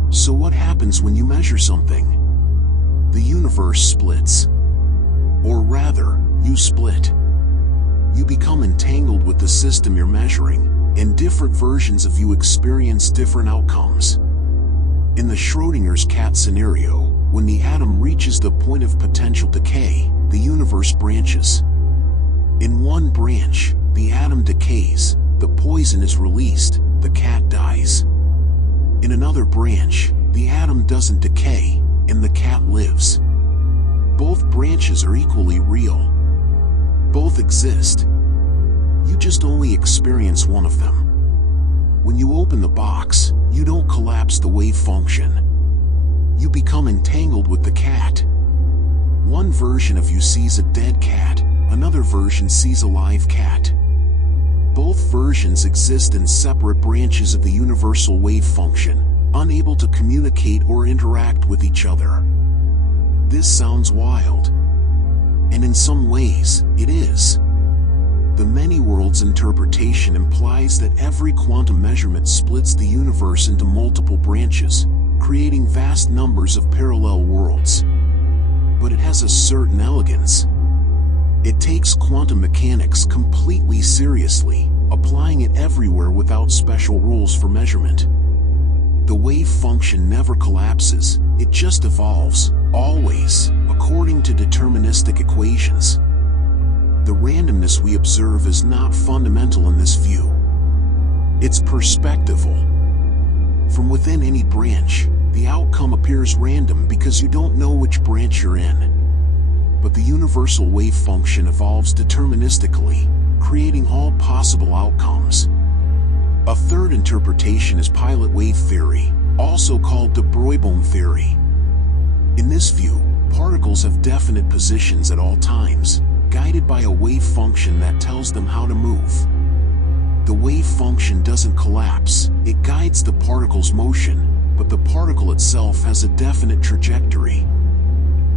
So what happens when you measure something? The universe splits. Or rather, you split. You become entangled with the system you're measuring, and different versions of you experience different outcomes. In the Schrödinger's cat scenario, when the atom reaches the point of potential decay, the universe branches. In one branch, the atom decays, the poison is released, the cat dies. In another branch, the atom doesn't decay, and the cat lives. Both branches are equally real. Both exist. You just only experience one of them. When you open the box, you don't collapse the wave function. You become entangled with the cat. One version of you sees a dead cat, another version sees a live cat. Both versions exist in separate branches of the universal wave function, unable to communicate or interact with each other. This sounds wild. And in some ways, it is. The many worlds interpretation implies that every quantum measurement splits the universe into multiple branches, creating vast numbers of parallel worlds. But it has a certain elegance. It takes quantum mechanics completely seriously, applying it everywhere without special rules for measurement. The wave function never collapses, it just evolves, always, according to deterministic equations. The randomness we observe is not fundamental in this view. It's perspectival. From within any branch, the outcome appears random because you don't know which branch you're in. But the universal wave function evolves deterministically, creating all possible outcomes. A third interpretation is pilot wave theory, also called de Broglie theory. In this view, particles have definite positions at all times, guided by a wave function that tells them how to move. The wave function doesn't collapse, it guides the particle's motion, but the particle itself has a definite trajectory.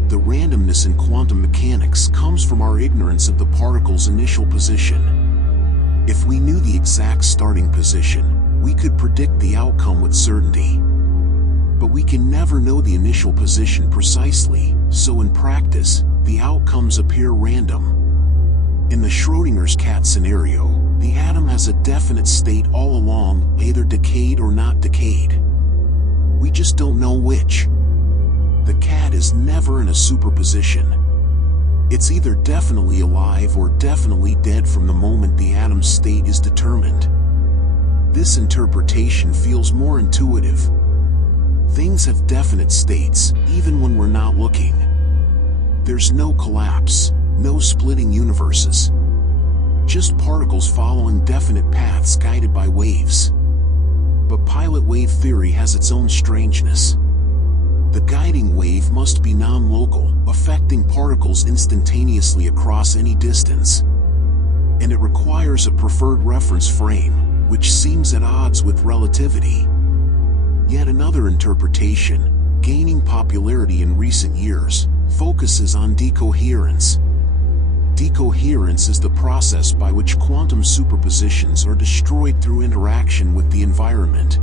The randomness in quantum mechanics comes from our ignorance of the particle's initial position. If we knew the exact starting position, we could predict the outcome with certainty. But we can never know the initial position precisely, so in practice, the outcomes appear random. In the Schrödinger's cat scenario, the atom has a definite state all along, either decayed or not decayed. We just don't know which. The cat is never in a superposition. It's either definitely alive or definitely dead from the moment the atom's state is determined. This interpretation feels more intuitive. Things have definite states, even when we're not looking. There's no collapse, no splitting universes. Just particles following definite paths guided by waves. But pilot wave theory has its own strangeness. The guiding wave must be non-local, affecting particles instantaneously across any distance. And it requires a preferred reference frame, which seems at odds with relativity. Yet another interpretation, gaining popularity in recent years, focuses on decoherence. Decoherence is the process by which quantum superpositions are destroyed through interaction with the environment.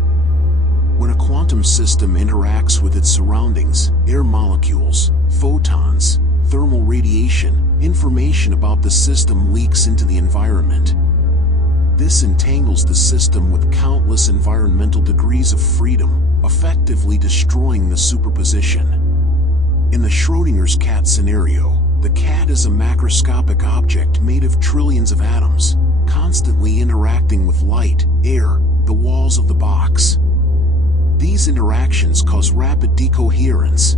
When a quantum system interacts with its surroundings, air molecules, photons, thermal radiation, information about the system leaks into the environment. This entangles the system with countless environmental degrees of freedom, effectively destroying the superposition. In the Schrödinger's cat scenario, the cat is a macroscopic object made of trillions of atoms, constantly interacting with light, air, the walls of the box. These interactions cause rapid decoherence.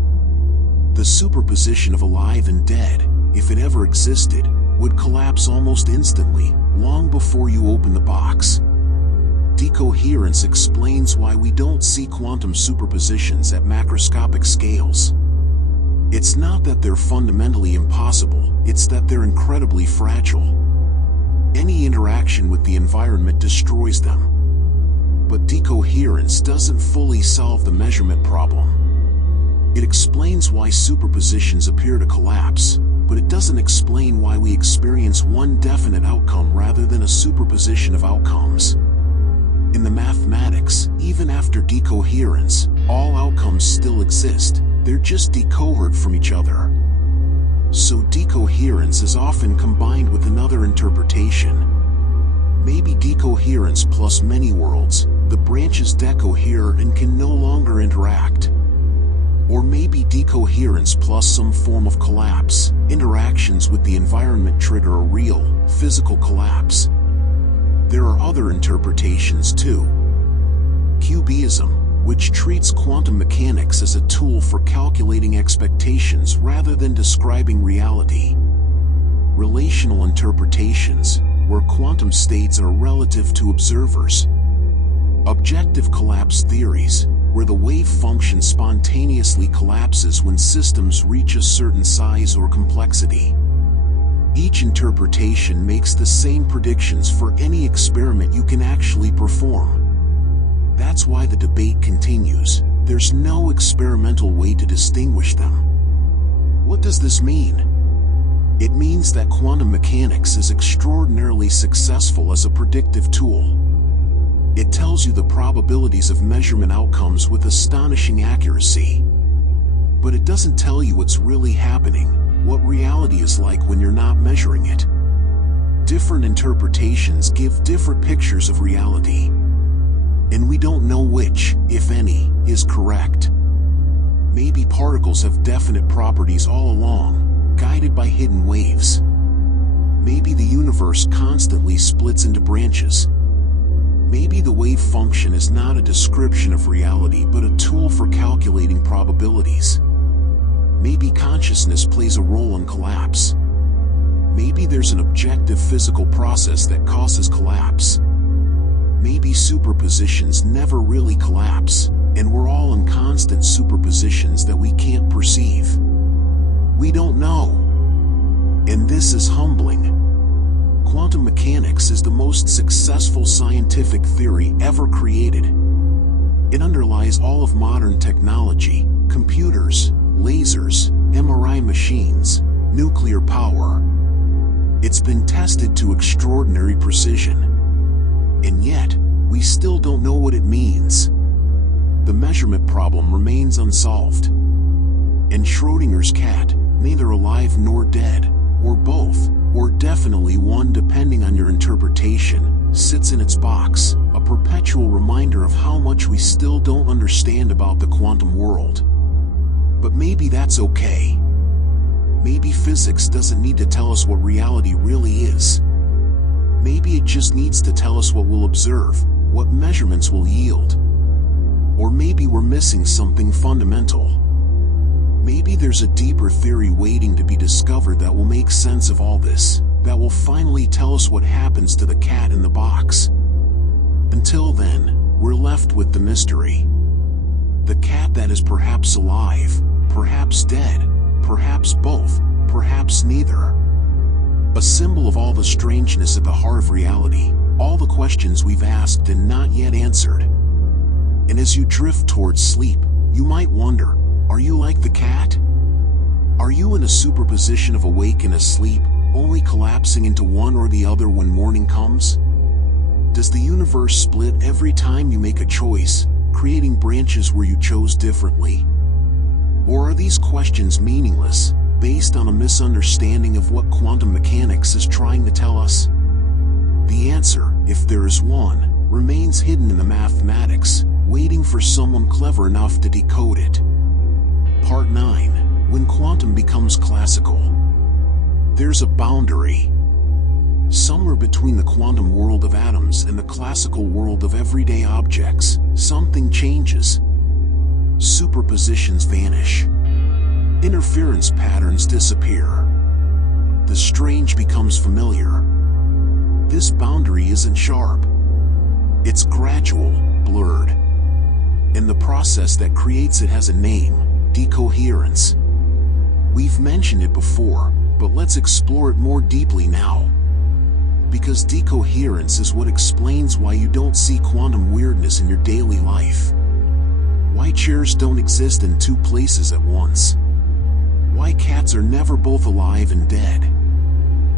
The superposition of alive and dead, if it ever existed, would collapse almost instantly, long before you open the box. Decoherence explains why we don't see quantum superpositions at macroscopic scales. It's not that they're fundamentally impossible, it's that they're incredibly fragile. Any interaction with the environment destroys them. But decoherence doesn't fully solve the measurement problem. It explains why superpositions appear to collapse, but it doesn't explain why we experience one definite outcome rather than a superposition of outcomes. In the mathematics, even after decoherence, all outcomes still exist. They're just decohered from each other. So decoherence is often combined with another interpretation. Maybe decoherence plus many worlds, the branches decohere and can no longer interact. Or maybe decoherence plus some form of collapse, interactions with the environment trigger a real, physical collapse. There are other interpretations too. Cubism, which treats quantum mechanics as a tool for calculating expectations rather than describing reality. Relational interpretations, where quantum states are relative to observers. Objective collapse theories, where the wave function spontaneously collapses when systems reach a certain size or complexity. Each interpretation makes the same predictions for any experiment you can actually perform. That's why the debate continues. There's no experimental way to distinguish them. What does this mean? It means that quantum mechanics is extraordinarily successful as a predictive tool. It tells you the probabilities of measurement outcomes with astonishing accuracy. But it doesn't tell you what's really happening, what reality is like when you're not measuring it. Different interpretations give different pictures of reality. And we don't know which, if any, is correct. Maybe particles have definite properties all along, guided by hidden waves. Maybe the universe constantly splits into branches. Maybe the wave function is not a description of reality but a tool for calculating probabilities. Maybe consciousness plays a role in collapse. Maybe there's an objective physical process that causes collapse. Maybe superpositions never really collapse, and we're all in constant superpositions that we can't perceive. We don't know. And this is humbling. Quantum mechanics is the most successful scientific theory ever created. It underlies all of modern technology, computers, lasers, MRI machines, nuclear power. It's been tested to extraordinary precision. And yet, we still don't know what it means. The measurement problem remains unsolved. And Schrödinger's cat, neither alive nor dead, or both, or definitely one depending on your interpretation, sits in its box, a perpetual reminder of how much we still don't understand about the quantum world. But maybe that's okay. Maybe physics doesn't need to tell us what reality really is. Maybe it just needs to tell us what we'll observe, what measurements will yield. Or maybe we're missing something fundamental. Maybe there's a deeper theory waiting to be discovered that will make sense of all this, that will finally tell us what happens to the cat in the box. Until then, we're left with the mystery. The cat that is perhaps alive, perhaps dead, perhaps both, perhaps neither. A symbol of all the strangeness at the heart of reality, all the questions we've asked and not yet answered. And as you drift towards sleep, you might wonder, are you like the cat? Are you in a superposition of awake and asleep, only collapsing into one or the other when morning comes? Does the universe split every time you make a choice, creating branches where you chose differently? Or are these questions meaningless, based on a misunderstanding of what quantum mechanics is trying to tell us? The answer, if there is one, remains hidden in the mathematics, waiting for someone clever enough to decode it. Part 9. When quantum becomes classical. There's a boundary. Somewhere between the quantum world of atoms and the classical world of everyday objects, something changes. Superpositions vanish. Interference patterns disappear. The strange becomes familiar. This boundary isn't sharp. It's gradual, blurred. And the process that creates it has a name: decoherence. We've mentioned it before, but let's explore it more deeply now. Because decoherence is what explains why you don't see quantum weirdness in your daily life. Why chairs don't exist in two places at once. Why cats are never both alive and dead.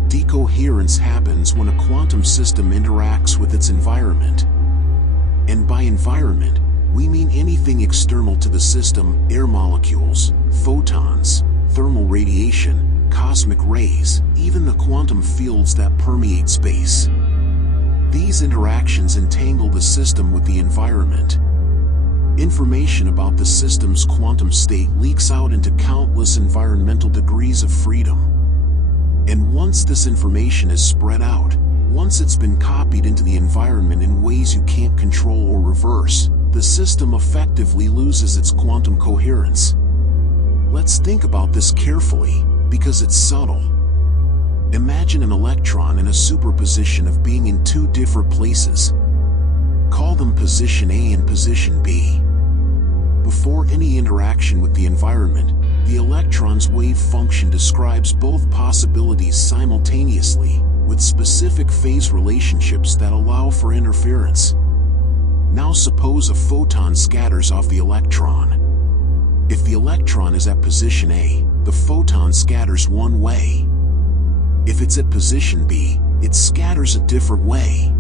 Decoherence happens when a quantum system interacts with its environment. And by environment, we mean anything external to the system: air molecules, photons, thermal radiation, cosmic rays, even the quantum fields that permeate space. These interactions entangle the system with the environment. Information about the system's quantum state leaks out into countless environmental degrees of freedom. And once this information is spread out, once it's been copied into the environment in ways you can't control or reverse, the system effectively loses its quantum coherence. Let's think about this carefully, because it's subtle. Imagine an electron in a superposition of being in two different places. Call them position A and position B. Before any interaction with the environment, the electron's wave function describes both possibilities simultaneously, with specific phase relationships that allow for interference. Now suppose a photon scatters off the electron. If the electron is at position A, the photon scatters one way. If it's at position B, it scatters a different way.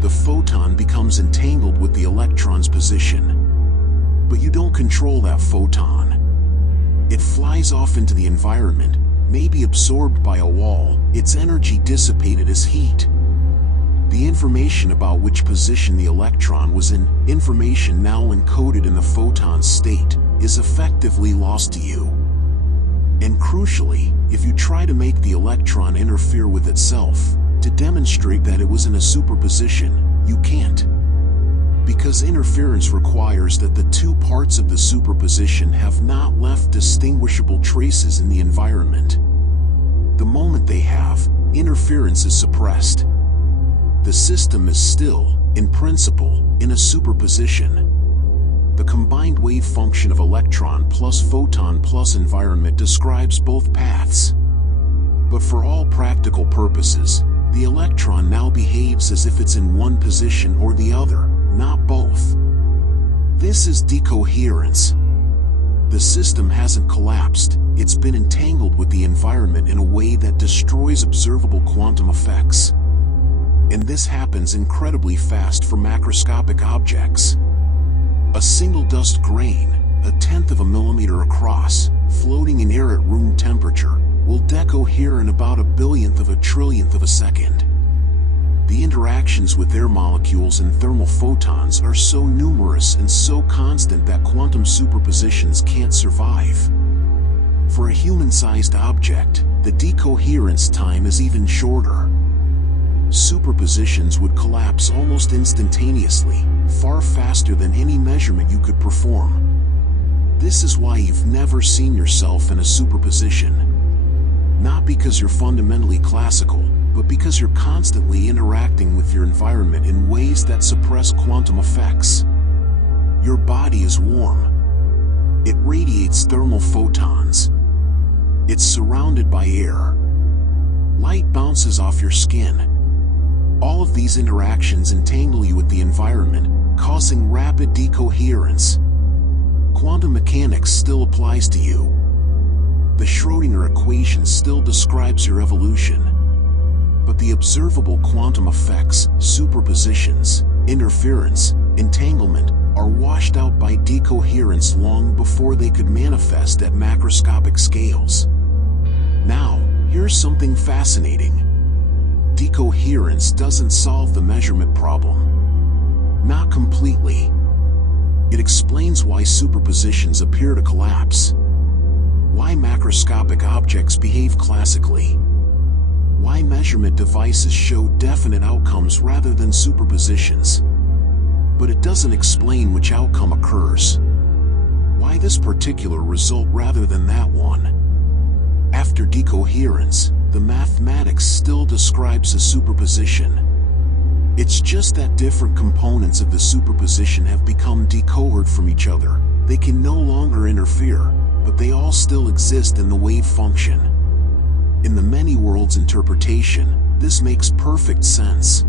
The photon becomes entangled with the electron's position. But you don't control that photon. It flies off into the environment, maybe absorbed by a wall, its energy dissipated as heat. The information about which position the electron was in, information now encoded in the photon's state, is effectively lost to you. And crucially, if you try to make the electron interfere with itself, to demonstrate that it was in a superposition, you can't. Because interference requires that the two parts of the superposition have not left distinguishable traces in the environment. The moment they have, interference is suppressed. The system is still, in principle, in a superposition. The combined wave function of electron plus photon plus environment describes both paths. But for all practical purposes, The electron now behaves as if it's in one position or the other, not both. This is decoherence. The system hasn't collapsed, it's been entangled with the environment in a way that destroys observable quantum effects. And this happens incredibly fast for macroscopic objects. A single dust grain, 1/10 of a millimeter across, floating in air at room temperature, will decohere in about 1/1000th of a trillionth of a second. The interactions with air molecules and thermal photons are so numerous and so constant that quantum superpositions can't survive. For a human-sized object, the decoherence time is even shorter. Superpositions would collapse almost instantaneously, far faster than any measurement you could perform. This is why you've never seen yourself in a superposition. Not because you're fundamentally classical, but because you're constantly interacting with your environment in ways that suppress quantum effects. Your body is warm. It radiates thermal photons. It's surrounded by air. Light bounces off your skin. All of these interactions entangle you with the environment, causing rapid decoherence. Quantum mechanics still applies to you. The Schrödinger equation still describes your evolution. But the observable quantum effects, superpositions, interference, entanglement, are washed out by decoherence long before they could manifest at macroscopic scales. Now, here's something fascinating. Decoherence doesn't solve the measurement problem. Not completely. It explains why superpositions appear to collapse. Why macroscopic objects behave classically. Why measurement devices show definite outcomes rather than superpositions. But it doesn't explain which outcome occurs. Why this particular result rather than that one. After decoherence, the mathematics still describes a superposition. It's just that different components of the superposition have become decohered from each other. They can no longer interfere, but they all still exist in the wave function. In the many worlds interpretation, this makes perfect sense.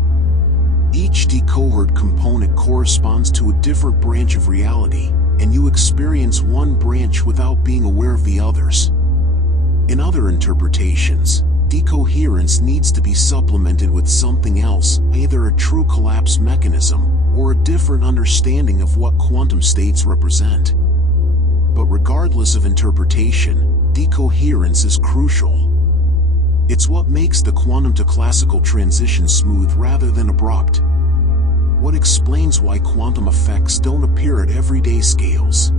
Each decohered component corresponds to a different branch of reality, and you experience one branch without being aware of the others. In other interpretations, decoherence needs to be supplemented with something else, either a true collapse mechanism, or a different understanding of what quantum states represent. But regardless of interpretation, decoherence is crucial. It's what makes the quantum to classical transition smooth rather than abrupt. What explains why quantum effects don't appear at everyday scales.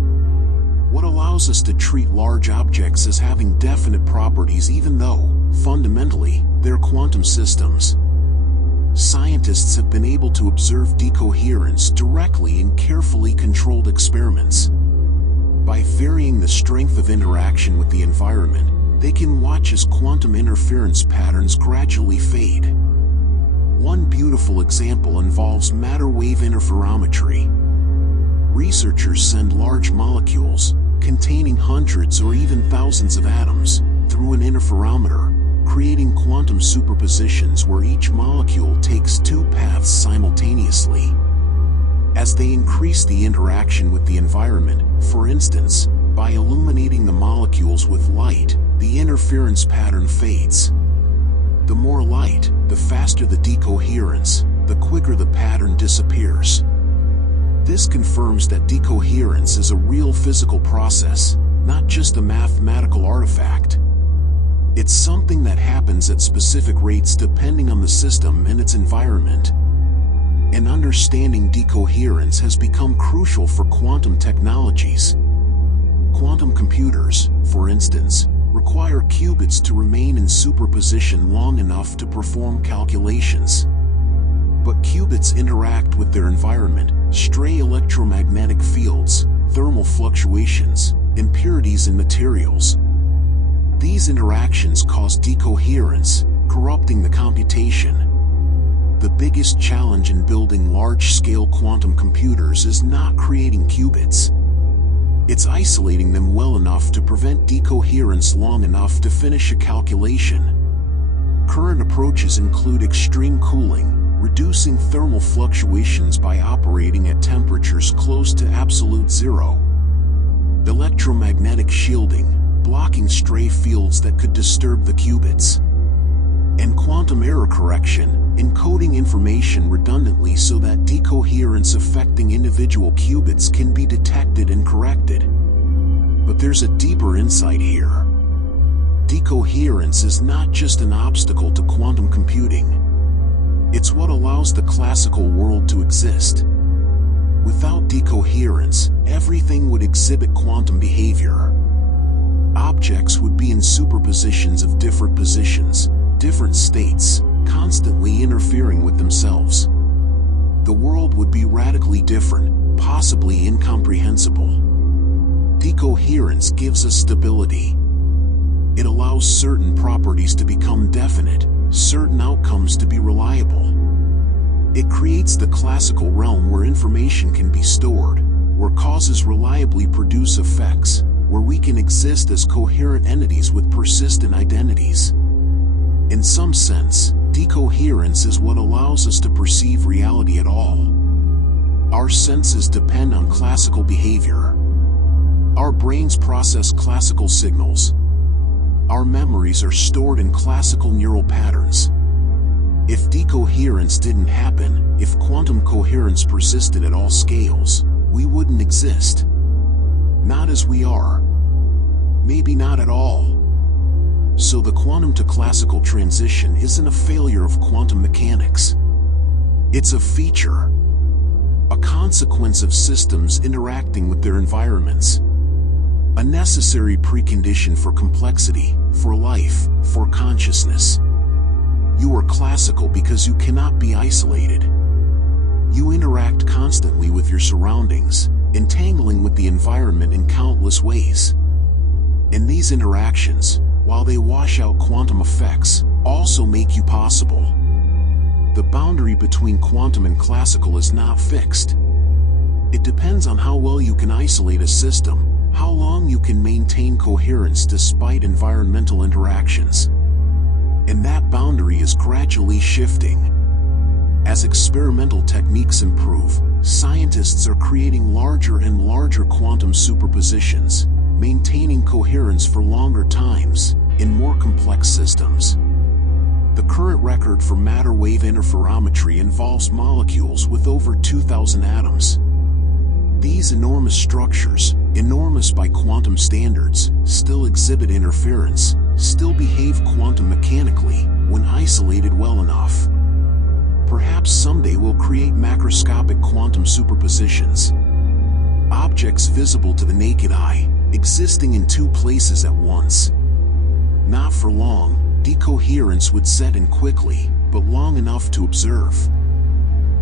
What allows us to treat large objects as having definite properties even though, fundamentally, they're quantum systems. Scientists have been able to observe decoherence directly in carefully controlled experiments. By varying the strength of interaction with the environment, they can watch as quantum interference patterns gradually fade. One beautiful example involves matter wave interferometry. Researchers send large molecules, containing hundreds or even thousands of atoms, through an interferometer, creating quantum superpositions where each molecule takes two paths simultaneously. As they increase the interaction with the environment, for instance, by illuminating the molecules with light, the interference pattern fades. The more light, the faster the decoherence, the quicker the pattern disappears. This confirms that decoherence is a real physical process, not just a mathematical artifact. It's something that happens at specific rates depending on the system and its environment. And understanding decoherence has become crucial for quantum technologies. Quantum computers, for instance, require qubits to remain in superposition long enough to perform calculations. But qubits interact with their environment, stray electromagnetic fields, thermal fluctuations, impurities in materials. These interactions cause decoherence, corrupting the computation. The biggest challenge in building large-scale quantum computers is not creating qubits. It's isolating them well enough to prevent decoherence long enough to finish a calculation. Current approaches include extreme cooling, reducing thermal fluctuations by operating at temperatures close to absolute zero. Electromagnetic shielding, blocking stray fields that could disturb the qubits. And quantum error correction, encoding information redundantly so that decoherence affecting individual qubits can be detected and corrected. But there's a deeper insight here. Decoherence is not just an obstacle to quantum computing. It's what allows the classical world to exist. Without decoherence, everything would exhibit quantum behavior. Objects would be in superpositions of different positions, different states, constantly interfering with themselves. The world would be radically different, possibly incomprehensible. Decoherence gives us stability. It allows certain properties to become definite, certain outcomes to be reliable. It creates the classical realm where information can be stored, where causes reliably produce effects, where we can exist as coherent entities with persistent identities. In some sense, decoherence is what allows us to perceive reality at all. Our senses depend on classical behavior. Our brains process classical signals. Our memories are stored in classical neural patterns. If decoherence didn't happen, if quantum coherence persisted at all scales, we wouldn't exist. Not as we are. Maybe not at all. So the quantum to classical transition isn't a failure of quantum mechanics. It's a feature. A consequence of systems interacting with their environments. A necessary precondition for complexity, for life, for consciousness. You are classical because you cannot be isolated. You interact constantly with your surroundings, entangling with the environment in countless ways. And these interactions, while they wash out quantum effects, also make you possible. The boundary between quantum and classical is not fixed. It depends on how well you can isolate a system, how long you can maintain coherence despite environmental interactions. And that boundary is gradually shifting. As experimental techniques improve, scientists are creating larger and larger quantum superpositions, maintaining coherence for longer times, in more complex systems. The current record for matter-wave interferometry involves molecules with over 2,000 atoms. These enormous structures, enormous by quantum standards, still exhibit interference, still behave quantum mechanically, when isolated well enough. Perhaps someday we'll create macroscopic quantum superpositions. Objects visible to the naked eye, existing in two places at once. Not for long, decoherence would set in quickly, but long enough to observe.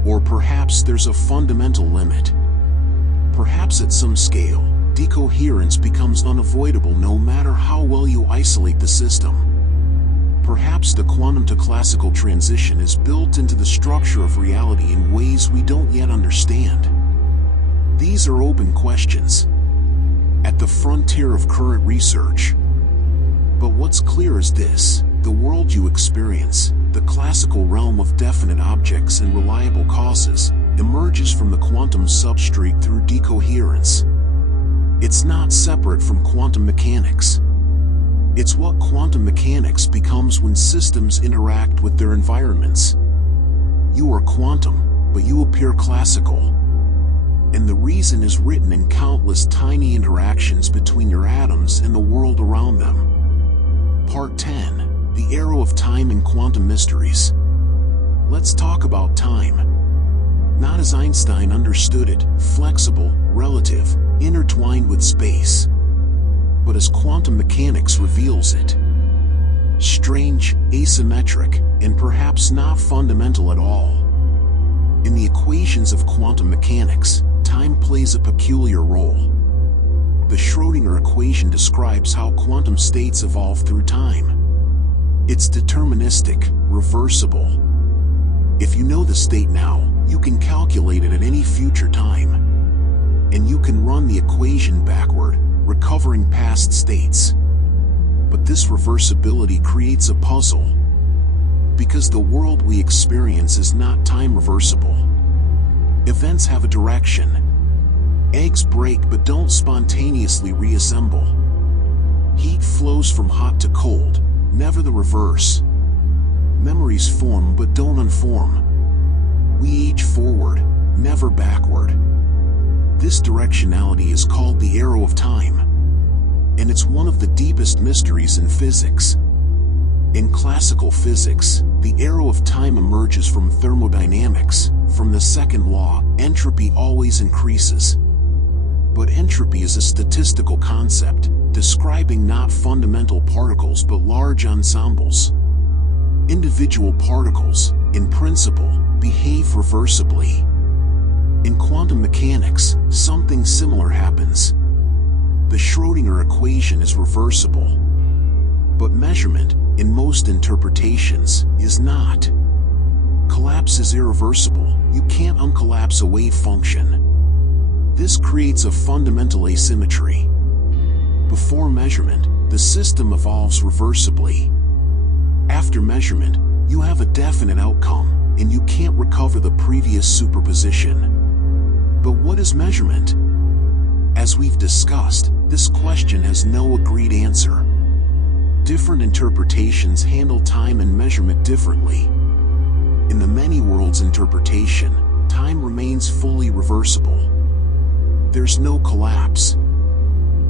Or perhaps there's a fundamental limit. Perhaps at some scale, decoherence becomes unavoidable no matter how well you isolate the system. Perhaps the quantum to classical transition is built into the structure of reality in ways we don't yet understand. These are open questions, at the frontier of current research. But what's clear is this: the world you experience, the classical realm of definite objects and reliable causes, emerges from the quantum substrate through decoherence. It's not separate from quantum mechanics. It's what quantum mechanics becomes when systems interact with their environments. You are quantum, but you appear classical. And the reason is written in countless tiny interactions between your atoms and the world around them. Part 10, The Arrow of Time and Quantum Mysteries. Let's talk about time. Not as Einstein understood it, flexible, relative, intertwined with space, but as quantum mechanics reveals it. Strange, asymmetric, and perhaps not fundamental at all. In the equations of quantum mechanics, time plays a peculiar role. The Schrödinger equation describes how quantum states evolve through time. It's deterministic, reversible. If you know the state now, you can calculate it at any future time. And you can run the equation backward, recovering past states. But this reversibility creates a puzzle. Because the world we experience is not time reversible. Events have a direction. Eggs break but don't spontaneously reassemble. Heat flows from hot to cold, never the reverse. Memories form but don't unform. We age forward, never backward. This directionality is called the arrow of time, and it's one of the deepest mysteries in physics. In classical physics, the arrow of time emerges from thermodynamics. From the second law, entropy always increases. But entropy is a statistical concept, describing not fundamental particles but large ensembles. Individual particles, in principle, behave reversibly. In quantum mechanics, something similar happens. The Schrödinger equation is reversible. But measurement, in most interpretations, is not. Collapse is irreversible. You can't uncollapse a wave function. This creates a fundamental asymmetry. Before measurement, the system evolves reversibly. After measurement, you have a definite outcome, and you can't recover the previous superposition. But what is measurement? As we've discussed, this question has no agreed answer. Different interpretations handle time and measurement differently. In the many worlds interpretation, time remains fully reversible. There's no collapse.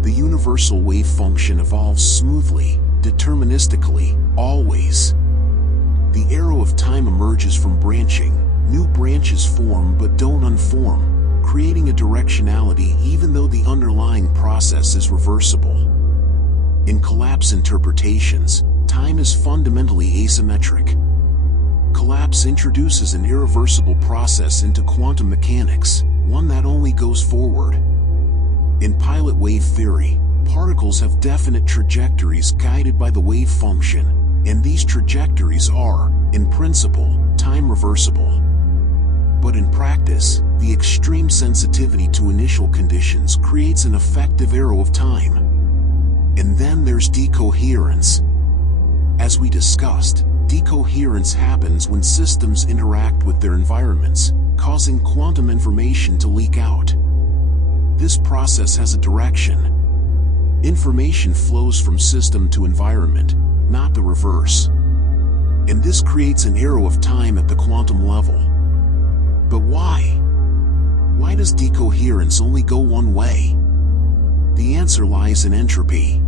The universal wave function evolves smoothly, deterministically, always. The arrow of time emerges from branching. New branches form but don't unform, creating a directionality even though the underlying process is reversible. In collapse interpretations, time is fundamentally asymmetric. Collapse introduces an irreversible process into quantum mechanics, one that only goes forward. In pilot wave theory, particles have definite trajectories guided by the wave function, and these trajectories are, in principle, time reversible. But in practice, the extreme sensitivity to initial conditions creates an effective arrow of time. And then there's decoherence. As we discussed, decoherence happens when systems interact with their environments, causing quantum information to leak out. This process has a direction. Information flows from system to environment, not the reverse. And this creates an arrow of time at the quantum level. But why? Why does decoherence only go one way? The answer lies in entropy.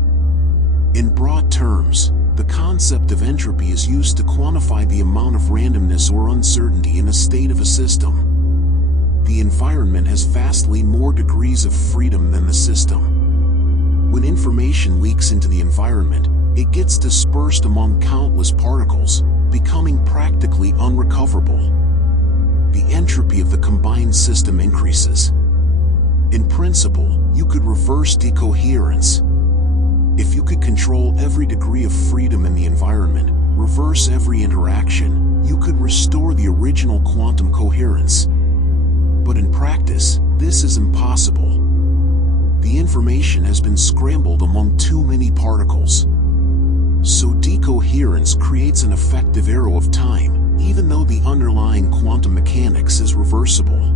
In broad terms, the concept of entropy is used to quantify the amount of randomness or uncertainty in a state of a system. The environment has vastly more degrees of freedom than the system. When information leaks into the environment, it gets dispersed among countless particles, becoming practically unrecoverable. The entropy of the combined system increases. In principle, you could reverse decoherence. If you could control every degree of freedom in the environment, reverse every interaction, you could restore the original quantum coherence. But in practice, this is impossible. The information has been scrambled among too many particles. So decoherence creates an effective arrow of time, even though the underlying quantum mechanics is reversible.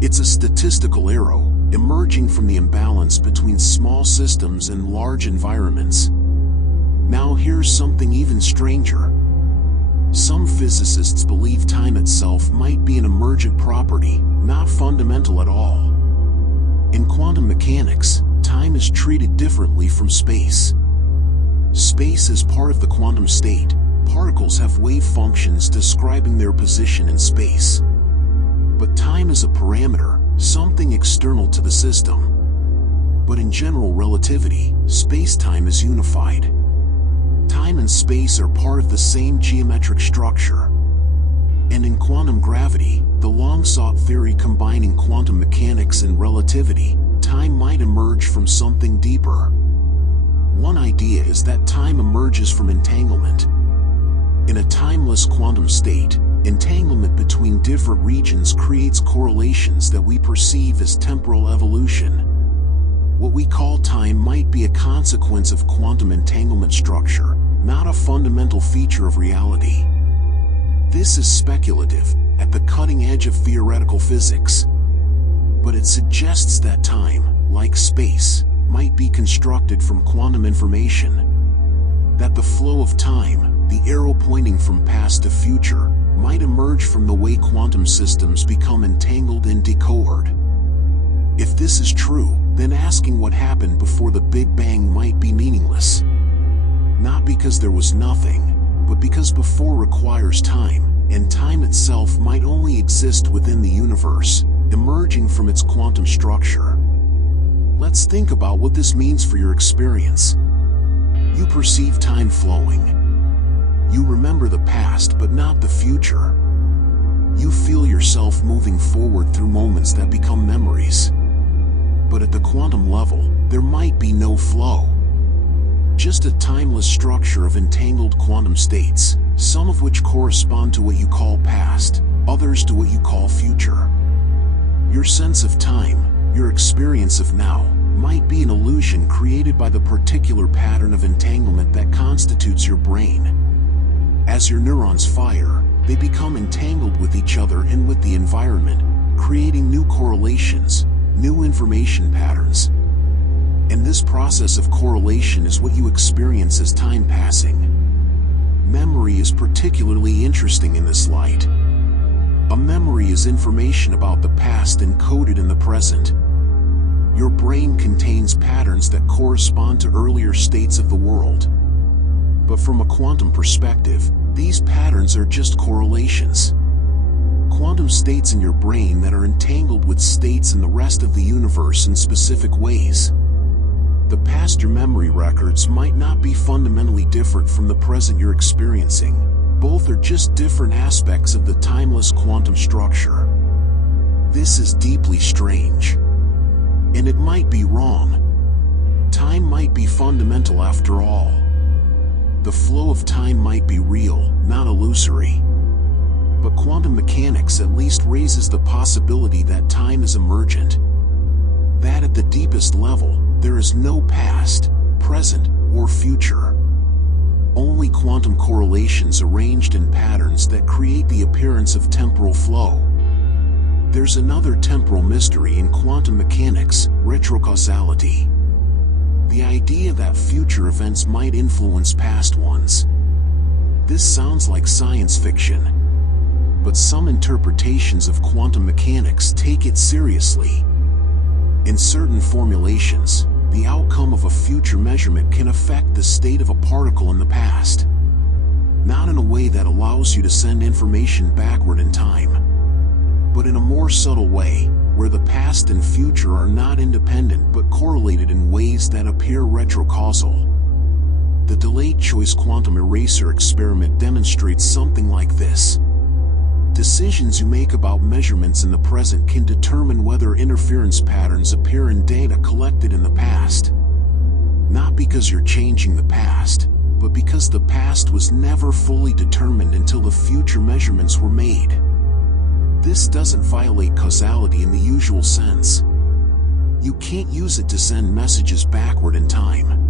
It's a statistical arrow, emerging from the imbalance between small systems and large environments. Now here's something even stranger. Some physicists believe time itself might be an emergent property, not fundamental at all. In quantum mechanics, time is treated differently from space. Space is part of the quantum state. Particles have wave functions describing their position in space. But time is a parameter, something external to the system. But in general relativity, space-time is unified. Time and space are part of the same geometric structure. And in quantum gravity, the long-sought theory combining quantum mechanics and relativity, time might emerge from something deeper. One idea is that time emerges from entanglement. In a timeless quantum state, entanglement between different regions creates correlations that we perceive as temporal evolution. What we call time might be a consequence of quantum entanglement structure, not a fundamental feature of reality. This is speculative, at the cutting edge of theoretical physics. But it suggests that time, like space, might be constructed from quantum information. That the flow of time, the arrow pointing from past to future, might emerge from the way quantum systems become entangled and decohered. If this is true, then asking what happened before the Big Bang might be meaningless. Not because there was nothing, but because before requires time, and time itself might only exist within the universe, emerging from its quantum structure. Let's think about what this means for your experience. You perceive time flowing. You remember the past but not the future. You feel yourself moving forward through moments that become memories. But at the quantum level, there might be no flow. Just a timeless structure of entangled quantum states, some of which correspond to what you call past, others to what you call future. Your sense of time, your experience of now, might be an illusion created by the particular pattern of entanglement that constitutes your brain. As your neurons fire, they become entangled with each other and with the environment, creating new correlations, new information patterns. And this process of correlation is what you experience as time passing. Memory is particularly interesting in this light. A memory is information about the past encoded in the present. Your brain contains patterns that correspond to earlier states of the world. But from a quantum perspective, these patterns are just correlations. Quantum states in your brain that are entangled with states in the rest of the universe in specific ways. The past your memory records might not be fundamentally different from the present you're experiencing. Both are just different aspects of the timeless quantum structure. This is deeply strange. And it might be wrong. Time might be fundamental after all. The flow of time might be real, not illusory. But quantum mechanics at least raises the possibility that time is emergent. That at the deepest level, there is no past, present, or future. Only quantum correlations arranged in patterns that create the appearance of temporal flow. There's another temporal mystery in quantum mechanics, retrocausality. The idea that future events might influence past ones. This sounds like science fiction. But some interpretations of quantum mechanics take it seriously. In certain formulations, the outcome of a future measurement can affect the state of a particle in the past. Not in a way that allows you to send information backward in time, but in a more subtle way, where the past and future are not independent but correlated in ways that appear retrocausal. The delayed choice quantum eraser experiment demonstrates something like this. Decisions you make about measurements in the present can determine whether interference patterns appear in data collected in the past. Not because you're changing the past, but because the past was never fully determined until the future measurements were made. This doesn't violate causality in the usual sense. You can't use it to send messages backward in time.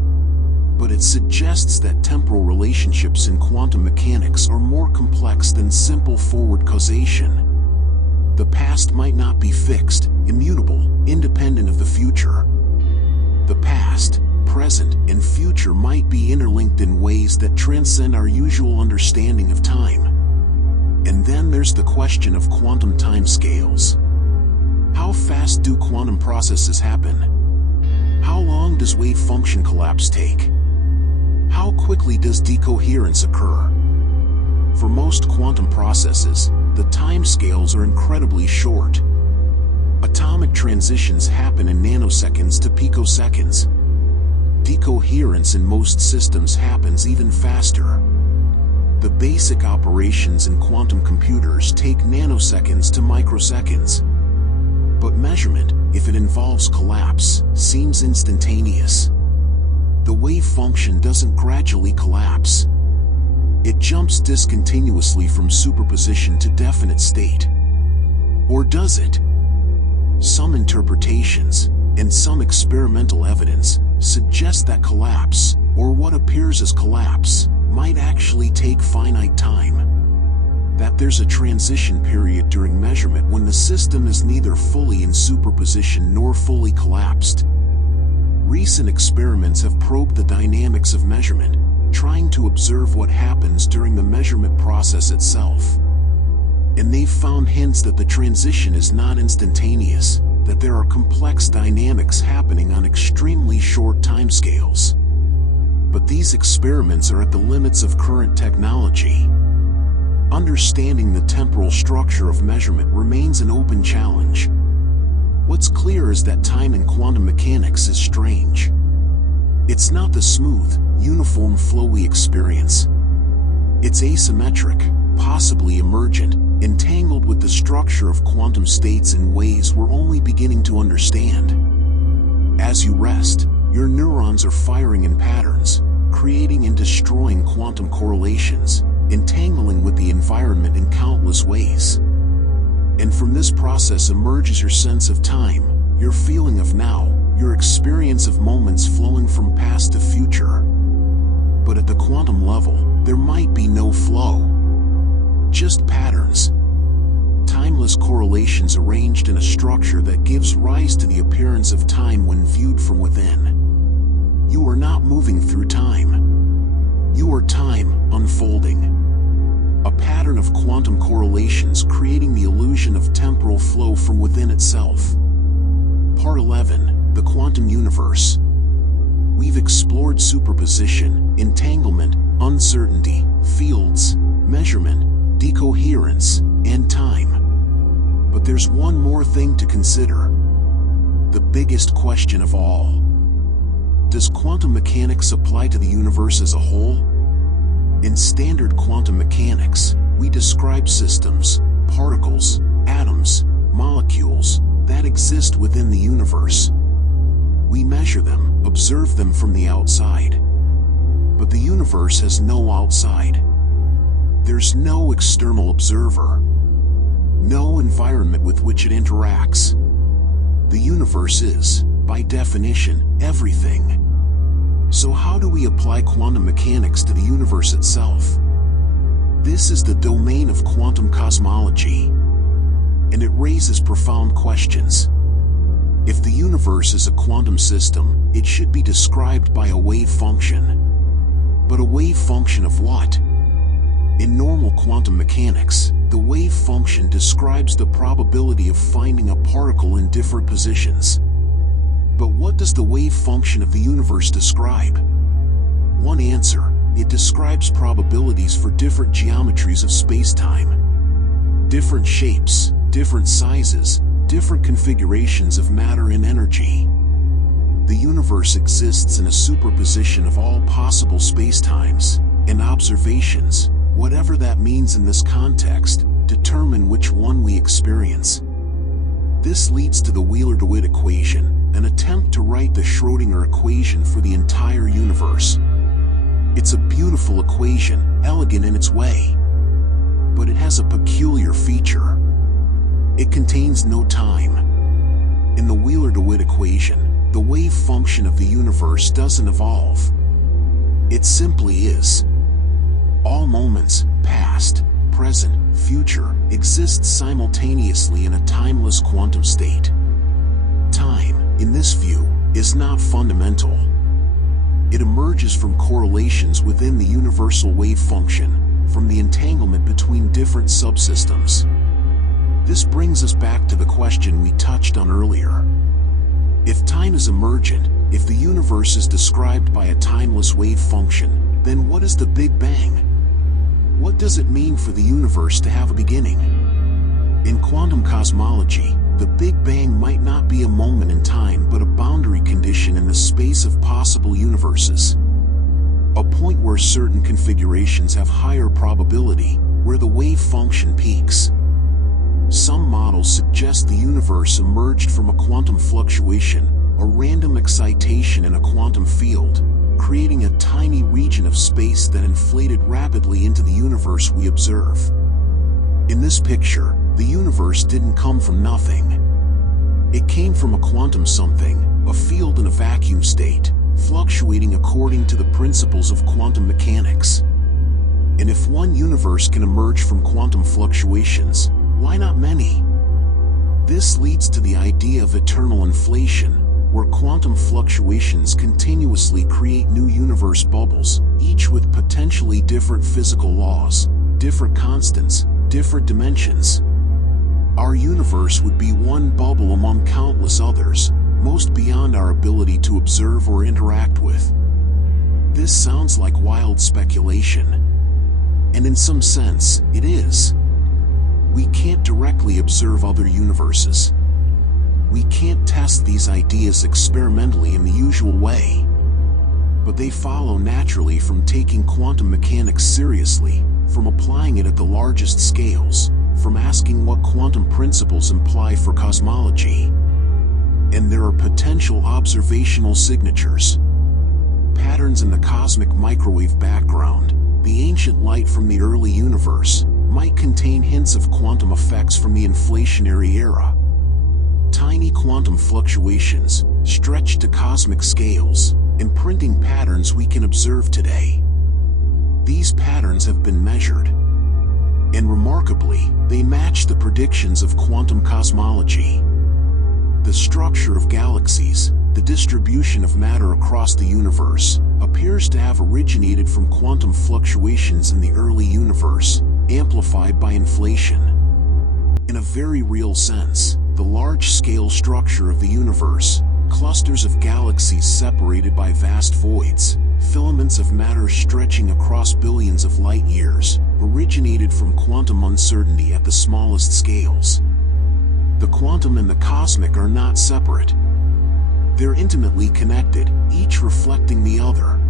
But it suggests that temporal relationships in quantum mechanics are more complex than simple forward causation. The past might not be fixed, immutable, independent of the future. The past, present, and future might be interlinked in ways that transcend our usual understanding of time. And then there's the question of quantum timescales. How fast do quantum processes happen? How long does wave function collapse take? How quickly does decoherence occur? For most quantum processes, the timescales are incredibly short. Atomic transitions happen in nanoseconds to picoseconds. Decoherence in most systems happens even faster. The basic operations in quantum computers take nanoseconds to microseconds. But measurement, if it involves collapse, seems instantaneous. The wave function doesn't gradually collapse. It jumps discontinuously from superposition to definite state. Or does it? Some interpretations, and some experimental evidence, suggest that collapse, or what appears as collapse, might actually take finite time. that there's a transition period during measurement when the system is neither fully in superposition nor fully collapsed. Recent experiments have probed the dynamics of measurement, trying to observe what happens during the measurement process itself. And they've found hints that the transition is not instantaneous, that there are complex dynamics happening on extremely short timescales. But these experiments are at the limits of current technology. Understanding the temporal structure of measurement remains an open challenge. What's clear is that time in quantum mechanics is strange. It's not the smooth, uniform flow we experience. It's asymmetric, possibly emergent, entangled with the structure of quantum states in ways we're only beginning to understand. As you rest, your neurons are firing in patterns, creating and destroying quantum correlations, entangling with the environment in countless ways. And from this process emerges your sense of time, your feeling of now, your experience of moments flowing from past to future. But at the quantum level, there might be no flow. Just patterns. Timeless correlations arranged in a structure that gives rise to the appearance of time when viewed from within. You are not moving through time. You are time unfolding. A pattern of quantum correlations creating the illusion of temporal flow from within itself. Part 11, the quantum universe. We've explored superposition, entanglement, uncertainty, fields, measurement, decoherence, and time. But there's one more thing to consider. The biggest question of all. Does quantum mechanics apply to the universe as a whole? In standard quantum mechanics, we describe systems, particles, atoms, molecules, that exist within the universe. We measure them, observe them from the outside. But the universe has no outside. There's no external observer. No environment with which it interacts. The universe is, by definition, everything. So how do we apply quantum mechanics to the universe itself? This is the domain of quantum cosmology, and it raises profound questions. If the universe is a quantum system, it should be described by a wave function. But a wave function of what? In normal quantum mechanics, the wave function describes the probability of finding a particle in different positions. But what does the wave function of the universe describe? One answer: it describes probabilities for different geometries of space-time. Different shapes, different sizes, different configurations of matter and energy. The universe exists in a superposition of all possible spacetimes, and observations, whatever that means in this context, determine which one we experience. This leads to the Wheeler-DeWitt equation, an attempt to write the Schrödinger equation for the entire universe. It's a beautiful equation, elegant in its way. But it has a peculiar feature. It contains no time. In the Wheeler-DeWitt equation, the wave function of the universe doesn't evolve. It simply is. All moments, past, present, future, exist simultaneously in a timeless quantum state. Time, in this view, is not fundamental. It emerges from correlations within the universal wave function, from the entanglement between different subsystems. This brings us back to the question we touched on earlier. If time is emergent, if the universe is described by a timeless wave function, then what is the Big Bang? What does it mean for the universe to have a beginning? In quantum cosmology, the Big Bang might not be a moment in time but a boundary condition in the space of possible universes. A point where certain configurations have higher probability, where the wave function peaks. Some models suggest the universe emerged from a quantum fluctuation, a random excitation in a quantum field, creating a tiny region of space that inflated rapidly into the universe we observe. In this picture, the universe didn't come from nothing. It came from a quantum something, a field in a vacuum state, fluctuating according to the principles of quantum mechanics. And if one universe can emerge from quantum fluctuations, why not many? This leads to the idea of eternal inflation, where quantum fluctuations continuously create new universe bubbles, each with potentially different physical laws, different constants, different dimensions. Our universe would be one bubble among countless others, most beyond our ability to observe or interact with. This sounds like wild speculation. And in some sense, it is. We can't directly observe other universes. We can't test these ideas experimentally in the usual way. But they follow naturally from taking quantum mechanics seriously, from applying it at the largest scales, from asking what quantum principles imply for cosmology. And there are potential observational signatures. Patterns in the cosmic microwave background, the ancient light from the early universe, might contain hints of quantum effects from the inflationary era. Tiny quantum fluctuations, stretched to cosmic scales, imprinting patterns we can observe today. These patterns have been measured. And remarkably, they match the predictions of quantum cosmology. The structure of galaxies, the distribution of matter across the universe, appears to have originated from quantum fluctuations in the early universe, amplified by inflation. In a very real sense, the large-scale structure of the universe, clusters of galaxies separated by vast voids, filaments of matter stretching across billions of light years, originated from quantum uncertainty at the smallest scales. The quantum and the cosmic are not separate. They're intimately connected, each reflecting the other.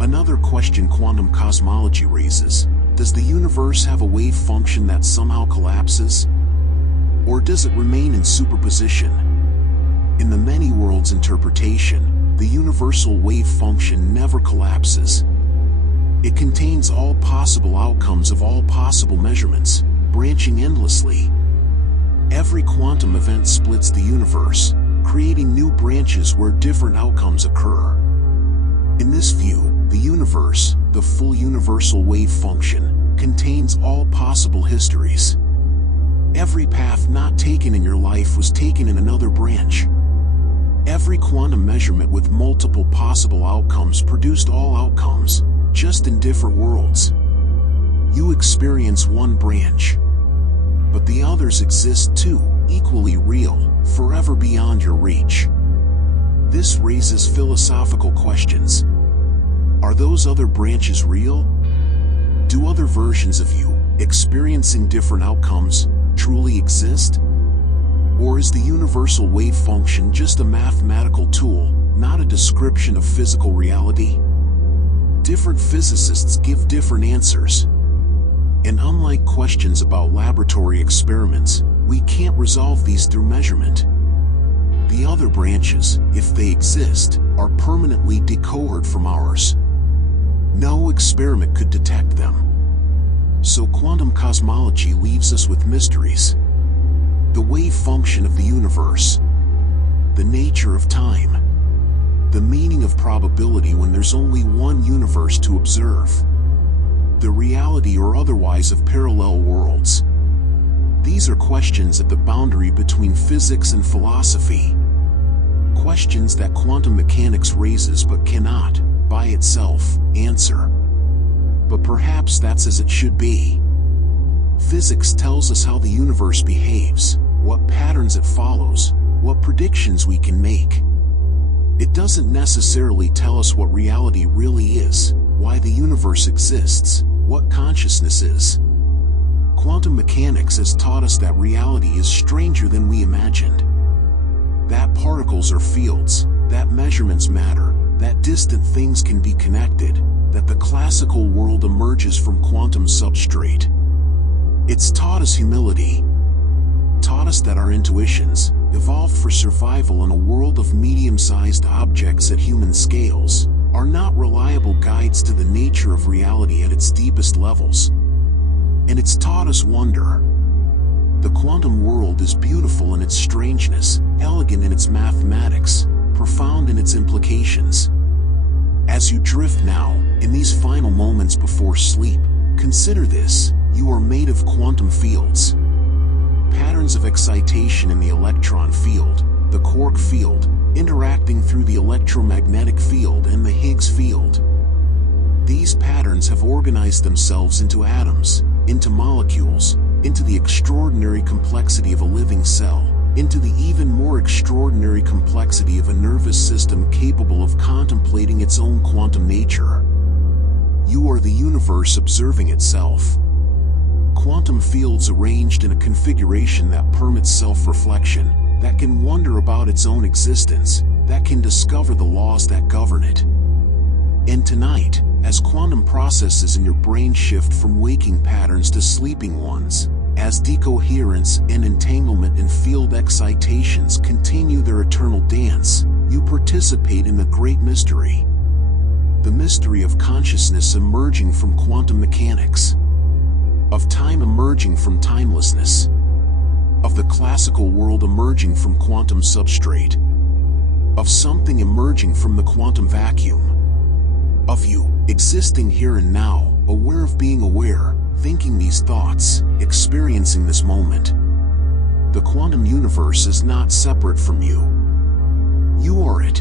Another question quantum cosmology raises: does the universe have a wave function that somehow collapses? Or does it remain in superposition? In the many worlds interpretation, the universal wave function never collapses. It contains all possible outcomes of all possible measurements, branching endlessly. Every quantum event splits the universe, creating new branches where different outcomes occur. In this view, the universe, the full universal wave function, contains all possible histories. Every path not taken in your life was taken in another branch. Every quantum measurement with multiple possible outcomes produced all outcomes, just in different worlds. You experience one branch, but the others exist too, equally real, forever beyond your reach. This raises philosophical questions. Are those other branches real? Do other versions of you, experiencing different outcomes, truly exist? Or is the universal wave function just a mathematical tool, not a description of physical reality? Different physicists give different answers. And unlike questions about laboratory experiments, we can't resolve these through measurement. The other branches, if they exist, are permanently decohered from ours. No experiment could detect them. So quantum cosmology leaves us with mysteries. The wave function of the universe, the nature of time, the meaning of probability when there's only one universe to observe, the reality or otherwise of parallel worlds. These are questions at the boundary between physics and philosophy. Questions that quantum mechanics raises but cannot, by itself, answer. But perhaps that's as it should be. Physics tells us how the universe behaves, what patterns it follows, what predictions we can make. It doesn't necessarily tell us what reality really is, why the universe exists, what consciousness is. Quantum mechanics has taught us that reality is stranger than we imagined. That particles are fields, that measurements matter, that distant things can be connected, that the classical world emerges from quantum substrate. It's taught us humility, taught us that our intuitions, evolved for survival in a world of medium-sized objects at human scales, are not reliable guides to the nature of reality at its deepest levels. And it's taught us wonder. The quantum world is beautiful in its strangeness, elegant in its mathematics, profound in its implications. As you drift now, in these final moments before sleep, consider this: you are made of quantum fields. Patterns of excitation in the electron field, the quark field, interacting through the electromagnetic field and the Higgs field. These patterns have organized themselves into atoms, into molecules, into the extraordinary complexity of a living cell, into the even more extraordinary complexity of a nervous system capable of contemplating its own quantum nature. You are the universe observing itself. Quantum fields arranged in a configuration that permits self-reflection, that can wonder about its own existence, that can discover the laws that govern it. And tonight, as quantum processes in your brain shift from waking patterns to sleeping ones, as decoherence and entanglement and field excitations continue their eternal dance, you participate in the great mystery. The mystery of consciousness emerging from quantum mechanics, of time emerging from timelessness, of the classical world emerging from quantum substrate, of something emerging from the quantum vacuum, of you existing here and now, aware of being aware, thinking these thoughts, experiencing this moment. The quantum universe is not separate from you. You are it.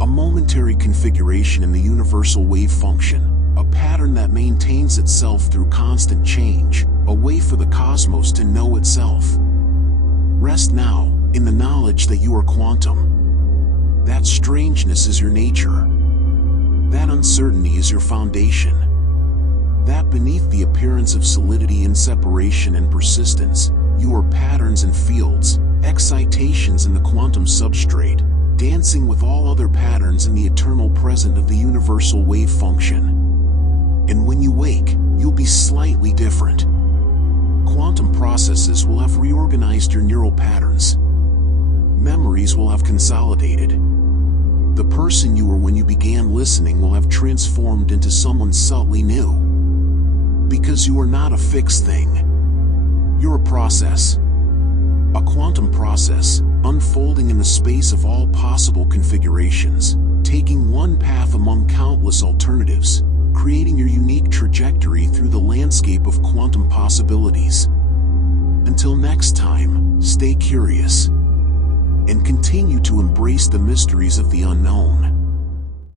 A momentary configuration in the universal wave function, a pattern that maintains itself through constant change, a way for the cosmos to know itself. Rest now, in the knowledge that you are quantum. That strangeness is your nature. That uncertainty is your foundation. That beneath the appearance of solidity and separation and persistence, you are patterns and fields, excitations in the quantum substrate, dancing with all other patterns in the eternal present of the universal wave function. And when you wake, you'll be slightly different. Quantum processes will have reorganized your neural patterns. Memories will have consolidated. The person you were when you began listening will have transformed into someone subtly new. Because you are not a fixed thing. You're a process. A quantum process, unfolding in the space of all possible configurations, taking one path among countless alternatives, creating your unique trajectory through the landscape of quantum possibilities. Until next time, stay curious and continue to embrace the mysteries of the unknown.